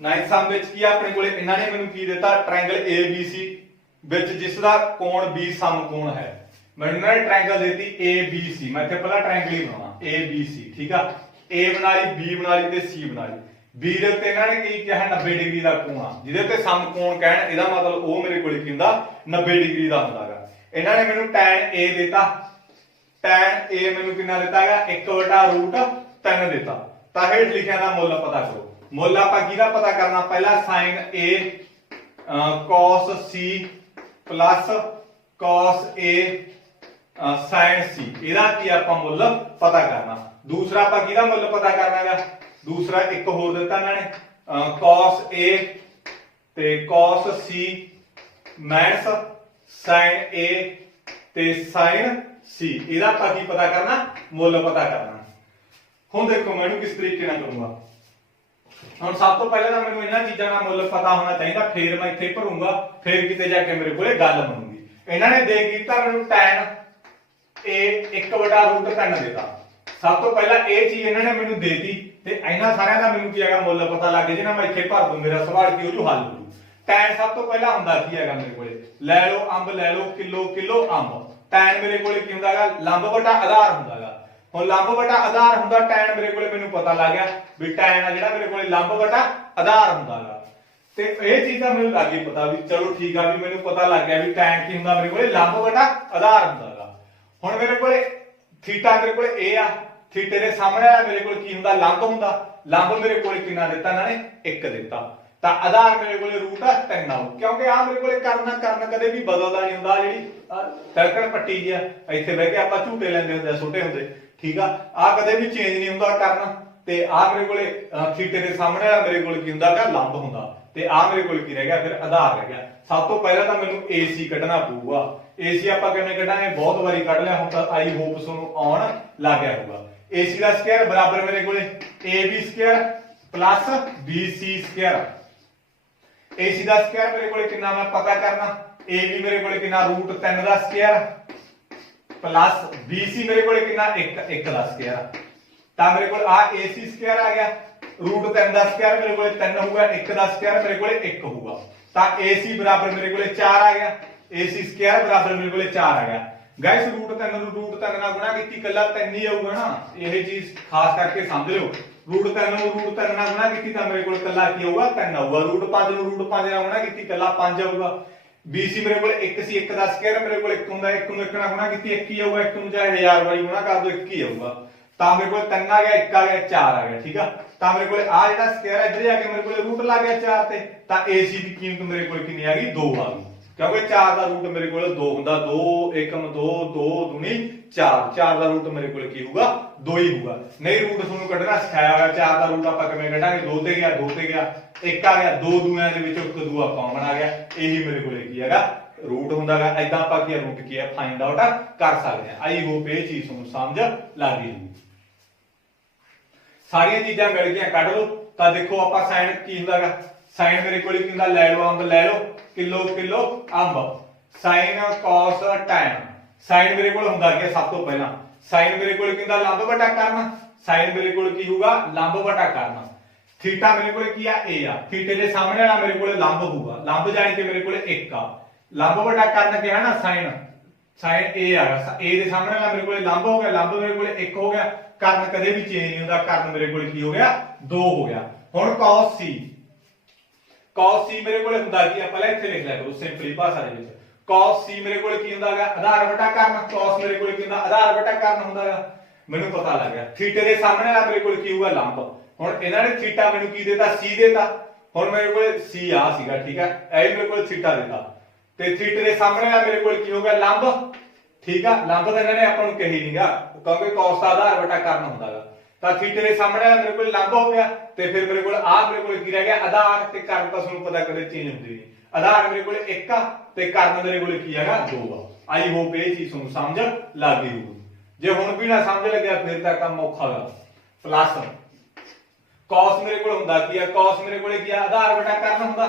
9th सम ਵਿੱਚ ਕੀ ਆਪਣੇ ਕੋਲੇ ਇਹਨਾਂ ਨੇ ਮੈਨੂੰ ਕੀ ਦਿੱਤਾ, ਟ੍ਰਾਇੰਗਲ ABC ਵਿੱਚ ਜਿਸ ਦਾ ਕੋਣ B ਸਮਕੋਣ ਹੈ। ਮੈਨੂੰ ਇਹਨਾਂ ਨੇ ਟ੍ਰਾਇੰਗਲ ਦਿੱਤੀ ABC, ਮੈਂ ਇੱਥੇ ਪਹਿਲਾਂ ਟ੍ਰਾਇੰਗਲ ਹੀ ਬਣਾਉਣਾ ABC, ਠੀਕ ਆ। A ਬਣਾ ਲਈ, B ਬਣਾ ਲਈ ਤੇ C ਬਣਾ ਲਈ। B ਦੇ ਉੱਤੇ ਇਹਨਾਂ ਨੇ ਕੀ ਕਿਹਾ 90 ਡਿਗਰੀ ਦਾ ਕੋਣ ਆ, ਜਿਹਦੇ ਉੱਤੇ ਸਮਕੋਣ ਕਹਿਣ, ਇਹਦਾ ਮਤਲਬ ਉਹ ਮੇਰੇ ਕੋਲ ਕੀ ਹੁੰਦਾ 90 ਡਿਗਰੀ ਦਾ ਹੁੰਦਾਗਾ। ਇਹਨਾਂ ਨੇ ਮੈਨੂੰ tan A ਦਿੱਤਾ, tan A ਮੈਨੂੰ ਕਿੰਨਾ ਦਿੱਤਾ ਹੈਗਾ 1/√3 ਦਿੱਤਾ। ਤਾਂ ਹੇਠ ਲਿਖਿਆ ਦਾ ਮੁੱਲ ਪਤਾ ਕਰੋ। ਮੁੱਲ ਆਪਾਂ ਕਿਹਦਾ ਪਤਾ ਕਰਨਾ, ਪਹਿਲਾਂ sin A cos C plus cos A sin C, ਇਹਦਾ ਕੀ ਆਪਾਂ ਮੁੱਲ ਪਤਾ ਕਰਨਾ। ਦੂਸਰਾ ਆਪਾਂ ਕਿਹਦਾ ਮੁੱਲ ਪਤਾ ਕਰਨਾਗਾ, दूसरा एक होर दिता इन्होंने cos A ते cos C minus sin A ते sin C, ਇਹਦਾ ਆਪਾਂ ਕੀ ਪਤਾ ਕਰਨਾ, ਮੁੱਲ ਪਤਾ ਕਰਨਾ। ਹੁਣ ਦੇਖੋ ਮੈਂ ਇਹਨੂੰ ਕਿਸ ਤਰੀਕੇ ਨਾਲ ਕਰੂੰਗਾ। ਹੁਣ ਸਭ ਤੋਂ ਪਹਿਲਾਂ ਤਾਂ ਮੈਨੂੰ ਇਹਨਾਂ ਚੀਜ਼ਾਂ ਦਾ ਮੁੱਲ ਪਤਾ ਹੋਣਾ ਚਾਹੀਦਾ, ਫਿਰ ਮੈਂ ਇੱਥੇ ਭਰੂੰਗਾ, ਫਿਰ ਕਿਤੇ ਜਾ ਕੇ ਮੇਰੇ ਕੋਲੇ ਗੱਲ ਬਣੂਗੀ। ਇਹਨਾਂ ਨੇ ਦੇ ਕੀਤਾ ਮੈਨੂੰ tan A 1/√3 ਦਿੱਤਾ। ਸਭ ਤੋਂ ਪਹਿਲਾਂ ਇਹ ਚੀਜ਼ ਇਹਨਾਂ ਨੇ ਮੈਨੂੰ ਦੇਤੀ ਤੇ ਇਹਨਾਂ ਸਾਰਿਆਂ ਦਾ ਮੈਨੂੰ ਕੀ ਹੈਗਾ ਮੁੱਲ ਪਤਾ ਲੱਗ ਜੇ ਨਾ, ਮੈਂ ਇੱਥੇ ਭਰ ਦੂੰ, ਮੇਰਾ ਸਵਾਲ ਕੀ ਹੋ ਜੂ ਹੱਲ ਹੋ ਜੂ। tan ਸਭ ਤੋਂ ਪਹਿਲਾਂ ਹੁੰਦਾ ਕੀ ਹੈਗਾ ਮੇਰੇ ਕੋਲੇ, ਲੈ ਲਓ ਅੰਬ, ਲੈ ਲਓ ਕਿਲੋ ਅੰਬ। tan ਮੇਰੇ ਕੋਲੇ ਕੀ ਹੁੰਦਾਗਾ ਲੰਬ ਬਟਾ ਆਧਾਰ ਹੁੰਦਾਗਾ। ਹੁਣ ਲੰਬ ਬਟਾ ਆਧਾਰ ਹੁੰਦਾ, tan ਮੇਰੇ ਕੋਲੇ ਮੈਨੂੰ ਪਤਾ ਲੱਗ ਗਿਆ ਵੀ tan ਆ ਜਿਹੜਾ ਮੇਰੇ ਕੋਲੇ ਲੰਬ ਬਟਾ ਆਧਾਰ ਹੁੰਦਾਗਾ। ਤੇ ਇਹ ਚੀਜ਼ ਦਾ ਮੈਨੂੰ ਲੱਗ ਗਈ ਪਤਾ ਵੀ ਚਲੋ ਠੀਕ ਆ, ਵੀ ਮੈਨੂੰ ਪਤਾ ਲੱਗ ਗਿਆ ਵੀ tan ਕੀ ਹੁੰਦਾ ਮੇਰੇ ਕੋਲੇ ਲੰਬ ਬਟਾ ਆਧਾਰ ਹੁੰਦਾਗਾ। ਹੁਣ ਮੇਰੇ ਕੋਲੇ ਥੀਟਾ ਮੇਰੇ ਕੋਲੇ A ਆ, ਥੀਟੇ ਦੇ ਸਾਹਮਣੇ ਵਾਲਾ ਮੇਰੇ ਕੋਲ ਕੀ ਹੁੰਦਾ ਲੰਬ ਹੁੰਦਾ। ਲੰਬ ਮੇਰੇ ਕੋਲ ਕਿੰਨਾ ਦਿੱਤਾ ਇਹਨਾਂ ਨੇ 1 ਦਿੱਤਾ। ਤਾਂ ਆਧਾਰ ਮੇਰੇ ਕੋਲੇ √3 ਆਉ, ਕਿਉਂਕਿ ਆ ਮੇਰੇ ਕੋਲੇ ਕਰਨ ਕਦੇ ਵੀ ਬਦਲਦਾ ਨਹੀਂ ਹੁੰਦਾ। ਜਿਹੜੀ ਤਿਲਕਣ ਪੱਟੀ ਜੀ ਆ, ਇੱਥੇ ਬਹਿ ਕੇ ਆਪਾਂ ਝੂਟੇ ਲੈਂਦੇ ਹੁੰਦੇ ਆ ਛੋਟੇ ਹੁੰਦੇ, ਠੀਕ ਆ। ਆ ਕਦੇ ਵੀ ਚੇਂਜ ਨਹੀਂ ਹੁੰਦਾ ਕਰਨ। ਤੇ ਆ ਮੇਰੇ ਕੋਲੇ ਥੀਟੇ ਦੇ ਸਾਹਮਣੇ ਵਾਲਾ ਮੇਰੇ ਕੋਲ ਕੀ ਹੁੰਦਾਗਾ ਲੰਬ ਹੁੰਦਾ, ਤੇ ਆ ਮੇਰੇ ਕੋਲ ਕੀ ਰਹਿ ਗਿਆ ਫਿਰ ਆਧਾਰ ਰਹਿ ਗਿਆ। ਸਭ ਤੋਂ ਪਹਿਲਾਂ ਤਾਂ ਮੈਨੂੰ AC ਕੱਢਣਾ ਪਊਗਾ। AC ਆਪਾਂ ਕਿਵੇਂ ਕੱਢਾਂਗੇ, ਬਹੁਤ ਵਾਰੀ ਕੱਢ ਲਿਆ, ਹੁਣ ਤਾਂ ਆਈ ਹੋਪ ਤੁਹਾਨੂੰ ਆਉਣ ਲੱਗ ਗਿਆ ਹੋਊਗਾ। AC ਦਾ ਸਕੁਅਰ ਬਰਾਬਰ ਮੇਰੇ ਕੋਲੇ AB square plus BC square. AC ਦਾ ਸਕੁਅਰ ਮੇਰੇ ਕੋਲੇ ਕਿੰਨਾ ਮੈਂ ਪਤਾ ਕਰਨਾ, AB ਮੇਰੇ ਕੋਲੇ ਕਿੰਨਾ √3 ਦਾ ਸਕੁਅਰ ਪਲੱਸ BC ਮੇਰੇ ਕੋਲੇ ਕਿੰਨਾ 1 ਦਾ ਸਕੁਅਰ। ਤਾਂ ਮੇਰੇ ਕੋਲ ਆ AC ਸਕੁਅਰ ਆ ਗਿਆ, √3 ਦਾ ਸਕੁਅਰ ਮੇਰੇ ਕੋਲੇ 3 ਹੋਊਗਾ, 1 ਦਾ ਸਕੁਅਰ ਮੇਰੇ ਕੋਲੇ 1 ਹੋਊਗਾ। ਤਾਂ AC ਬਰਾਬਰ ਮੇਰੇ ਕੋਲੇ 4 ਆ ਗਿਆ, AC ਸਕੁਅਰ ਬਰਾਬਰ ਮੇਰੇ ਕੋਲੇ 4 ਆ ਗਿਆ। ਗਾਇਸ √3 ਨੂੰ √3 ਨਾਲ ਗੁਣਾ ਕੀਤੀ ਕੱਲਾ 3 ਹੀ ਆਊਗਾ ਨਾ, ਇਹ ਚੀਜ਼ ਖਾਸ ਕਰਕੇ ਸਮਝ ਲਿਓ। √3 ਨੂੰ √3 ਨਾਲ ਗੁਣਾ ਕੀਤੀ ਤਾਂ ਮੇਰੇ ਕੋਲ ਕੱਲਾ ਕੀ ਆਊਗਾ 3 ਆਊਗਾ। √5 ਨੂੰ √5 ਨਾਲ ਗੁਣਾ ਕੀਤੀ ਕੱਲਾ 5 ਆਊਗਾ। BC ਮੇਰੇ ਕੋਲ 1 ਸੀ, 1 ਦਾ ਸਕੁਅਰ ਮੇਰੇ ਕੋਲ 1 ਹੁੰਦਾ, 1 ਨੂੰ 1 ਨਾਲ ਗੁਣਾ ਕੀਤੀ 1 ਹੀ ਆਊਗਾ। 1 ਨੂੰ ਚਾਹੇ 1000 ਵਾਰੀ ਗੁਣਾ ਕਰ ਦੋ 1 ਹੀ ਆਊਗਾ। ਤਾਂ ਮੇਰੇ ਕੋਲ 3 ਆ ਗਿਆ, 1 ਆ ਗਿਆ, 4 ਆ ਗਿਆ, ਠੀਕ ਆ। ਤਾਂ ਮੇਰੇ ਕੋਲ ਆ ਜਿਹੜਾ ਸਕੁਅਰ ਹੈ ਇੱਧਰ ਜਾ ਕੇ ਮੇਰੇ ਕੋਲ √ਲਾ ਗਿਆ 4 ਤੇ। ਤਾਂ AC ਦੀ ਕੀਮਤ ਮੇਰੇ ਕੋਲ ਕਿੰਨੀ ਆ ਗਈ 2 ਆ ਗਈ। क्योंकि 4 का रूट मेरे को 2 होंदा 2 एकम 2 2 दूनी 4 4 का रूट मेरे को की होगा 2 ही होगा। नहीं रूट ਤੁਹਾਨੂੰ ਕੱਢਣਾ ਸਿਖਾਇਆ ਹੋਇਆ 4 ਦਾ रूट ਆਪਾਂ ਕਿਵੇਂ ਕੱਢਾਂਗੇ 2 ਤੇ ਗਿਆ 1 ਆ ਗਿਆ 2 ਦੂਆਂ ਦੇ ਵਿੱਚ ਇੱਕ ਦੂਆ ਕਾਮਨ ਆ ਗਿਆ ਇਹੀ ਮੇਰੇ ਕੋਲੇ ਕੀ ਹੈਗਾ रूट ਹੁੰਦਾਗਾ। ਐਦਾਂ ਆਪਾਂ ਕੀ रूट ਕੀ ਹੈ ਫਾਈਂਡ ਆਊਟ ਕਰ ਸਕਦੇ ਆ। ਆਈ ਹੋਪ ਇਹ ਚੀਜ਼ ਤੁਹਾਨੂੰ ਸਮਝ ਲੱਗ ਗਈ ਹੋਊਗੀ। ਸਾਰੀਆਂ ਚੀਜ਼ਾਂ ਮਿਲ ਗਈਆਂ ਕੱਢ ਲਓ ਤਾਂ ਦੇਖੋ ਆਪਾਂ ਸਾਈਨ ਕੀ ਹੁੰਦਾਗਾ ਸਾਈਨ ਮੇਰੇ ਕੋਲੇ ਕੀ ਹੁੰਦਾ ਲੈ ਲਓ ਅੰਬ ਲੈ ਲਓ ਕਿਲੋ ਕਿਲੋ ਅੰਬ ਸਾਈਨ cos tan ਸਾਈਨ ਮੇਰੇ ਕੋਲ ਹੁੰਦਾ ਕੀ ਸਭ ਤੋਂ ਪਹਿਲਾਂ ਸਾਈਨ ਮੇਰੇ ਕੋਲ ਕੀ ਹੁੰਦਾ ਲੰਬ ਵਟਾ ਕਰਨਾ ਸਾਈਨ ਮੇਰੇ ਕੋਲ ਕੀ ਹੋਊਗਾ ਲੰਬ ਵਟਾ ਕਰਨਾ ਥੀਟਾ ਮੇਰੇ ਕੋਲ ਕੀ ਆ a ਆ ਥੀਟੇ ਦੇ ਸਾਹਮਣੇ ਵਾਲਾ ਮੇਰੇ ਕੋਲ ਲੰਬ ਹੋਊਗਾ ਲੰਬ ਜਾਣੀ ਕਿ ਮੇਰੇ ਕੋਲ 1 ਆ ਲੰਬ ਵਟਾ ਕਰਨ ਕਿਹਾ ਨਾ ਸਾਈਨ ਸਾਈਨ a ਆ a ਦੇ ਸਾਹਮਣੇ ਵਾਲਾ ਮੇਰੇ ਕੋਲ ਲੰਬ ਹੋ ਗਿਆ ਲੰਬ ਮੇਰੇ ਕੋਲ 1 ਹੋ ਗਿਆ ਕਰਨ ਕਦੇ ਵੀ ਚੇਂਜ ਨਹੀਂ ਹੁੰਦਾ ਕਰਨ ਮੇਰੇ ਕੋਲ ਕੀ ਹੋ ਗਿਆ 2 ਹੋ ਗਿਆ। ਹੁਣ cos c ਮੇਰੇ ਕੋਲ ਹੁੰਦਾ ਕੀ ਆ ਪਹਿਲਾਂ ਇੱਥੇ ਲਿਖ ਲਿਆ ਕਰੋ ਸਿੰਪਲੀ ਭਾਸ਼ਾ ਦੇ ਵਿੱਚ cos c ਮੇਰੇ ਕੋਲ ਕੀ ਹੁੰਦਾਗਾ ਆਧਾਰ ਵਟਾ ਕਰਨ cos ਮੇਰੇ ਕੋਲ ਕੀ ਹੁੰਦਾ ਆਧਾਰ ਵਟਾ ਕਰਨ ਹੁੰਦਾਗਾ ਮੈਨੂੰ ਪਤਾ ਲੱਗ ਗਿਆ। ਥੀਟੇ ਦੇ ਸਾਹਮਣੇ ਵਾਲਾ ਮੇਰੇ ਕੋਲ ਕੀ ਹੋਊਗਾ ਲੰਬ ਹੁਣ ਇਹਨਾਂ ਨੇ ਥੀਟਾ ਮੈਨੂੰ ਕੀ ਦੇਤਾ c ਦੇਤਾ ਹੁਣ ਮੇਰੇ ਕੋਲ c ਆ ਸੀਗਾ ਠੀਕ ਹੈ ਇਹ ਮੇਰੇ ਕੋਲ ਥੀਟਾ ਦੇਤਾ ਤੇ ਥੀਟੇ ਦੇ ਸਾਹਮਣੇ ਵਾਲਾ ਮੇਰੇ ਕੋਲ ਕੀ ਹੋਊਗਾ ਲੰਬ ਠੀਕ ਆ ਲੰਬ ਤਾਂ ਇਹਨਾਂ ਨੇ ਆਪਾਂ ਨੂੰ ਕਹੀ ਨਹੀਂਗਾ ਕਿਉਂਕਿ cos ਦਾ ਆਧਾਰ ਵਟਾ ਕਰਨ ਹੁੰਦਾਗਾ ਤਾਂ ਥੀਟੇ ਦੇ ਸਾਹਮਣੇ ਵਾਲਾ ਮੇਰੇ ਕੋਲ ਲੰਬ ਹੋ ਗਿਆ ਤੇ ਫਿਰ ਮੇਰੇ ਕੋਲ ਮੇਰੇ ਕੋਲ ਕੀ ਰਹਿ ਗਿਆ ਆਧਾਰ ਤੇ ਕਰਨ ਤਾਂ ਤੁਹਾਨੂੰ ਪਤਾ ਕਦੇ ਚੇਂਜ ਹੁੰਦੀ ਨਹੀਂ ਆਧਾਰ ਮੇਰੇ ਕੋਲ 1 ਆ ਤੇ ਕਰਨ ਮੇਰੇ ਕੋਲ ਕੀ ਹੈਗਾ 2 ਆ। ਆਈ ਹੋਪ ਇਹ ਚੀਜ਼ ਤੁਹਾਨੂੰ ਸਮਝ ਲੱਗ ਗਈ ਹੋਊਗੀ। ਜੇ ਹੁਣ ਵੀ ਨਾ ਸਮਝ ਲੱਗਿਆ ਫਿਰ ਤਾਂ ਕੰਮ ਔਖਾ ਗਾ। ਪਲੱਸ cos ਮੇਰੇ ਕੋਲ ਹੁੰਦਾ ਕੀ ਆ cos ਮੇਰੇ ਕੋਲ ਕੀ ਆ ਆਧਾਰ ਵਟਾ ਕਰਨ ਹੁੰਦਾ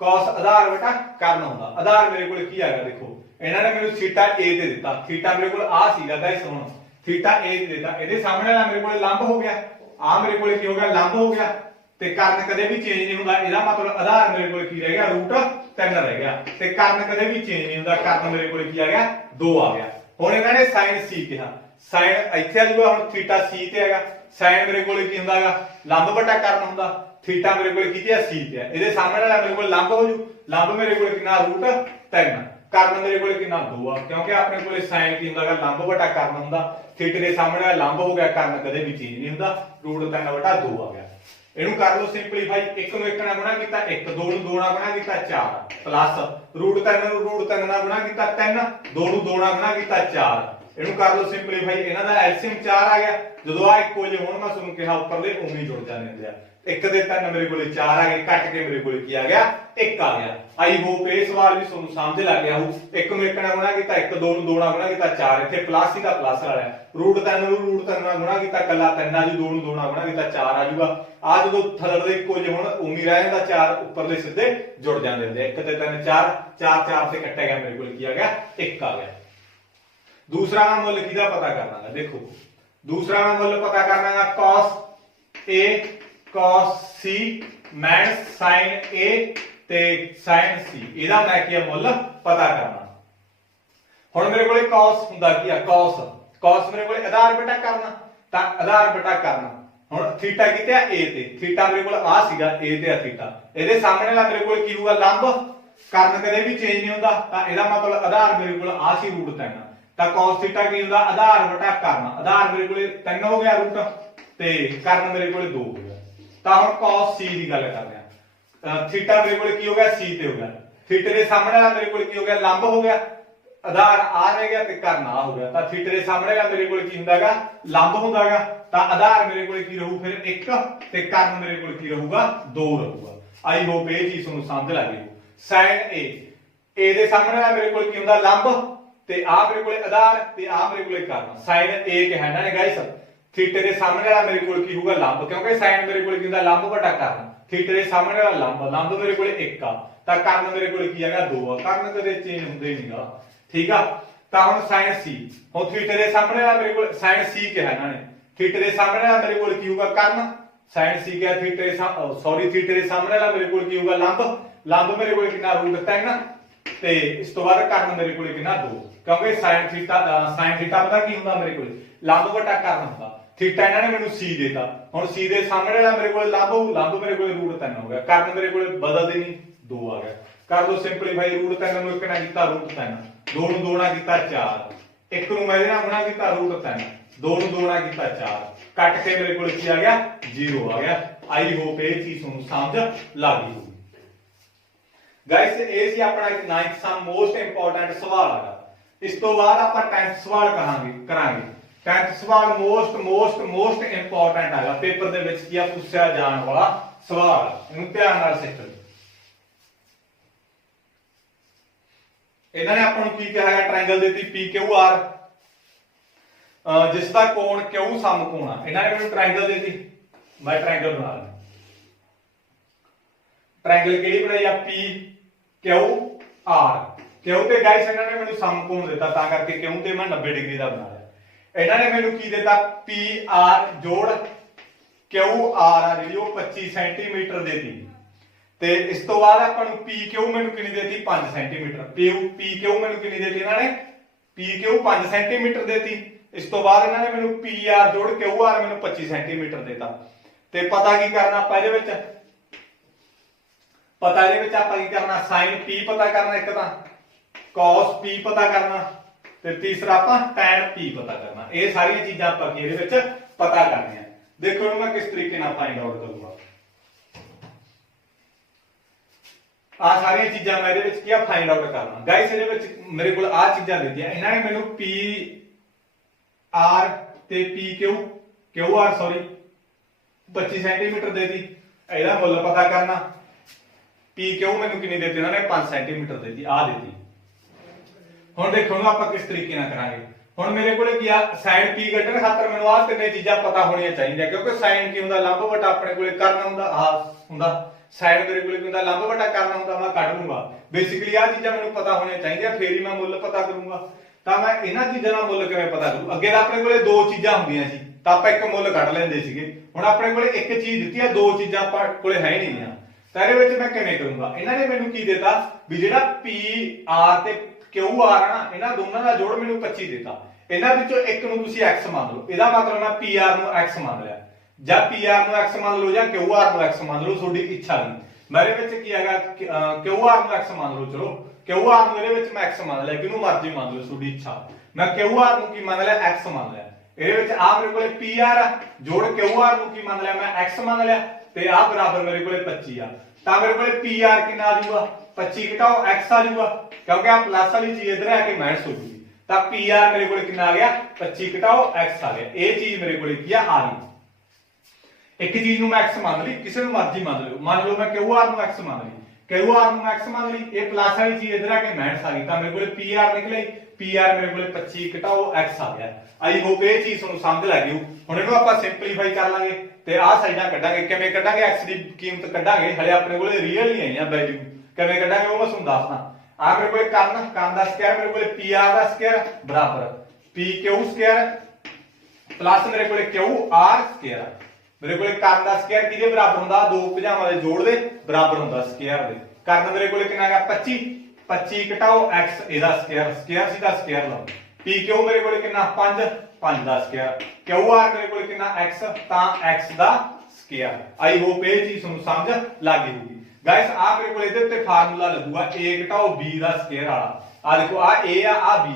cos ਆਧਾਰ ਵਟਾ ਕਰਨ ਹੁੰਦਾ ਆਧਾਰ ਮੇਰੇ ਕੋਲ ਕੀ ਹੈਗਾ ਦੇਖੋ ਇਹਨਾਂ ਨੇ ਮੈਨੂੰ ਥੀਟਾ a ਤੇ ਦਿੱਤਾ ਥੀਟਾ ਮੇਰੇ ਕੋਲ ਆ ਸੀਗਾ ਗਾਇਸ ਹੁਣ ਥੀਟਾ a ਤੇ ਦਿੱਤਾ ਇਹਦੇ ਸਾਹਮਣੇ ਵਾਲਾ ਮੇਰੇ ਕੋਲ ਲੰਬ ਹੋ ਗਿਆ ਆ ਮੇਰੇ ਕੋਲ ਕੀ ਹੋ ਗਿਆ ਲੰਬ ਹੋ ਗਿਆ ਤੇ ਕਰਨ ਕਦੇ ਵੀ ਚੇਂਜ ਨਹੀਂ ਹੁੰਦਾ ਇਹਦਾ ਮਤਲਬ ਆਧਾਰ ਮੇਰੇ ਕੋਲ ਕੀ ਰਹਿ ਗਿਆ ਰੂਟ 3 ਰਹਿ ਗਿਆ ਤੇ ਕਰਨ ਕਦੇ ਵੀ ਚੇਂਜ ਨਹੀਂ ਹੁੰਦਾ ਕਰਨ ਮੇਰੇ ਕੋਲ ਕੀ ਆ ਗਿਆ 2 ਆ ਗਿਆ। ਹੁਣ ਇਹਨਾਂ ਨੇ sin c ਕਿਹਾ sin ਇੱਥੇ ਆ ਜੂਗਾ ਹੁਣ ਥੀਟਾ c ਤੇ ਹੈਗਾ sin ਮੇਰੇ ਕੋਲ ਕੀ ਹੁੰਦਾਗਾ ਲੰਬ ਵਟਾ ਕਰਨ ਹੁੰਦਾ ਥੀਟਾ ਮੇਰੇ ਕੋਲ ਕੀ ਤੇ ਆ c ਤੇ ਆ ਇਹਦੇ ਸਾਹਮਣੇ ਵਾਲਾ ਮੇਰੇ ਕੋਲ ਲੰਬ ਹੋ ਜੂ ਲੰਬ ਮੇਰੇ ਕੋਲ ਕਿੰਨਾ ਰੂਟ 3 ਕਰਨ ਮੇਰੇ ਕੋਲ ਕਿੰਨਾ 2 ਆ ਕਿਉਂਕਿ ਆਪਣੇ ਕੋਲੇ sin ਕੀ ਹੁੰਦਾਗਾ ਲੰਬ ਵਟਾ ਕਰਨ ਹੁੰਦਾ ਥੀਟੇ ਦੇ ਸਾਹਮਣੇ ਵਾਲਾ ਲੰਬ ਹੋ ਗਿਆ ਕਰਨ ਕਦੇ ਵੀ ਚੇਂਜ ਨਹੀਂ ਹੁੰਦਾ ਰੂਟ 3 ਵਟਾ 2 ਆ ਗਿਆ। ਇਹਨੂੰ ਕਰ ਲਓ ਸਿੰਪਲੀਫਾਈ 1 ਨੂੰ 1 ਨਾਲ ਗੁਣਾ ਕੀਤਾ 1 2 ਨੂੰ 2 ਨਾਲ ਗੁਣਾ ਕੀਤਾ 4 ਪਲੱਸ ਰੂਟ 3 ਨੂੰ ਰੂਟ 3 ਨਾਲ ਗੁਣਾ ਕੀਤਾ 3 2 ਨੂੰ 2 ਨਾਲ ਗੁਣਾ ਕੀਤਾ 4 ਇਹਨੂੰ ਕਰ ਲਓ ਸਿੰਪਲੀਫਾਈ ਇਹਨਾਂ ਦਾ ਐਲਸੀਐਮ 4 ਆ ਗਿਆ ਜਦੋਂ ਆ ਇੱਕੋ ਜਿਹੇ ਹੋਣ ਮੈਂ ਤੁਹਾਨੂੰ ਕਿਹਾ ਉੱਪਰਲੇ ਉਵੇਂ ਜੁੜ ਜਾਂਦੇ ਹੁੰਦੇ ਆ 1 ਦੇ 3 ਮੇਰੇ ਕੋਲੇ 4 ਆ ਗਏ ਕੱਟ ਕੇ ਮੇਰੇ ਕੋਲੇ ਕੀ ਆ ਗਿਆ 1 ਆ ਗਿਆ। ਆਈ ਹੋਪ ਇਹ ਸਵਾਲ ਵੀ ਤੁਹਾਨੂੰ ਸਮਝ ਲੱਗ ਗਿਆ ਹੋਊ 1 ਨੂੰ 1 ਨਾਲ ਗੁਣਾ ਕੀਤਾ 1 2 ਨੂੰ 2 ਨਾਲ ਗੁਣਾ ਕੀਤਾ 4 ਇੱਥੇ ਪਲੱਸ ਹੀ ਦਾ ਪਲੱਸ ਵਾਲਾ ਰੂਟ 3 ਨੂੰ ਰੂਟ 3 ਨਾਲ ਗੁਣਾ ਕੀਤਾ ਕੱਲਾ 3 ਆ ਜੂ 2 ਨੂੰ 2 ਨਾਲ ਗੁਣਾ ਕੀਤਾ 4 ਆ ਜੂਗਾ ਆ ਜਦੋਂ ਥਰਡ ਦੇ ਇੱਕੋ ਜਿਹੇ ਹੁਣ ਉਵੇਂ ਰਹਿ ਜਾਂਦਾ 4 ਉੱਪਰਲੇ ਸਿੱਧੇ ਜੁੜ ਜਾਂਦੇ ਹੁੰਦੇ 1 ਤੇ 3 4 4 4 ਤੇ ਕੱਟਿਆ ਗਿਆ ਮੇਰੇ ਕੋਲ ਕੀ ਆ ਗਿਆ 1 ਆ ਗਿਆ। दूसरा का मुल किदा पता करना है देखो दूसरा का मुल पता करना है cos a cos c minus sin a ते sin c ਇਹਦਾ ਮੈਂ ਕੀ ਮੁੱਲ ਪਤਾ ਕਰਨਾ। ਹੁਣ ਮੇਰੇ ਕੋਲੇ cos ਹੁੰਦਾ ਕੀ ਆ cos ਮੇਰੇ ਕੋਲੇ ਆਧਾਰ ਬਟਾ ਕਰਨਾ ਤਾਂ ਆਧਾਰ ਬਟਾ ਕਰਨਾ ਹੁਣ ਥੀਟਾ ਕਿਤੇ ਆ a ਤੇ ਥੀਟਾ ਮੇਰੇ ਕੋਲ ਆ ਸੀਗਾ a ਤੇ ਆ ਥੀਟਾ ਇਹਦੇ ਸਾਹਮਣੇ ਵਾਲਾ ਮੇਰੇ ਕੋਲ ਕੀ ਹੋਊਗਾ ਲੰਬ ਕਰਨ ਕਦੇ ਵੀ ਚੇਂਜ ਨਹੀਂ ਹੁੰਦਾ ਤਾਂ ਇਹਦਾ ਮਤਲਬ ਆਧਾਰ ਮੇਰੇ ਕੋਲ ਆ ਸੀ ਰੂਟ 3 ਤਾਂ cos ਥੀਟਾ ਕੀ ਹੁੰਦਾ ਆਧਾਰ ਵਟਾ ਕਰਨ ਆਧਾਰ ਮੇਰੇ ਕੋਲੇ 3 ਹੋ ਗਿਆ ਰੂਟ ਤੇ ਕਰਨ ਮੇਰੇ ਕੋਲੇ 2 ਹੋ ਗਿਆ ਤਾਂ ਹੁਣ cos c ਦੀ ਗੱਲ ਕਰਦੇ ਆ ਥੀਟਾ ਮੇਰੇ ਕੋਲੇ ਕੀ ਹੋ ਗਿਆ c ਤੇ ਹੋ ਗਿਆ ਥੀਟੇ ਦੇ ਸਾਹਮਣੇ ਵਾਲਾ ਮੇਰੇ ਕੋਲੇ ਕੀ ਹੋ ਗਿਆ ਲੰਬ ਹੋ ਗਿਆ ਆਧਾਰ ਆ ਰਹਿ ਗਿਆ ਤੇ ਕਰਨ ਆ ਹੋ ਗਿਆ ਤਾਂ ਥੀਟੇ ਦੇ ਸਾਹਮਣੇ ਵਾਲਾ ਮੇਰੇ ਕੋਲੇ ਕੀ ਹੁੰਦਾਗਾ ਲੰਬ ਹੁੰਦਾਗਾ ਤਾਂ ਆਧਾਰ ਮੇਰੇ ਕੋਲੇ ਕੀ ਰਹੂ ਫਿਰ 1 ਤੇ ਕਰਨ ਮੇਰੇ ਕੋਲੇ ਕੀ ਰਹੂਗਾ 2 ਰਹੂਗਾ। ਆਈ ਹੋਪ ਇਹ ਚੀਜ਼ ਤੁਹਾਨੂੰ ਸਮਝ ਲੱਗ ਗਈ। sin a ਦੇ ਸਾਹਮਣੇ ਵਾਲਾ ਮੇਰੇ ਕੋਲ ਕੀ ਹੁੰਦਾ ਲੰਬ ਤੇ ਆ ਮੇਰੇ ਕੋਲੇ ਆਧਾਰ ਤੇ ਆ ਮੇਰੇ ਕੋਲੇ ਕਰਨ sin a ਕਿਹਾ ਨਾ ਨੇ ਗਾਇਸ ਥੀਟੇ ਦੇ ਸਾਹਮਣੇ ਵਾਲਾ ਮੇਰੇ ਕੋਲ ਕੀ ਹੋਊਗਾ ਲੰਬ ਕਿਉਂਕਿ sin ਮੇਰੇ ਕੋਲ ਕੀ ਹੁੰਦਾ ਲੰਬ ਵਟਾ ਕਰਨ ਥੀਟੇ ਦੇ ਸਾਹਮਣੇ ਵਾਲਾ ਲੰਬ ਮੇਰੇ ਕੋਲੇ 1 ਆ ਤਾਂ ਕਰਨ ਮੇਰੇ ਕੋਲੇ ਕੀ ਹੈਗਾ 2 ਆ ਕਰਨ ਕਦੇ ਚੇਂਜ ਹੁੰਦੇ ਨਹੀਂਗਾ ਠੀਕ ਆ। ਤਾਂ ਹੁਣ sin c ਹੁਣ ਥੀਟੇ ਦੇ ਸਾਹਮਣੇ ਵਾਲਾ ਮੇਰੇ ਕੋਲ sin c ਕਿਹਾ ਇਹਨਾਂ ਨੇ ਥੀਟੇ ਦੇ ਸਾਹਮਣੇ ਵਾਲਾ ਮੇਰੇ ਕੋਲ ਕੀ ਹੋਊਗਾ ਕਰਨ sin c ਕਿਹਾ ਥੀਟੇ ਥੀਟੇ ਦੇ ਸਾਹਮਣੇ ਵਾਲਾ ਮੇਰੇ ਕੋਲ ਕੀ ਹੋਊਗਾ ਲੰਬ ਮੇਰੇ ਕੋਲ ਕਿੰਨਾ ਰੂਟ 3 ਤੇ ਇਸ ਤੋਂ ਬਾਅਦ ਕਰਨ ਮੇਰੇ ਕੋਲ ਕਿੰਨਾ 2 ਕਿਉਂਕਿ sin ਥੀਟਾ ਪਤਾ ਕੀ ਹੁੰਦਾ ਮੇਰੇ ਕੋਲ ਲੰਬ ਵਟਾ ਕਰਨ ਹੁੰਦਾ ਥੀਟਾ ਇਹਨਾਂ ਨੇ ਮੈਨੂੰ c ਦੇਤਾ ਹੁਣ c ਦੇ ਸਾਹਮਣੇ ਵਾਲਾ ਮੇਰੇ ਕੋਲ ਲੰਬ ਮੇਰੇ ਕੋਲ ਰੂਟ 3 ਹੋ ਗਿਆ ਕਰਨ ਮੇਰੇ ਕੋਲ ਬਦਲਦੇ ਨਹੀਂ 2 ਆ ਗਿਆ। ਕਰ ਦੋ ਸਿੰਪਲੀਫਾਈ ਰੂਟ 3 ਨੂੰ 1 ਨਾਲ ਕੀਤਾ ਰੂਟ 3 2 ਨੂੰ 2 ਨਾਲ ਕੀਤਾ 4 1 ਨੂੰ ਮੈਂ ਇਹਦੇ ਨਾਲ ਗੁਣਾ ਕੀਤਾ ਰੂਟ 3 2 ਨੂੰ 2 ਨਾਲ ਕੀਤਾ 4 ਕੱਟ ਕੇ ਮੇਰੇ ਕੋਲ ਕੀ ਆ ਗਿਆ 0 ਆ ਗਿਆ। ਆਈ ਹੋਪ ਇਹ ਚੀਜ਼ ਤੁਹਾਨੂੰ ਸਮਝ ਲੱਗ ਗਈ ਹੋਊਗੀ। ਗਾਇਸ ਇਹ ਸੀ ਆਪਣਾ ਇੱਕ 9th ਸਮ ਮੋਸਟ ਇੰਪੋਰਟੈਂਟ ਸਵਾਲ ਹੈਗਾ। ਇਸ ਤੋਂ ਬਾਅਦ ਆਪਾਂ 10th ਸਵਾਲ ਕਰਾਂਗੇ 10th ਸਵਾਲ ਮੋਸਟ ਇੰਪੋਰਟੈਂਟ ਹੈਗਾ, ਪੇਪਰ ਦੇ ਵਿੱਚ ਕੀ ਆ ਪੁੱਛਿਆ ਜਾਣ ਵਾਲਾ ਸਵਾਲ, ਇਹਨੂੰ ਧਿਆਨ ਨਾਲ ਸਿੱਖੋ। ਇਹਨਾਂ ਨੇ ਆਪਾਂ ਨੂੰ ਕੀ ਕਿਹਾ ਹੈ, ਟ੍ਰਾਇੰਗਲ ਦਿੱਤੀ PQR ਜਿਸ ਦਾ ਕੋਣ Q ਸਮਕੋਣ ਆ। ਇਹਨਾਂ ਨੇ ਮੈਨੂੰ ਟ੍ਰਾਇੰਗਲ ਦਿੱਤੀ, ਮੈਂ ਟ੍ਰਾਇੰਗਲ ਬਣਾ ਲਿਆ। ਟ੍ਰਾਇੰਗਲ ਕਿਹੜੀ ਬਣਾਈ ਆ, PQR। Q ਤੇ ਗਾਇਸ ਇਹਨਾਂ ਨੇ ਮੈਨੂੰ ਸਮਕੋਣ ਦਿੱਤਾ, ਤਾਂ ਕਰਕੇ Q ਤੇ ਮੈਂ 90 ਡਿਗਰੀ ਦਾ ਬਣਾ ਲਿਆ। ਇਹਨਾਂ ਨੇ ਮੈਨੂੰ ਕੀ ਦਿੱਤਾ, PR ਜੋੜ QR ਆ ਜਿਹੜੀ ਉਹ 25 ਸੈਂਟੀਮੀਟਰ ਦੇਤੀ। ਤੇ ਇਸ ਤੋਂ ਬਾਅਦ ਆਪਾਂ ਨੂੰ PQ ਮੈਨੂੰ ਕਿੰਨੀ ਦੇਤੀ, 5 ਸੈਂਟੀਮੀਟਰ। PQ ਮੈਨੂੰ ਕਿੰਨੀ ਦੇਤੀ ਇਹਨਾਂ ਨੇ, PQ 5 ਸੈਂਟੀਮੀਟਰ ਦੇਤੀ। ਇਸ ਤੋਂ ਬਾਅਦ ਇਹਨਾਂ ਨੇ ਮੈਨੂੰ PR ਜੋੜ QR ਮੈਨੂੰ 25 ਸੈਂਟੀਮੀਟਰ ਦੇਤਾ। ਤੇ ਪਤਾ ਕੀ ਕਰਨਾ ਆਪਾਂ ਇਹਦੇ ਵਿੱਚ, ਆਪਾਂ ਕੀ ਕਰਨਾ, sin P ਪਤਾ ਕਰਨਾ, ਇੱਕ ਤਾਂ cos P ਪਤਾ ਕਰਨਾ, ਤੇ ਤੀਸਰਾ ਆਪਾਂ tan P ਪਤਾ ਕਰਨਾ। ਇਹ ਸਾਰੀਆਂ ਚੀਜ਼ਾਂ ਆਪਾਂ ਇਹਦੇ ਵਿੱਚ ਪਤਾ ਕਰਨੀਆਂ। ਦੇਖੋ ਹੁਣ ਮੈਂ ਕਿਸ ਤਰੀਕੇ ਨਾਲ ਫਾਈਂਡ ਆਊਟ ਕਰੂੰਗਾ। ਆ ਸਾਰੀਆਂ ਚੀਜ਼ਾਂ ਮੈਂ ਇਹਦੇ ਵਿੱਚ ਕੀ ਆ ਫਾਈਂਡ ਆਊਟ ਕਰਨਾ। ਗਾਇਸ ਇਹਦੇ ਵਿੱਚ ਮੇਰੇ ਕੋਲ ਆ ਚੀਜ਼ਾਂ ਦਿੱਤੀਆਂ, ਇਹਨਾਂ ਨੇ ਮੈਨੂੰ PR ਤੇ QR 25 ਸੈਂਟੀਮੀਟਰ ਦੇਤੀ। ਇਹਦਾ ਮੁੱਲ ਪਤਾ ਕਰਨਾ। PQ ਮੈਨੂੰ ਕਿੰਨੀ ਦੇਤੀ ਇਹਨਾਂ ਨੇ, 5 ਸੈਂਟੀਮੀਟਰ ਦੇਤੀ, ਆ ਦੇਤੀ। ਹੁਣ ਦੇਖੋ ਨਾ ਆਪਾਂ ਕਿਸ ਤਰੀਕੇ ਨਾਲ ਕਰਾਂਗੇ। ਹੁਣ ਮੇਰੇ ਕੋਲੇ ਕੀ ਆ, sin P ਕੱਢਣ ਖਾਤਰ ਮੈਨੂੰ ਆਹ ਤਿੰਨੇ ਚੀਜ਼ਾਂ ਪਤਾ ਹੋਣੀਆਂ ਚਾਹੀਦੀਆਂ, ਕਿਉਂਕਿ sin ਕੀ ਹੁੰਦਾ, ਲੰਬਵਟ ਆਪਣੇ ਕੋਲੇ ਕਰਨ ਹੁੰਦਾ, ਆ ਹੁੰਦਾ sin ਮੇਰੇ ਕੋਲੇ ਕੀ ਹੁੰਦਾ, ਲੰਬਵਟ ਕਰਨ ਹੁੰਦਾ, ਮੈਂ ਕੱਢ ਲੂੰਗਾ। ਬੇਸਿਕਲੀ ਆਹ ਚੀਜ਼ਾਂ ਮੈਨੂੰ ਪਤਾ ਹੋਣੀਆਂ ਚਾਹੀਦੀਆਂ, ਫੇਰ ਹੀ ਮੈਂ ਮੁੱਲ ਪਤਾ ਕਰੂੰਗਾ। ਤਾਂ ਮੈਂ ਇਹਨਾਂ ਚੀਜ਼ਾਂ ਦਾ ਮੁੱਲ ਕਿਵੇਂ ਪਤਾ ਕਰੂ। ਅੱਗੇ ਤਾਂ ਆਪਣੇ ਕੋਲੇ ਦੋ ਚੀਜ਼ਾਂ ਹੁੰਦੀਆਂ ਸੀ, ਤਾਂ ਆਪਾਂ ਇੱਕ ਮੁੱਲ ਕੱਢ ਲੈਂਦੇ ਸੀਗੇ। ਹੁਣ ਆਪਣੇ ਕੋਲੇ ਇੱਕ ਚੀਜ਼ ਦਿੱਤੀ ਆ, ਦੋ ਚੀਜ਼ਾਂ ਆਪਾਂ ਕੋਲੇ ਹੈ ਨਹੀਂ ਆ, ਤਾਂ ਇਹਦੇ ਵਿੱਚ ਮੈਂ ਕਿਵੇਂ ਕਰੂੰਗਾ। ਇਹਨਾਂ ਨੇ ਮੈਨੂੰ ਕੀ ਦਿੱਤਾ ਵੀ ਜਿਹੜਾ PR ਤੇ QR ਆ ਨਾ, ਇਹਨਾਂ ਦੋਨਾਂ ਦਾ ਜੋੜ ਮੈਨੂੰ 25 ਦਿੱਤਾ। ਇਹਨਾਂ ਵਿੱਚੋਂ ਇੱਕ ਨੂੰ ਤੁਸੀਂ x ਮੰਨ ਲਓ, ਇਹਦਾ ਮਤਲਬ ਮੈਂ PR ਨੂੰ x ਮੰਨ ਲਿਆ, ਜਾਂ PR ਨੂੰ x ਮੰਨ ਲਓ ਜਾਂ QR ਨੂੰ x ਮੰਨ ਲਓ, ਤੁਹਾਡੀ ਇੱਛਾ ਨਹੀਂ। ਮੇਰੇ ਵਿੱਚ ਕੀ ਹੈਗਾ, QR ਨੂੰ x ਮੰਨ ਲਓ, ਚਲੋ QR ਨੂੰ ਇਹਦੇ ਵਿੱਚ ਮੈਂ x ਮੰਨ ਲਿਆ, ਕਿਹਨੂੰ ਮਰਜ਼ੀ ਮੰਨ ਲਓ, ਤੁਹਾਡੀ ਇੱਛਾ। ਮੈਂ QR ਨੂੰ ਕੀ ਮੰਨ ਲਿਆ, x ਮੰਨ ਲਿਆ। ਇਹਦੇ ਵਿੱਚ ਆ ਮੇਰੇ ਕੋਲੇ PR ਜੋੜ QR ਨੂੰ ਕੀ ਮੰਨ ਲਿਆ, ਮੈਂ x ਮੰਨ ਲਿਆ, ਤੇ ਆ ਬਰਾਬਰ ਮੇਰੇ ਕੋਲੇ 25 ਆ। ਤਾਂ ਮੇਰੇ ਕੋਲੇ PR ਕਿੰਨਾ ਆ ਜਾਊਗਾ, 25 ਘਟਾਓ x ਆ ਜਾਊਗਾ, ਕਿਉਂਕਿ ਆ ਪਲੱਸ ਵਾਲੀ ਚੀਜ਼ ਇਧਰ ਆ ਕੇ ਮਾਈਨਸ ਹੋ ਜੂਗੀ। ਤਾਂ PR ਮੇਰੇ ਕੋਲੇ ਕਿੰਨਾ ਆ ਗਿਆ, 25 ਘਟਾਓ x ਆ ਗਿਆ। ਇਹ ਚੀਜ਼ ਮੇਰੇ ਕੋਲੇ ਕੀ ਆ ਗਈ। ਇੱਕ ਚੀਜ਼ ਨੂੰ ਮੈਂ x ਮੰਨ ਲਈ, ਕਿਸੇ ਨੂੰ ਮਰਜ਼ੀ ਮੰਨ ਲਿਓ। ਮੰਨ ਲਓ ਮੈਂ QR ਨੂੰ x ਮੰਨ ਲਈ, QR ਨੂੰ x ਮੰਨ ਲਈ, ਇਹ ਪਲੱਸ ਵਾਲੀ ਚੀਜ਼ ਇਧਰ ਆ ਕੇ ਮਾਈਨਸ ਆ ਗਈ। ਤਾਂ ਮੇਰੇ ਕੋਲੇ PR ਨਿਕਲੇ, PR ਮੇਰੇ ਕੋਲੇ 25 ਘਟਾਓ x ਆ ਗਿਆ। ਆਈ ਹੋਪ ਇਹ ਚੀਜ਼ ਤੁਹਾਨੂੰ ਸਮਝ ਲੱਗ ਗਈ। ਹੁਣ ਇਹਨੂੰ ਆਪਾਂ ਸਿੰਪਲੀਫਾਈ ਕਰ ਲਾਂਗੇ ਤੇ ਆਹ ਸਾਈਡਾਂ ਕੱਢਾਂਗੇ। ਕਿਵੇਂ ਕੱਢਾਂਗੇ, x ਦੀ ਕੀਮਤ ਕੱਢਾਂਗੇ, ਹਲੇ ਆਪਣੇ ਕੋਲੇ ਰੀਅਲ ਨਹੀਂ ਆਈਆਂ ਵੈਲਿਊ। ਕਿਵੇਂ ਕੱਢਾਂਗੇ ਉਹ ਮੈਂ ਤੁਹਾਨੂੰ ਦੱਸਦਾ। ਆ ਮੇਰੇ ਕੋਲੇ ਕਰਨ ਦਾ ਸਕੁਆਇਰ, ਮੇਰੇ ਕੋਲੇ PR ਦਾ ਸਕੁਆਇਰ ਬਰਾਬਰ PQ ਸਕੁਆਇਰ ਪਲੱਸ ਮੇਰੇ ਕੋਲੇ QR ਸਕੁਆਇਰ। ਮੇਰੇ ਕੋਲੇ ਕਰਨ ਦਾ ਸਕੁਆਇਰ ਕਿਹਦੇ ਬਰਾਬਰ ਹੁੰਦਾ, ਦੋ ਭੁਜਾਵਾਂ ਦੇ ਜੋੜ ਦੇ ਬਰਾਬਰ ਹੁੰਦਾ ਸਕੁਆਇਰ ਦੇ। ਕਰਨ ਮੇਰੇ ਕੋਲੇ ਕਿੰਨਾ ਹੈਗਾ, 25 ਘਟਾਓ x, ਇਹਦਾ ਸਕੁਆਇਰ ਸਿੱਧਾ ਸਕੁਆਇਰ ਲਾਓ। PQ ਮੇਰੇ ਕੋਲੇ ਕਿੰਨਾ, 5 ਦਾ ਸਕੁਆਇਰ। QR ਮੇਰੇ ਕੋਲੇ ਕਿੰਨਾ, x, ਤਾਂ x the Square. I hope ਇਹ ਚੀਜ਼ ਤੁਹਾਨੂੰ ਸਮਝ ਲੱਗ ਗਈ ਹੋਊਗੀ। ਗਾਇਸ ਆ ਮੇਰੇ ਕੋਲ ਇਹਦੇ ਉੱਤੇ ਫਾਰਮੂਲਾ ਲੱਗੂਗਾ a ਘਟਾਓ b ਦਾ ਸਕੁਆਇਰ ਵਾਲਾ। ਆ ਦੇਖੋ ਆ a ਆ b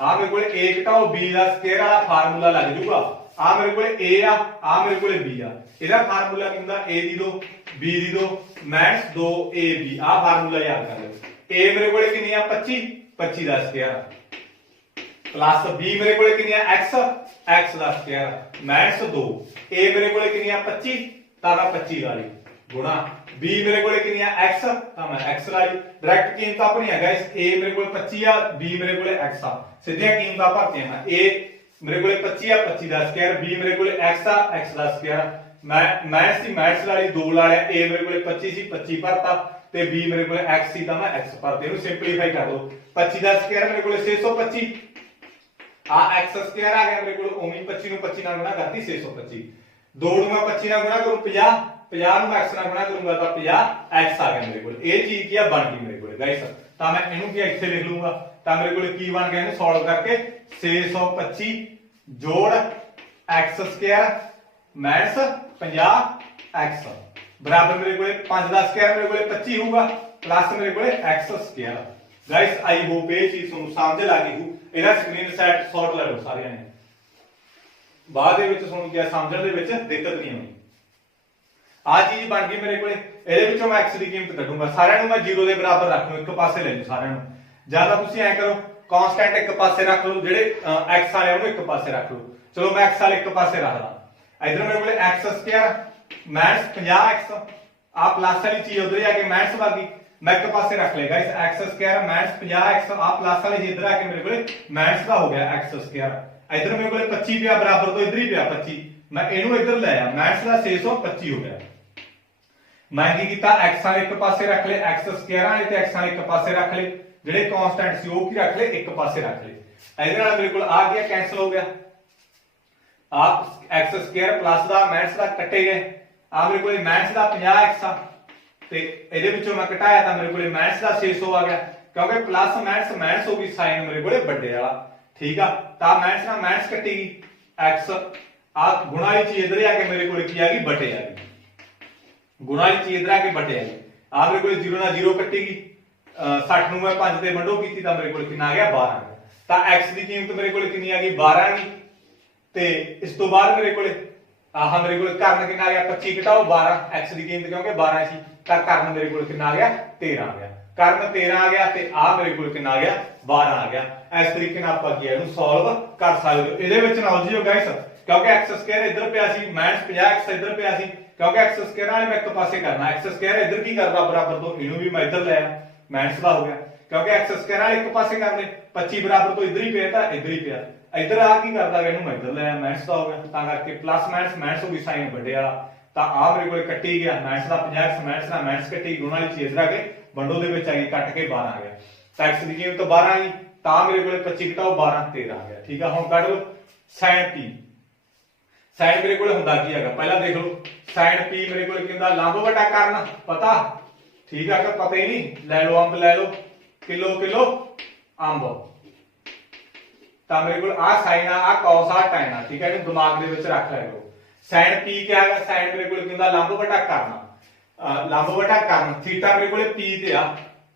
ਆ ਮੇਰੇ ਕੋਲ a ਘਟਾਓ b ਦਾ ਸਕੁਆਇਰ ਵਾਲਾ ਫਾਰਮੂਲਾ ਲੱਗ ਜੂਗਾ। ਆ ਮੇਰੇ ਕੋਲ a ਆ ਮੇਰੇ ਕੋਲ b ਆ। ਇਹਦਾ ਫਾਰਮੂਲਾ ਕੀ ਹੁੰਦਾ, a the 2 b the 2 minus 2ab। ਆ ਫਾਰਮੂਲਾ ਯਾਦ ਕਰ ਲਓ। a ਮੇਰੇ ਕੋਲ ਕਿੰਨੀ ਆ, 25 ਦਾ ਸਕੁਆਇਰ ਪਲੱਸ b ਮੇਰੇ ਕੋਲ ਕਿੰਨੀ ਆ, x the Square minus 2। a ਮੇਰੇ ਕੋਲ ਕਿੰਨੀ ਆ, 25, ਤਾਂ ਮੈਂ 25 ਲਾ ਲਈ, ਗੁਣਾ b ਮੇਰੇ ਕੋਲੇ ਕਿੰਨੀ ਆ, x, ਤਾਂ ਮੈਂ x ਲਾ ਲਈ। ਡਾਇਰੈਕਟ ਕੀਮਤ ਆਪਣੀ ਹੈ ਗਾਇਸ, a ਮੇਰੇ ਕੋਲੇ 25 ਆ, b ਮੇਰੇ ਕੋਲੇ x ਆ। ਸਿੱਧੀਆਂ ਕੀਮਤਾਂ ਭਰਤੀਆਂ ਮੈਂ। a ਮੇਰੇ ਕੋਲੇ 25 ਆ, 25 ਦਾ ਸਕੁਆਇਰ, b ਮੇਰੇ ਕੋਲੇ x ਆ, x ਦਾ ਸਕੁਆਇਰ। ਮੈਂ ਮਾਈਨਸ ਲਾ ਲਈ, 2 ਲਾ ਲਿਆ। a ਮੇਰੇ ਕੋਲੇ 25 ਸੀ, 25 ਭਰਤਾ, ਤੇ b ਮੇਰੇ ਕੋਲੇ x ਸੀ, ਤਾਂ ਮੈਂ x ਭਰਤੇ। ਇਹਨੂੰ ਸਿੰਪਲੀਫਾਈ ਕਰ ਲਓ। 25 ਦਾ ਸਕੁਆਇਰ ਮੇਰੇ ਕੋਲੇ 625, ਆ x ਸਕੁਆਇਰ ਆ ਗਿਆ ਮੇਰੇ ਕੋਲ, ਉਵੇਂ 25 ਨੂੰ 25 ਨਾਲ ਗੁਣਾ ਕਰਤੀ 625। 2 ਨੂੰ ਮੈਂ 25 ਨਾਲ ਗੁਣਾ ਕਰੂੰ 50 ਨੂੰ x ਨਾਲ ਗੁਣਾ ਕਰੂੰਗਾ ਤਾਂ 50x ਆ ਗਿਆ ਮੇਰੇ ਕੋਲ। ਇਹ ਚੀਜ਼ ਕੀ ਆ, ਬਣ ਗਈ ਮੇਰੇ ਕੋਲੇ ਗਾਇਸ। ਤਾਂ ਮੈਂ ਇਹਨੂੰ ਕੀ ਇੱਥੇ ਲਿਖ ਲੂੰਗਾ। ਤਾਂ ਮੇਰੇ ਕੋਲੇ ਕੀ ਬਣ ਗਿਆ, ਇਹਨੂੰ ਸੋਲਵ ਕਰਕੇ 625 ਜੋੜ x ਸਕੁਆਇਰ ਮਾਈਨਸ 50x ਬਰਾਬਰ ਮੇਰੇ ਕੋਲੇ 5 ਦਾ ਸਕੁਆਇਰ ਮੇਰੇ ਕੋਲੇ 25 ਹੋਊਗਾ, ਪਲੱਸ ਮੇਰੇ ਕੋਲੇ x Square. Guys I hope ਇਹ ਚੀਜ਼ ਤੁਹਾਨੂੰ ਸਮਝ ਲੱਗ ਗਈ ਹੋ। ਇਹਦਾ ਸਕਰੀਨਸ਼ਾਟ ਲੈ ਲਓ ਸਾਰਿਆਂ ਨੇ। ਬਾਅਦ ਦੇ ਵਿੱਚ ਤੁਹਾਨੂੰ ਕੀ ਸਮਝਣ ਦੇ ਵਿੱਚ ਦਿੱਕਤ ਨਹੀਂ ਆਉਣੀ। ਆ ਚੀਜ਼ ਬਣ ਗਈ ਮੇਰੇ ਕੋਲੇ। ਇਹਦੇ ਵਿੱਚੋਂ ਮੈਂ x ਦੀ ਕੀਮਤ ਕੱਢੂੰਗਾ, ਸਾਰਿਆਂ ਨੂੰ ਮੈਂ 0 ਦੇ ਬਰਾਬਰ ਰੱਖ ਲੂ, ਇੱਕ ਪਾਸੇ ਲੈ ਲੂ ਸਾਰਿਆਂ ਨੂੰ। ਜਾਂ ਤਾਂ ਤੁਸੀਂ ਐ ਕਰੋ ਕਾਂਸਟੈਂਟ ਇੱਕ ਪਾਸੇ ਰੱਖ ਲਓ, ਜਿਹੜੇ x ਵਾਲੇ ਉਹਨੂੰ ਇੱਕ ਪਾਸੇ ਰੱਖ ਲਓ। ਚਲੋ ਮੈਂ x ਵਾਲੇ ਇੱਕ ਪਾਸੇ ਰੱਖਦਾ। ਇਧਰ ਮੇਰੇ ਕੋਲੇ x ਸਕੁਅਰ ਮਾਈਨਸ 50x, ਆ ਪਲੱਸ ਵਾਲੀ ਚੀਜ਼ ਉਧਰ ਆ ਕੇ ਮਾਈਨਸ ਵਾਗੀ, ਮੈਂ ਇੱਕ ਪਾਸੇ ਰੱਖ ਲੇਗਾ ਇਸ x ਸਕੁਅਰ ਮਾਈਨਸ 50x, ਆ ਪਲੱਸ ਵਾਲੀ ਇਧਰ ਆ ਕੇ ਮੇਰੇ ਕੋਲੇ ਮਾਈਨਸ ਦਾ ਹੋ ਗਿਆ x ਸਕੁਅਰ। ਇਧਰ ਮੇਰੇ ਕੋਲੇ 25 ਪਿਆ ਬਰਾਬਰ ਤੋਂ ਇਧਰ ਹੀ ਪਿਆ 25, ਮੈਂ ਇਹਨੂੰ ਇਧਰ ਲੈ ਆ, ਮਾਈਨਸ ਦਾ 625 ਹੋ ਗਿਆ। ਮੈਂ ਕੀ ਕੀਤਾ x ਵਾਲੇ ਇੱਕ ਪਾਸੇ ਰੱਖ ਲਏ, x ਸਕੁਅਰ ਵਾਲੇ ਤੇ x ਵਾਲੇ ਇੱਕ ਪਾਸੇ ਰੱਖ ਲਏ, ਜਿਹੜੇ ਕਾਂਸਟੈਂਟ ਸੀ ਉਹ ਕੀ ਰੱਖ ਲਏ ਇੱਕ ਪਾਸੇ ਰੱਖ ਲਏ। ਇਹਦੇ ਨਾਲ ਮੇਰੇ ਕੋਲ ਆ ਗਿਆ ਕੈਨਸਲ ਹੋ ਗਿਆ, ਆ x ਸਕੁਅਰ ਪਲੱਸ ਦਾ ਮਾਈਨਸ ਦਾ ਕੱਟੇ ਗਏ, ਆ ਮੇਰੇ ਕੋਲ ਮਾਈਨਸ ਦਾ 50x ਆ ਤੇ ਇਹਦੇ ਵਿੱਚੋਂ ਮੈਂ ਘਟਾਇਆ ਤਾਂ ਮੇਰੇ ਕੋਲ ਮਾਈਨਸ ਦਾ 600 ਆ ਗਿਆ, ਕਿਉਂਕਿ ਪਲੱਸ ਮਾਈਨਸ ਮਾਈਨਸ ਹੋ ਗਈ, ਸਾਈਨ ਮੇਰੇ ਕੋਲ ਵੱਡੇ ਵਾਲਾ। ਠੀਕ ਆ, ਤਾਂ ਮਾਈਨਸ ਨਾਲ ਮਾਈਨਸ ਕੱਟੇਗੀ, x ਆ ਗੁਣਾ ਵਾਲੀ ਚੀਜ਼ ਇਧਰ ਆ ਕੇ ਮੇਰੇ ਕੋਲ ਕੀ ਆ ਗਈ ਬਟੇ ਆ ਗਈ, ਗੁਣਾ ਵਾਲੀ ਚੀਜ਼ ਇਧਰ ਆ ਕੇ ਬਟੇ ਆ ਗਈ। ਆ ਮੇਰੇ ਕੋਲ 0 ਨਾਲ 0 ਕੱਟੇਗੀ, 60 ਨੂੰ ਮੈਂ 5 ਤੇ ਵੰਡੋ ਕੀਤੀ ਤਾਂ ਮੇਰੇ ਕੋਲ ਕਿੰਨਾ ਆ ਗਿਆ 12 ਆ ਗਿਆ। ਤਾਂ x ਦੀ ਕੀਮਤ ਮੇਰੇ ਕੋਲ ਕਿੰਨੀ ਆ ਗਈ 12 ਆ ਗਈ। ਤੇ ਇਸ ਤੋਂ ਬਾਅਦ ਮੇਰੇ ਕੋਲ ਆਹ ਮੇਰੇ ਕੋਲ ਕਰਨ ਕਿੰਨਾ ਆ ਗਿਆ 25 ਘਟਾਓ 12, x ਦੀ ਕੀਮਤ ਕਿਉਂਕਿ 12 ਸੀ ਤਾਂ ਕਰਨ ਮੇਰੇ ਕੋਲ ਕਿੰਨਾ ਆ ਗਿਆ 13 ਆ ਗਿਆ, ਕਰਨ 13 ਆ ਗਿਆ ਤੇ ਆ ਮੇਰੇ ਕੋਲ ਕਿੰਨਾ ਆ ਗਿਆ 12 ਆ ਗਿਆ। ਇਸ ਤਰੀਕੇ ਨਾਲ ਆਪਾਂ ਕੀ ਇਹਨੂੰ ਸੋਲਵ ਕਰ ਸਕਦੇ ਹੋ। ਇਹਦੇ ਵਿੱਚ ਨਾਲ ਜਿਓ ਗਾਇਸ, ਕਿਉਂਕਿ x ਸਕੁਅਰ ਇੱਧਰ ਪਿਆ ਸੀ ਮਾਈਨਸ 50x ਇੱਧਰ ਪਿਆ ਸੀ, ਕਿਉਂਕਿ x ਸਕੁਅਰ ਵਾਲੇ ਮੈਂ ਇੱਕ ਪਾਸੇ ਕਰਨਾ, x ਸਕੁਅਰ ਇੱਧਰ ਕੀ ਕਰਦਾ ਬਰਾਬਰ ਤੋਂ ਇਹਨੂੰ ਵੀ ਮੈਂ ਇੱਧਰ ਲੈ ਆ, ਮਾਈਨਸ ਦਾ ਹੋ ਗਿਆ, ਕਿਉਂਕਿ x ਸਕੁਅਰ ਵਾਲੇ ਇੱਕ ਪਾਸੇ ਕਰਦੇ 25 ਬਰਾਬਰ ਤੋਂ ਇੱਧਰ ਹੀ ਪਿਆ ਤਾਂ ਇੱਧਰ ਹੀ ਪਿਆ, ਇੱਧਰ ਆ ਕੀ ਕਰਦਾ ਇਹਨੂੰ ਮੈਂ ਇੱਧਰ ਲੈ ਆ, ਮਾਈਨਸ ਦਾ ਹੋ ਗਿਆ, ਤਾਂ ਕਰਕੇ ਪਲੱਸ ਮਾਈਨਸ ਮਾਈਨਸ ਹੋ ਗਈ, ਸਾਈਨ ਵੱਡੇ ਵਾਲਾ। ਤਾਂ ਆ ਮੇਰੇ ਕੋਲ ਕੱਟੀ ਗਿਆ ਮਾਈਨਸ ਦਾ 50x ਮਾਈਨਸ ਦਾ ਮਾਈਨਸ ਕੱਟੀ, ਗੁਣਾ ਵਾਲੀ ਚੀਜ਼ ਆ ਕੇ ਵੰਡੋ ਦੇ ਵਿੱਚ ਆ ਗਈ, ਕੱਟ ਕੇ 12 ਆ ਗਿਆ। ਤਾਂ x ਦੀ ਕੀਮਤ 12 ਆ ਗਈ, ਤਾਂ ਮੇਰੇ ਕੋਲ 25 ਘਟਾਓ 12 13 ਆ ਗਿਆ। ਠੀਕ ਆ, ਹੁਣ ਕੱਢ ਲਓ sin p, sin ਮੇਰੇ ਕੋਲ ਹੁੰਦਾ ਕੀ ਹੈਗਾ ਪਹਿਲਾਂ ਦੇਖ ਲਓ, sin p ਮੇਰੇ ਕੋਲ ਕੀ ਹੁੰਦਾ ਲੰਬ ਵਟਾ ਕਰਨ ਪਤਾ। ਠੀਕ ਆ, ਕਿ ਪਤਾ ਹੀ ਨਹੀਂ, ਲੈ ਲਓ ਅੰਬ ਲੈ ਲਓ, ਕਿਲੋ ਕਿਲੋ ਅੰਬ, ਤਾਂ ਮੇਰੇ ਕੋਲ ਆ sin ਆ cos ਆ tan ਆ। ਠੀਕ ਹੈ, ਇਹਨੂੰ ਦਿਮਾਗ ਦੇ ਵਿੱਚ ਰੱਖ ਲਿਓ। sin p ਕੀ ਹੈਗਾ, sin ਮੇਰੇ ਕੋਲ ਕੀ ਹੁੰਦਾ ਲੰਬ ਵਟਾ ਕਰਨਾ, ਲੰਬ ਵਟਾ ਕਰਨ, ਥੀਟਾ ਮੇਰੇ ਕੋਲੇ p ਤੇ ਆ,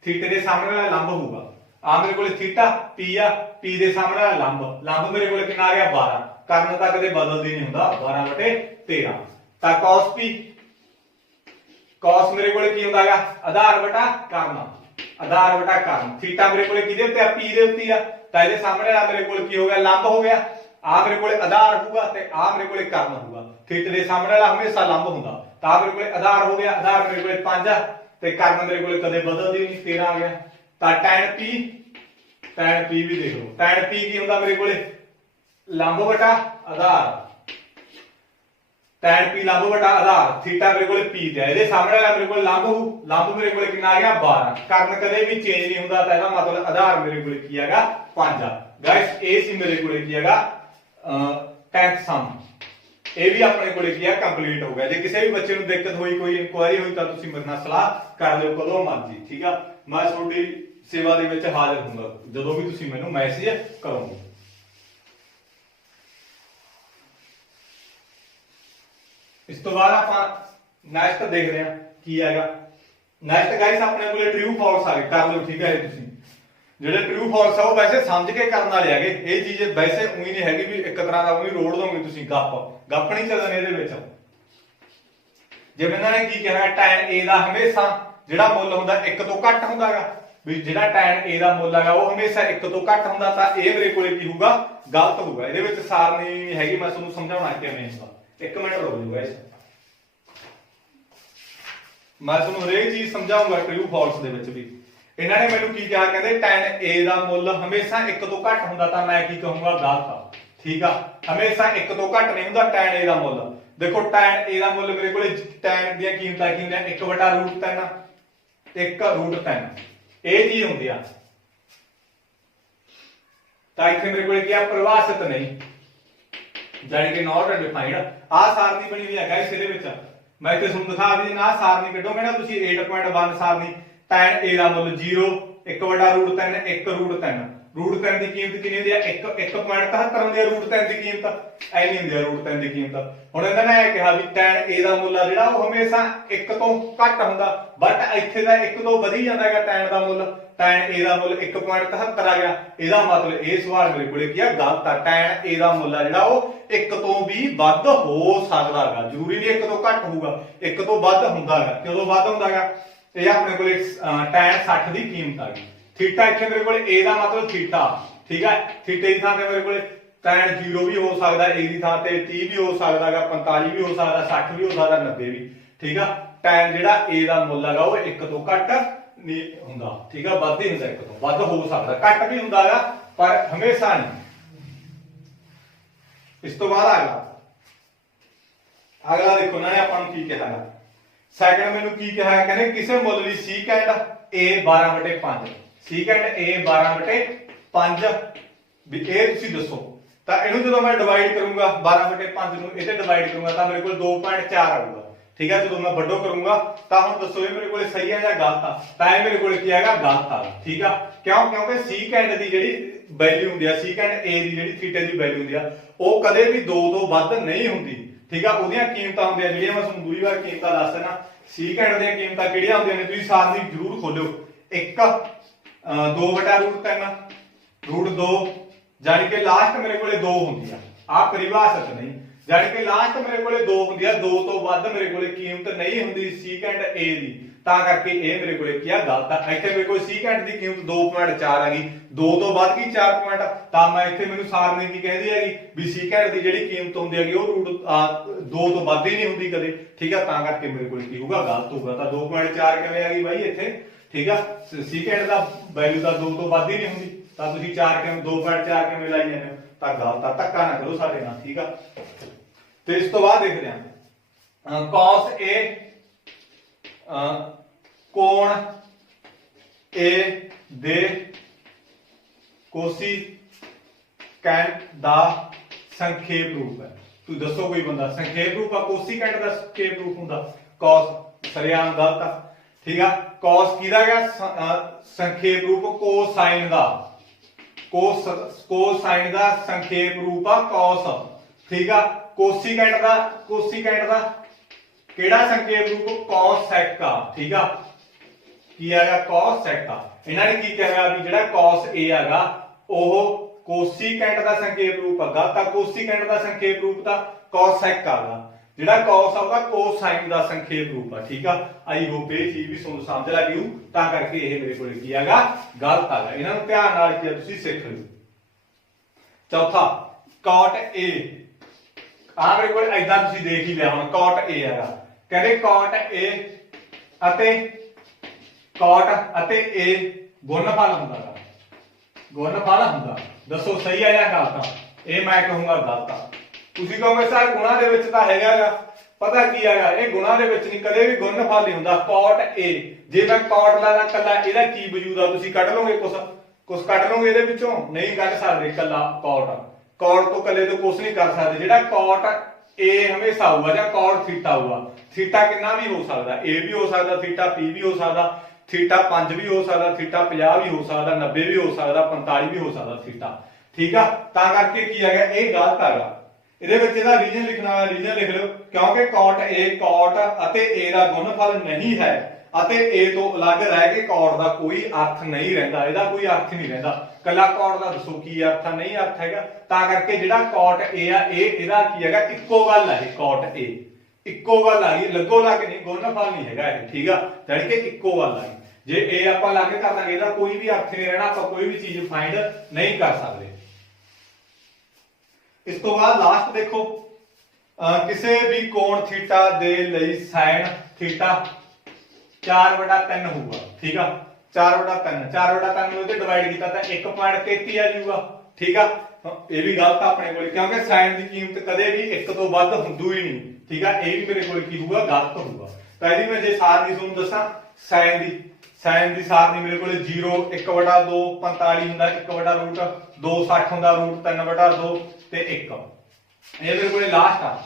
ਥੀਟੇ ਦੇ ਸਾਹਮਣੇ ਵਾਲਾ ਲੰਬ ਹੋਊਗਾ, ਆ ਮੇਰੇ ਕੋਲੇ ਥੀਟਾ p ਆ, p ਦੇ ਸਾਹਮਣੇ ਵਾਲਾ ਲੰਬ, ਲੰਬ ਮੇਰੇ ਕੋਲੇ ਕਿੰਨਾ ਆ ਗਿਆ 12, ਕਰਨ ਤਾਂ ਕਦੇ ਬਦਲਦੀ ਨਹੀਂ ਹੁੰਦਾ 12/13। ਤਾਂ cos p, cos ਮੇਰੇ ਕੋਲੇ ਕੀ ਹੁੰਦਾਗਾ ਆਧਾਰ ਵਟਾ ਕਰਨ, ਆਧਾਰ ਵਟਾ ਕਰਨ, ਥੀਟਾ ਮੇਰੇ ਕੋਲੇ ਕਿਹਦੇ ਉੱਤੇ ਆ p ਦੇ ਉੱਤੇ ਆ, ਤਾਂ ਇਹਦੇ ਸਾਹਮਣੇ ਵਾਲਾ ਮੇਰੇ ਕੋਲ ਕੀ ਹੋ ਗਿਆ ਲੰਬ ਹੋ ਗਿਆ, ਆ ਮੇਰੇ ਕੋਲੇ ਆਧਾਰ ਹੋਊਗਾ ਤੇ ਆ ਮੇਰੇ ਕੋਲੇ ਕਰਨ ਹੋਊਗਾ, ਥੀਟੇ ਦੇ ਸਾਹਮਣੇ ਵਾਲਾ ਹਮੇਸ਼ਾ ਲੰਬ ਹੁੰਦਾ, ਤਾਂ ਮੇਰੇ ਕੋਲੇ ਆਧਾਰ ਹੋ ਗਿਆ, ਆਧਾਰ ਮੇਰੇ ਕੋਲੇ 5 ਆ ਤੇ ਕਰਨ ਮੇਰੇ ਕੋਲੇ ਕਦੇ ਬਦਲਦੀ ਨਹੀਂ 13 ਆ ਗਿਆ। ਤਾਂ tan p, tan p ਵੀ ਦੇਖ ਲਓ, tan p ਕੀ ਹੁੰਦਾ ਮੇਰੇ ਕੋਲੇ ਲੰਬ ਵਟਾ ਆਧਾਰ, tan p ਲੰਬ ਵਟਾ ਆਧਾਰ, ਥੀਟਾ ਮੇਰੇ ਕੋਲੇ p ਤੇ ਆ, ਇਹਦੇ ਸਾਹਮਣੇ ਵਾਲਾ ਮੇਰੇ ਕੋਲੇ ਲੰਬ ਹੋਊ, ਲੰਬ ਮੇਰੇ ਕੋਲੇ ਕਿੰਨਾ ਆ ਗਿਆ 12, ਕਰਨ ਕਦੇ ਵੀ ਚੇਂਜ ਨਹੀਂ ਹੁੰਦਾ, ਤਾਂ ਇਹਦਾ ਮਤਲਬ ਆਧਾਰ ਮੇਰੇ ਕੋਲੇ ਕੀ ਹੈਗਾ 5 ਆ। ਗਾਇਸ ਇਹ ਸੀ ਮੇਰੇ ਕੋਲੇ ਕੀ ਹੈਗਾ 10th ਸਮ, ਇਹ ਵੀ ਆਪਣੇ ਕੋਲੇ ਕੀ ਆ ਕੰਪਲੀਟ ਹੋ ਗਿਆ। ਜੇ ਕਿਸੇ ਵੀ ਬੱਚੇ ਨੂੰ ਦਿੱਕਤ ਹੋਈ, ਕੋਈ ਇਨਕੁਆਇਰੀ ਹੋਈ ਤਾਂ ਤੁਸੀਂ ਮੇਰੇ ਨਾਲ ਸਲਾਹ ਕਰ ਲਿਓ ਕਦੋਂ ਮਰਜ਼ੀ। ਠੀਕ ਆ, ਮੈਂ ਤੁਹਾਡੀ ਸੇਵਾ ਦੇ ਵਿੱਚ ਹਾਜ਼ਰ ਹੋਊਂਗਾ ਜਦੋਂ ਵੀ ਤੁਸੀਂ ਮੈਨੂੰ ਮੈਸੇਜ ਕਰੋਗੇ। ਇਸ ਤੋਂ ਬਾਅਦ ਆਪਾਂ ਨੈਕਸਟ ਦੇਖਦੇ ਹਾਂ ਕੀ ਹੈਗਾ। ਨੈਕਸਟ ਗਾਇਸ ਆਪਣੇ ਕੋਲੇ ਟਰੂ ਫਾਲਸ ਆ ਗਏ, ਕਰ ਲਿਓ। ਠੀਕ ਹੈ, ਤੁਸੀਂ ਜਿਹੜੇ ਟਰੂ ਫਾਲਸ ਆ ਉਹ ਵੈਸੇ ਸਮਝ ਕੇ ਕਰਨ ਵਾਲੇ ਹੈਗੇ, ਇਹ ਚੀਜ਼ ਵੈਸੇ ਉਹੀ ਨਹੀਂ ਹੈਗੀ ਵੀ ਇੱਕ ਤਰ੍ਹਾਂ ਦਾ ਉਹੀ ਰੋੜ ਦੋਗੇ ਤੁਸੀਂ, ਗੱਪ ਨਹੀਂ ਚੱਲਣੀ ਇਹਦੇ ਵਿੱਚ। ਜਿਵੇਂ ਇਹਨਾਂ ਨੇ ਕੀ ਕਿਹਾ tan a ਦਾ ਹਮੇਸ਼ਾ ਜਿਹੜਾ ਮੁੱਲ ਹੁੰਦਾ 1 ਤੋਂ ਘੱਟ ਹੁੰਦਾਗਾ, ਵੀ ਜਿਹੜਾ tan a ਦਾ ਮੁੱਲ ਹੈਗਾ ਉਹ ਹਮੇਸ਼ਾ 1 ਤੋਂ ਘੱਟ ਹੁੰਦਾ, ਤਾਂ ਇਹ ਮੇਰੇ ਕੋਲੇ ਕੀ ਹੋਊਗਾ ਗਲਤ ਹੋਊਗਾ। ਇਹਦੇ ਵਿੱਚ ਸਾਰਣੀ ਹੈਗੀ, ਮੈਂ ਤੁਹਾਨੂੰ ਸਮਝਾਉਣਾ ਕਿਵੇਂ ਹੁੰਦਾ। 1 ਮਿੰਟ ਰੁਕ ਜਾਓ ਗਾਇਸ, ਮੈਂ ਤੁਹਾਨੂੰ ਹਰੇਕ ਚੀਜ਼ ਸਮਝਾਉਂਗਾ ਟਰੂ ਫਾਲਸ ਦੇ ਵਿੱਚ ਵੀ। ਇਹਨਾਂ ਨੇ ਮੈਨੂੰ ਕੀ ਕਿਹਾ, ਕਹਿੰਦੇ tan a ਦਾ ਮੁੱਲ ਹਮੇਸ਼ਾ 1 ਤੋਂ ਘੱਟ ਹੁੰਦਾ, ਤਾਂ ਮੈਂ ਕੀ ਕਹੂੰਗਾ ਗਲਤ ਆ। ਠੀਕ ਆ, ਹਮੇਸ਼ਾ 1 ਤੋਂ ਘੱਟ ਨਹੀਂ ਹੁੰਦਾ tan a ਦਾ ਮੁੱਲ। ਦੇਖੋ tan a ਦਾ ਮੁੱਲ ਮੇਰੇ ਕੋਲੇ tan ਦੀਆਂ ਕੀਮਤਾਂ ਕੀ ਹੁੰਦੀਆਂ 1/√3, 1√3 ਇਹ ਚੀਜ਼ ਹੁੰਦੀ ਆ। ਤਾਂ ਇੱਥੇ ਮੇਰੇ ਕੋਲੇ ਕੀ ਆ ਪਰਿਭਾਸ਼ਿਤ ਨਹੀਂ, ਜਾਨੀ ਕਿ ਨਾਟ ਡਿਫਾਈਨਡ। ਆ ਸਾਰਣੀ ਬਣੀ ਹੋਈ ਹੈ ਗਾਇਸ ਇਹਦੇ ਵਿੱਚ, ਮੈਂ ਇੱਥੇ ਤੁਹਾਨੂੰ ਦਿਖਾ ਵੀ ਨਾ ਸਾਰਣੀ ਕੱਢੋਗੇ ਨਾ ਤੁਸੀਂ 8.1 ਸਾਰਣੀ, tan a ਦਾ ਮੁੱਲ 0, 1/√3, 1√3, √3 ਦੀ ਕੀਮਤ ਕਿੰਨੀ ਹੁੰਦੀ ਆ 1.73 ਹੁੰਦੀ ਆ, √3 ਦੀ ਕੀਮਤ ਐ ਨਹੀਂ ਹੁੰਦੀ ਆ √3 ਦੀ ਕੀਮਤ। ਹੁਣ ਇਹਨਾਂ ਨੇ ਇਹ ਕਿਹਾ ਵੀ tan a ਦਾ ਮੁੱਲ ਆ ਜਿਹੜਾ ਉਹ ਹਮੇਸ਼ਾ 1 ਤੋਂ ਘੱਟ ਹੁੰਦਾ, ਬਟ ਇੱਥੇ ਦਾ 1 ਤੋਂ ਵਧੀ ਜਾਂਦਾ ਹੈਗਾ tan ਦਾ ਮੁੱਲ, tan A ਦਾ ਮੁੱਲ 1.73 ਆ ਗਿਆ। ਇਹਦਾ ਮਤਲਬ ਇਹ ਸਵਾਲ ਮੇਰੇ ਕੋਲੇ ਕੀ ਆ ਗਲਤ ਆ। tan A ਦਾ ਮੁੱਲ ਆ ਜਿਹੜਾ ਉਹ 1 ਤੋਂ ਵੀ ਵੱਧ ਹੋ ਸਕਦਾ ਹੈਗਾ, ਜ਼ਰੂਰੀ ਨਹੀਂ 1 ਤੋਂ ਘੱਟ ਹੋਊਗਾ, 1 ਤੋਂ ਵੱਧ ਹੁੰਦਾ ਹੈਗਾ। ਕਦੋਂ ਵੱਧ ਹੁੰਦਾ ਹੈਗਾ? ਇਹ ਆਪਣੇ ਕੋਲੇ tan 60 ਦੀ ਕੀਮਤ ਆ ਗਈ। ਥੀਟਾ ਇੱਥੇ ਮੇਰੇ ਕੋਲੇ A ਦਾ ਮਤਲਬ ਥੀਟਾ, ਠੀਕ ਹੈ। ਥੀਟੇ ਦੀ ਥਾਂ ਤੇ ਮੇਰੇ ਕੋਲੇ tan 0 ਵੀ ਹੋ ਸਕਦਾ, A ਦੀ ਥਾਂ ਤੇ 30 ਵੀ ਹੋ ਸਕਦਾ ਹੈਗਾ, 45 ਵੀ ਹੋ ਸਕਦਾ, 60 ਵੀ ਹੋ ਸਕਦਾ, 90 ਵੀ, ਠੀਕ ਆ। tan ਜਿਹੜਾ A ਦਾ ਮੁੱਲ ਹੈਗਾ ਉਹ 1 ਤੋਂ ਘੱਟ ਨਹੀਂ ਹੁੰਦਾ, ਠੀਕ ਆ, ਵੱਧ ਹੀ ਹੁੰਦਾ, 1 ਤੋਂ ਵੱਧ ਹੋ ਸਕਦਾ, ਘੱਟ ਵੀ ਹੁੰਦਾ ਹੈਗਾ ਪਰ ਹਮੇਸ਼ਾ ਨਹੀਂ। ਇਸ ਤੋਂ ਬਾਅਦ ਅਗਲਾ ਦੇਖੋ ਇਹਨਾਂ ਨੇ ਆਪਾਂ ਨੂੰ ਕੀ ਕਿਹਾ ਹੈ। ਸੈਕੰਡ ਮੈਨੂੰ ਕੀ ਕਿਹਾ ਹੈ, ਕਹਿੰਦੇ ਕਿਸੇ ਮੁੱਲ ਲਈ secant A 12/5, secant A 12/5 ਵੀ ਇਹ ਤੁਸੀਂ ਦੱਸੋ। ਤਾਂ ਇਹਨੂੰ ਜਦੋਂ ਮੈਂ ਡਿਵਾਈਡ ਕਰੂੰਗਾ 12/5 ਨੂੰ ਇਹ ਤੇ ਡਿਵਾਈਡ ਕਰੂੰਗਾ ਤਾਂ ਮੇਰੇ ਕੋਲ 2.4 ਆਊਗਾ, ਠੀਕ ਹੈ। ਜਦੋਂ ਮੈਂ ਵੱਡੋ ਕਰੂੰਗਾ ਤਾਂ ਹੁਣ ਦੱਸੋ ਇਹ ਮੇਰੇ ਕੋਲੇ ਸਹੀ ਹੈ ਜਾਂ ਗਲਤ ਆ? ਤਾਂ ਇਹ ਮੇਰੇ ਕੋਲੇ ਕੀ ਹੈਗਾ? ਗਲਤ ਆ, ਠੀਕ ਆ। ਕਿਉਂ? ਕਿਉਂਕਿ secant ਦੀ ਜਿਹੜੀ ਵੈਲਿਊ ਹੁੰਦੀ ਆ, secant A ਦੀ ਜਿਹੜੀ ਥੀਟੇ ਦੀ ਵੈਲਿਊ ਹੁੰਦੀ ਆ ਉਹ ਕਦੇ ਵੀ 2 ਤੋਂ ਵੱਧ ਨਹੀਂ ਹੁੰਦੀ, ਠੀਕ ਆ। ਉਹਦੀਆਂ ਕੀਮਤਾਂ ਹੁੰਦੀਆਂ ਜਿਹੜੀਆਂ ਮੈਂ ਤੁਹਾਨੂੰ ਦੂਰੀ ਵਾਰ ਕੀਮਤਾਂ ਦੱਸ ਦੇਣਾ। secant ਦੀਆਂ ਕੀਮਤਾਂ ਕਿਹੜੀਆਂ ਹੁੰਦੀਆਂ ਨੇ ਤੁਸੀਂ ਸਾਰਣੀ ਜ਼ਰੂਰ ਖੋਲਿਓ। 1 2/√3 √2, ਜਾਨੀ ਕਿ ਲਾਸਟ ਮੇਰੇ ਕੋਲੇ 2 ਹੁੰਦੀ ਆ, ਆ ਪਰਿਭਾਸ਼ਿਤ ਨਹੀਂ, ਜਾਨੀ ਕਿ ਲਾਸਟ ਮੇਰੇ ਕੋਲੇ 2 ਹੁੰਦੀ ਆ, 2 ਤੋਂ ਵੱਧ ਮੇਰੇ ਕੋਲੇ ਕੀਮਤ ਨਹੀਂ ਹੁੰਦੀ secant A ਦੀ, ਤਾਂ ਕਰਕੇ ਇਹ ਮੇਰੇ ਕੋਲੇ ਕੀ ਆ? ਗਲਤ ਆ। ਇੱਥੇ ਮੇਰੇ ਕੋਲ secant ਦੀ ਕੀਮਤ 2.4 ਆ ਗਈ, 2 ਤੋਂ ਵੱਧ ਗਈ 4 ਪੁਆਇੰਟ, ਤਾਂ ਮੈਂ ਇੱਥੇ ਮੈਨੂੰ ਸਾਰਣੀ ਕੀ ਕਹਿੰਦੀ ਹੈਗੀ ਵੀ secant ਦੀ ਜਿਹੜੀ ਕੀਮਤ ਹੁੰਦੀ ਹੈਗੀ ਉਹ 2 ਤੋਂ ਵੱਧ ਹੀ ਨਹੀਂ ਹੁੰਦੀ ਕਦੇ, ਠੀਕ ਆ। ਤਾਂ ਕਰਕੇ ਮੇਰੇ ਕੋਲ ਕੀ ਹੋਊਗਾ? ਗਲਤ ਹੋਊਗਾ। ਤਾਂ 2.4 ਕਿਵੇਂ ਆ ਗਈ ਬਾਈ ਇੱਥੇ, ਠੀਕ ਆ। secant ਦਾ ਵੈਲਿਊ ਤਾਂ 2 ਤੋਂ ਵੱਧ ਹੀ ਨਹੀਂ ਹੁੰਦੀ, ਤਾਂ ਤੁਸੀਂ 4 ਕਿਵੇਂ 2.4 ਕਿਵੇਂ ਲਾਈ ਜਾਂਦੇ ਹੋ? ਤਾਂ ਗਲਤ ਆ, ਧੱਕਾ ਨਾ ਕਰੋ ਸਾਡੇ ਨਾਲ, ਠੀਕ ਆ। ਤੇ ਇਸ ਤੋਂ ਬਾਅਦ ਦੇਖਦੇ ਹਾਂ cos A ਕੋਣ A ਦੇ ਕੋਸੀਕੈਂਟ ਦਾ ਸੰਖੇਪ ਰੂਪ ਹੈ। ਤੁਸੀਂ ਦੱਸੋ ਕੋਈ ਬੰਦਾ ਸੰਖੇਪ ਰੂਪ ਆ ਕੋਸੀਕੈਂਟ ਦਾ ਸੰਖੇਪ ਰੂਪ ਹੁੰਦਾ? cos ਸਰਿਆਮ ਗਲਤ ਆ, ਠੀਕ ਆ। cos ਕਿਹਦਾ ਹੈਗਾ? ਸੰਖੇਪ ਰੂਪ ਕੋਸਾइन ਦਾ, ਕੋਸਾइन ਦਾ ਸੰਖੇਪ ਰੂਪ ਆ cos, ਠੀਕ ਆ। ਕੋਸੀਕੈਂਟ ਦਾ ਕਿਹੜਾ ਸੰਖੇਪ ਰੂਪ? cosec ਆ, ਠੀਕ ਆ। ਕੀ ਹੈਗਾ? cosec ਆ। ਇਹਨਾਂ ਨੇ ਕੀ ਕਿਹਾ ਵੀ ਜਿਹੜਾ cos A ਹੈਗਾ ਉਹ ਕੋਸੀਕੈਂਟ ਦਾ ਸੰਖੇਪ ਰੂਪ ਹੈਗਾ, ਤਾਂ ਕੋਸੀਕੈਂਟ ਦਾ ਸੰਖੇਪ ਰੂਪ ਤਾਂ cosec ਆਗਾ। ਜਿਹੜਾ cos ਆ ਉਹਦਾ ਕੋਸਾइन ਦਾ ਸੰਖੇਪ ਰੂਪ ਆ, ਠੀਕ ਆ। ਆਈ ਹੋਪ ਇਹ ਚੀਜ਼ ਵੀ ਤੁਹਾਨੂੰ ਸਮਝ ਲੱਗੀ ਹੋਊ, ਤਾਂ ਕਰਕੇ ਇਹ ਮੇਰੇ ਕੋਲ ਕੀ ਹੈਗਾ? ਗਲਤ ਹੈਗਾ। ਇਹਨਾਂ ਨੂੰ ਧਿਆਨ ਨਾਲ ਕੀ ਤੁਸੀਂ ਸਿੱਖ ਲਿਓ। ਚੌਥਾ cot A, ਆ ਮੇਰੇ ਕੋਲ ਐਦਾਂ ਤੁਸੀਂ ਦੇਖ ਹੀ ਲਿਆ ਹੁਣ cot A ਹੈਗਾ। ਕਹਿੰਦੇ cot ਅਤੇ A ਗੁਣਨਫਲ ਹੁੰਦਾ ਹੈਗਾ, ਗੁਣਨਫਲ ਹੁੰਦਾ। ਦੱਸੋ ਸਹੀ ਆ ਜਾਂ ਗਲਤ ਆ? ਇਹ ਮੈਂ ਕਹੂੰਗਾ ਗਲਤ ਆ। ਤੁਸੀਂ ਕਹੋਗੇ ਸਰ ਗੁਣਾ ਦੇ ਵਿੱਚ ਤਾਂ ਹੈਗਾ, ਪਤਾ ਕੀ ਹੈਗਾ ਇਹ ਗੁਣਾ ਦੇ ਵਿੱਚ ਨਹੀਂ, ਕਦੇ ਵੀ ਗੁਣਨਫਲ ਨਹੀਂ ਹੁੰਦਾ। cot A, ਜੇ ਮੈਂ cot ਲਾ ਦਾਂ ਕੱਲਾ ਇਹਦਾ ਕੀ ਵਜੂਦ ਆ? ਤੁਸੀਂ ਕੱਢ ਲਓਗੇ ਕੁਛ ਕੱਢ ਲਓਗੇ ਇਹਦੇ ਵਿੱਚੋਂ? ਨਹੀਂ ਕੱਢ ਸਕਦੇ। ਕੱਲਾ cot ਤੋਂ ਕੱਲੇ ਤੋਂ ਕੁਛ ਨਹੀਂ ਕਰ ਸਕਦੇ। ਜਿਹੜਾ cot A ਹਮੇਸ਼ਾ ਆਊਗਾ ਜਾਂ cot ਥੀਟਾ ਆਊਗਾ। ਥੀਟਾ ਕਿੰਨਾ ਵੀ ਹੋ ਸਕਦਾ, A ਵੀ ਹੋ ਸਕਦਾ, ਥੀਟਾ P ਵੀ ਹੋ ਸਕਦਾ, ਥੀਟਾ 5 ਵੀ ਹੋ ਸਕਦਾ, ਥੀਟਾ 50 ਵੀ ਹੋ ਸਕਦਾ, 90 ਵੀ ਹੋ ਸਕਦਾ, 45 ਵੀ ਹੋ ਸਕਦਾ ਥੀਟਾ, ਠੀਕ ਆ। ਤਾਂ ਕਰਕੇ ਕੀ ਹੈਗਾ ਇਹ ਗਲਤ ਹੈਗਾ। ਇਹਦੇ ਵਿੱਚ ਇਹਦਾ ਰੀਜਨ ਲਿਖਣਾ ਹੈ, ਰੀਜਨ ਲਿਖ ਲਓ, ਕਿਉਂਕਿ cot ਅਤੇ A ਦਾ ਗੁਣਨਫਲ ਨਹੀਂ ਹੈ ਅਤੇ A ਤੋਂ ਅਲੱਗ ਰਹਿ ਕੇ cot ਦਾ ਕੋਈ ਅਰਥ ਨਹੀਂ ਰਹਿੰਦਾ, ਇਹਦਾ ਕੋਈ ਅਰਥ ਨਹੀਂ ਰਹਿੰਦਾ। ਕੱਲਾ cot ਦਾ ਦੱਸੋ ਕੀ ਅਰਥ ਆ? ਨਹੀਂ ਅਰਥ ਹੈਗਾ। ਤਾਂ ਕਰਕੇ ਜਿਹੜਾ cot A ਆ ਇਹਦਾ ਕੀ ਹੈਗਾ? ਇੱਕੋ ਗੱਲ ਹੈ cot A, ਇੱਕੋ ਗੱਲ ਆ ਗਈ, ਲੱਗੋ ਲੱਗ ਨਹੀਂ, ਗੁਣਨਫਲ ਨਹੀਂ ਹੈਗਾ ਇਹ, ਠੀਕ ਆ। ਜਾਨੀ ਕਿ ਇੱਕੋ ਗੱਲ ਆ ਗਈ। ਜੇ A ਆਪਾਂ ਲੱਗ ਕਰ ਲਾਂਗੇ ਇਹਦਾ ਕੋਈ ਵੀ ਅਰਥ ਨਹੀਂ ਰਹਿਣਾ, ਆਪਾਂ ਕੋਈ ਵੀ ਚੀਜ਼ ਫਾਈਂਡ ਨਹੀਂ ਕਰ ਸਕਦੇ। ਇਸ ਤੋਂ ਬਾਅਦ ਲਾਸਟ ਦੇਖੋ, ਕਿਸੇ ਵੀ ਕੋਣ ਥੀਟਾ ਦੇ ਲਈ sin ਥੀਟਾ 4/3 ਹੋਊਗਾ, ਠੀਕ ਆ। 4/3 ਨੂੰ ਇਹਦੇ ਡਿਵਾਈਡ ਕੀਤਾ ਤਾਂ 1.33 ਆ ਜਾਊਗਾ, ਠੀਕ ਆ। ਇਹ ਵੀ ਗਲਤ ਆ ਆਪਣੇ ਕੋਲ, ਕਿਉਂਕਿ sin ਦੀ ਕੀਮਤ ਕਦੇ ਵੀ 1 ਤੋਂ ਵੱਧ ਹੁੰਦੀ ਹੀ ਨਹੀਂ, ਠੀਕ ਆ। ਇਹ ਵੀ ਮੇਰੇ ਕੋਲ ਕੀ ਹੋਊਗਾ? ਗਲਤ ਹੋਊਗਾ। ਤਾਂ ਇਹਦੀ ਮੈਂ ਜੇ ਸਾਰਣੀ ਤੁਹਾਨੂੰ ਦੱਸਾਂ, sin ਦੀ ਸਾਰਣੀ ਮੇਰੇ ਕੋਲ 0 1/2 45 ਹੁੰਦਾ, 1/√2 60 ਹੁੰਦਾ, √3/2 ਤੇ 1। ਇਹ ਮੇਰੇ ਕੋਲ ਲਾਸਟ ਆ।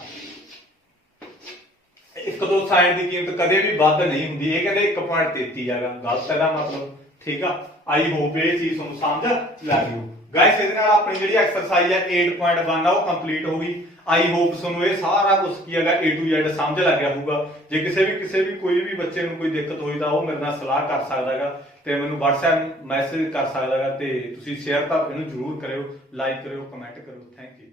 1 ਤੋਂ sin ਦੀ ਕੀਮਤ ਕਦੇ ਵੀ ਵੱਧ ਨਹੀਂ ਹੁੰਦੀ। ਇਹ ਕਹਿੰਦੇ 1.33 ਹੈਗਾ, ਗਲਤ ਇਹਦਾ ਮਤਲਬ, ਠੀਕ ਆ। ਆਈ ਹੋਪ ਇਹ ਚੀਜ਼ ਤੁਹਾਨੂੰ ਸਮਝ ਲੱਗ ਗਈ ਗਾਇਸ। ਇਹਦੇ ਨਾਲ ਆਪਣੀ ਜਿਹੜੀ ਐਕਸਰਸਾਈਜ਼ ਹੈ 8.1 ਆ ਉਹ ਕੰਪਲੀਟ ਹੋ ਗਈ। ਆਈ ਹੋਪ ਤੁਹਾਨੂੰ ਇਹ ਸਾਰਾ ਕੁਝ ਕੀ ਹੈਗਾ A to Z ਸਮਝ ਲੱਗ ਗਿਆ ਹੋਊਗਾ। ਜੇ ਕਿਸੇ ਵੀ ਕੋਈ ਵੀ ਬੱਚੇ ਨੂੰ ਕੋਈ ਦਿੱਕਤ ਹੋਈ ਤਾਂ ਉਹ ਮੇਰੇ ਨਾਲ ਸਲਾਹ ਕਰ ਸਕਦਾ ਹੈਗਾ ਤੇ ਮੈਨੂੰ WhatsApp ਮੈਸੇਜ ਕਰ ਸਕਦਾ ਗਾ ਤੇ ਤੁਸੀਂ ਸ਼ੇਅਰ ਤਾਂ ਇਹਨੂੰ ਜ਼ਰੂਰ ਕਰਿਓ, ਲਾਈਕ ਕਰਿਓ, ਕਮੈਂਟ ਕਰਿਓ। Thank you.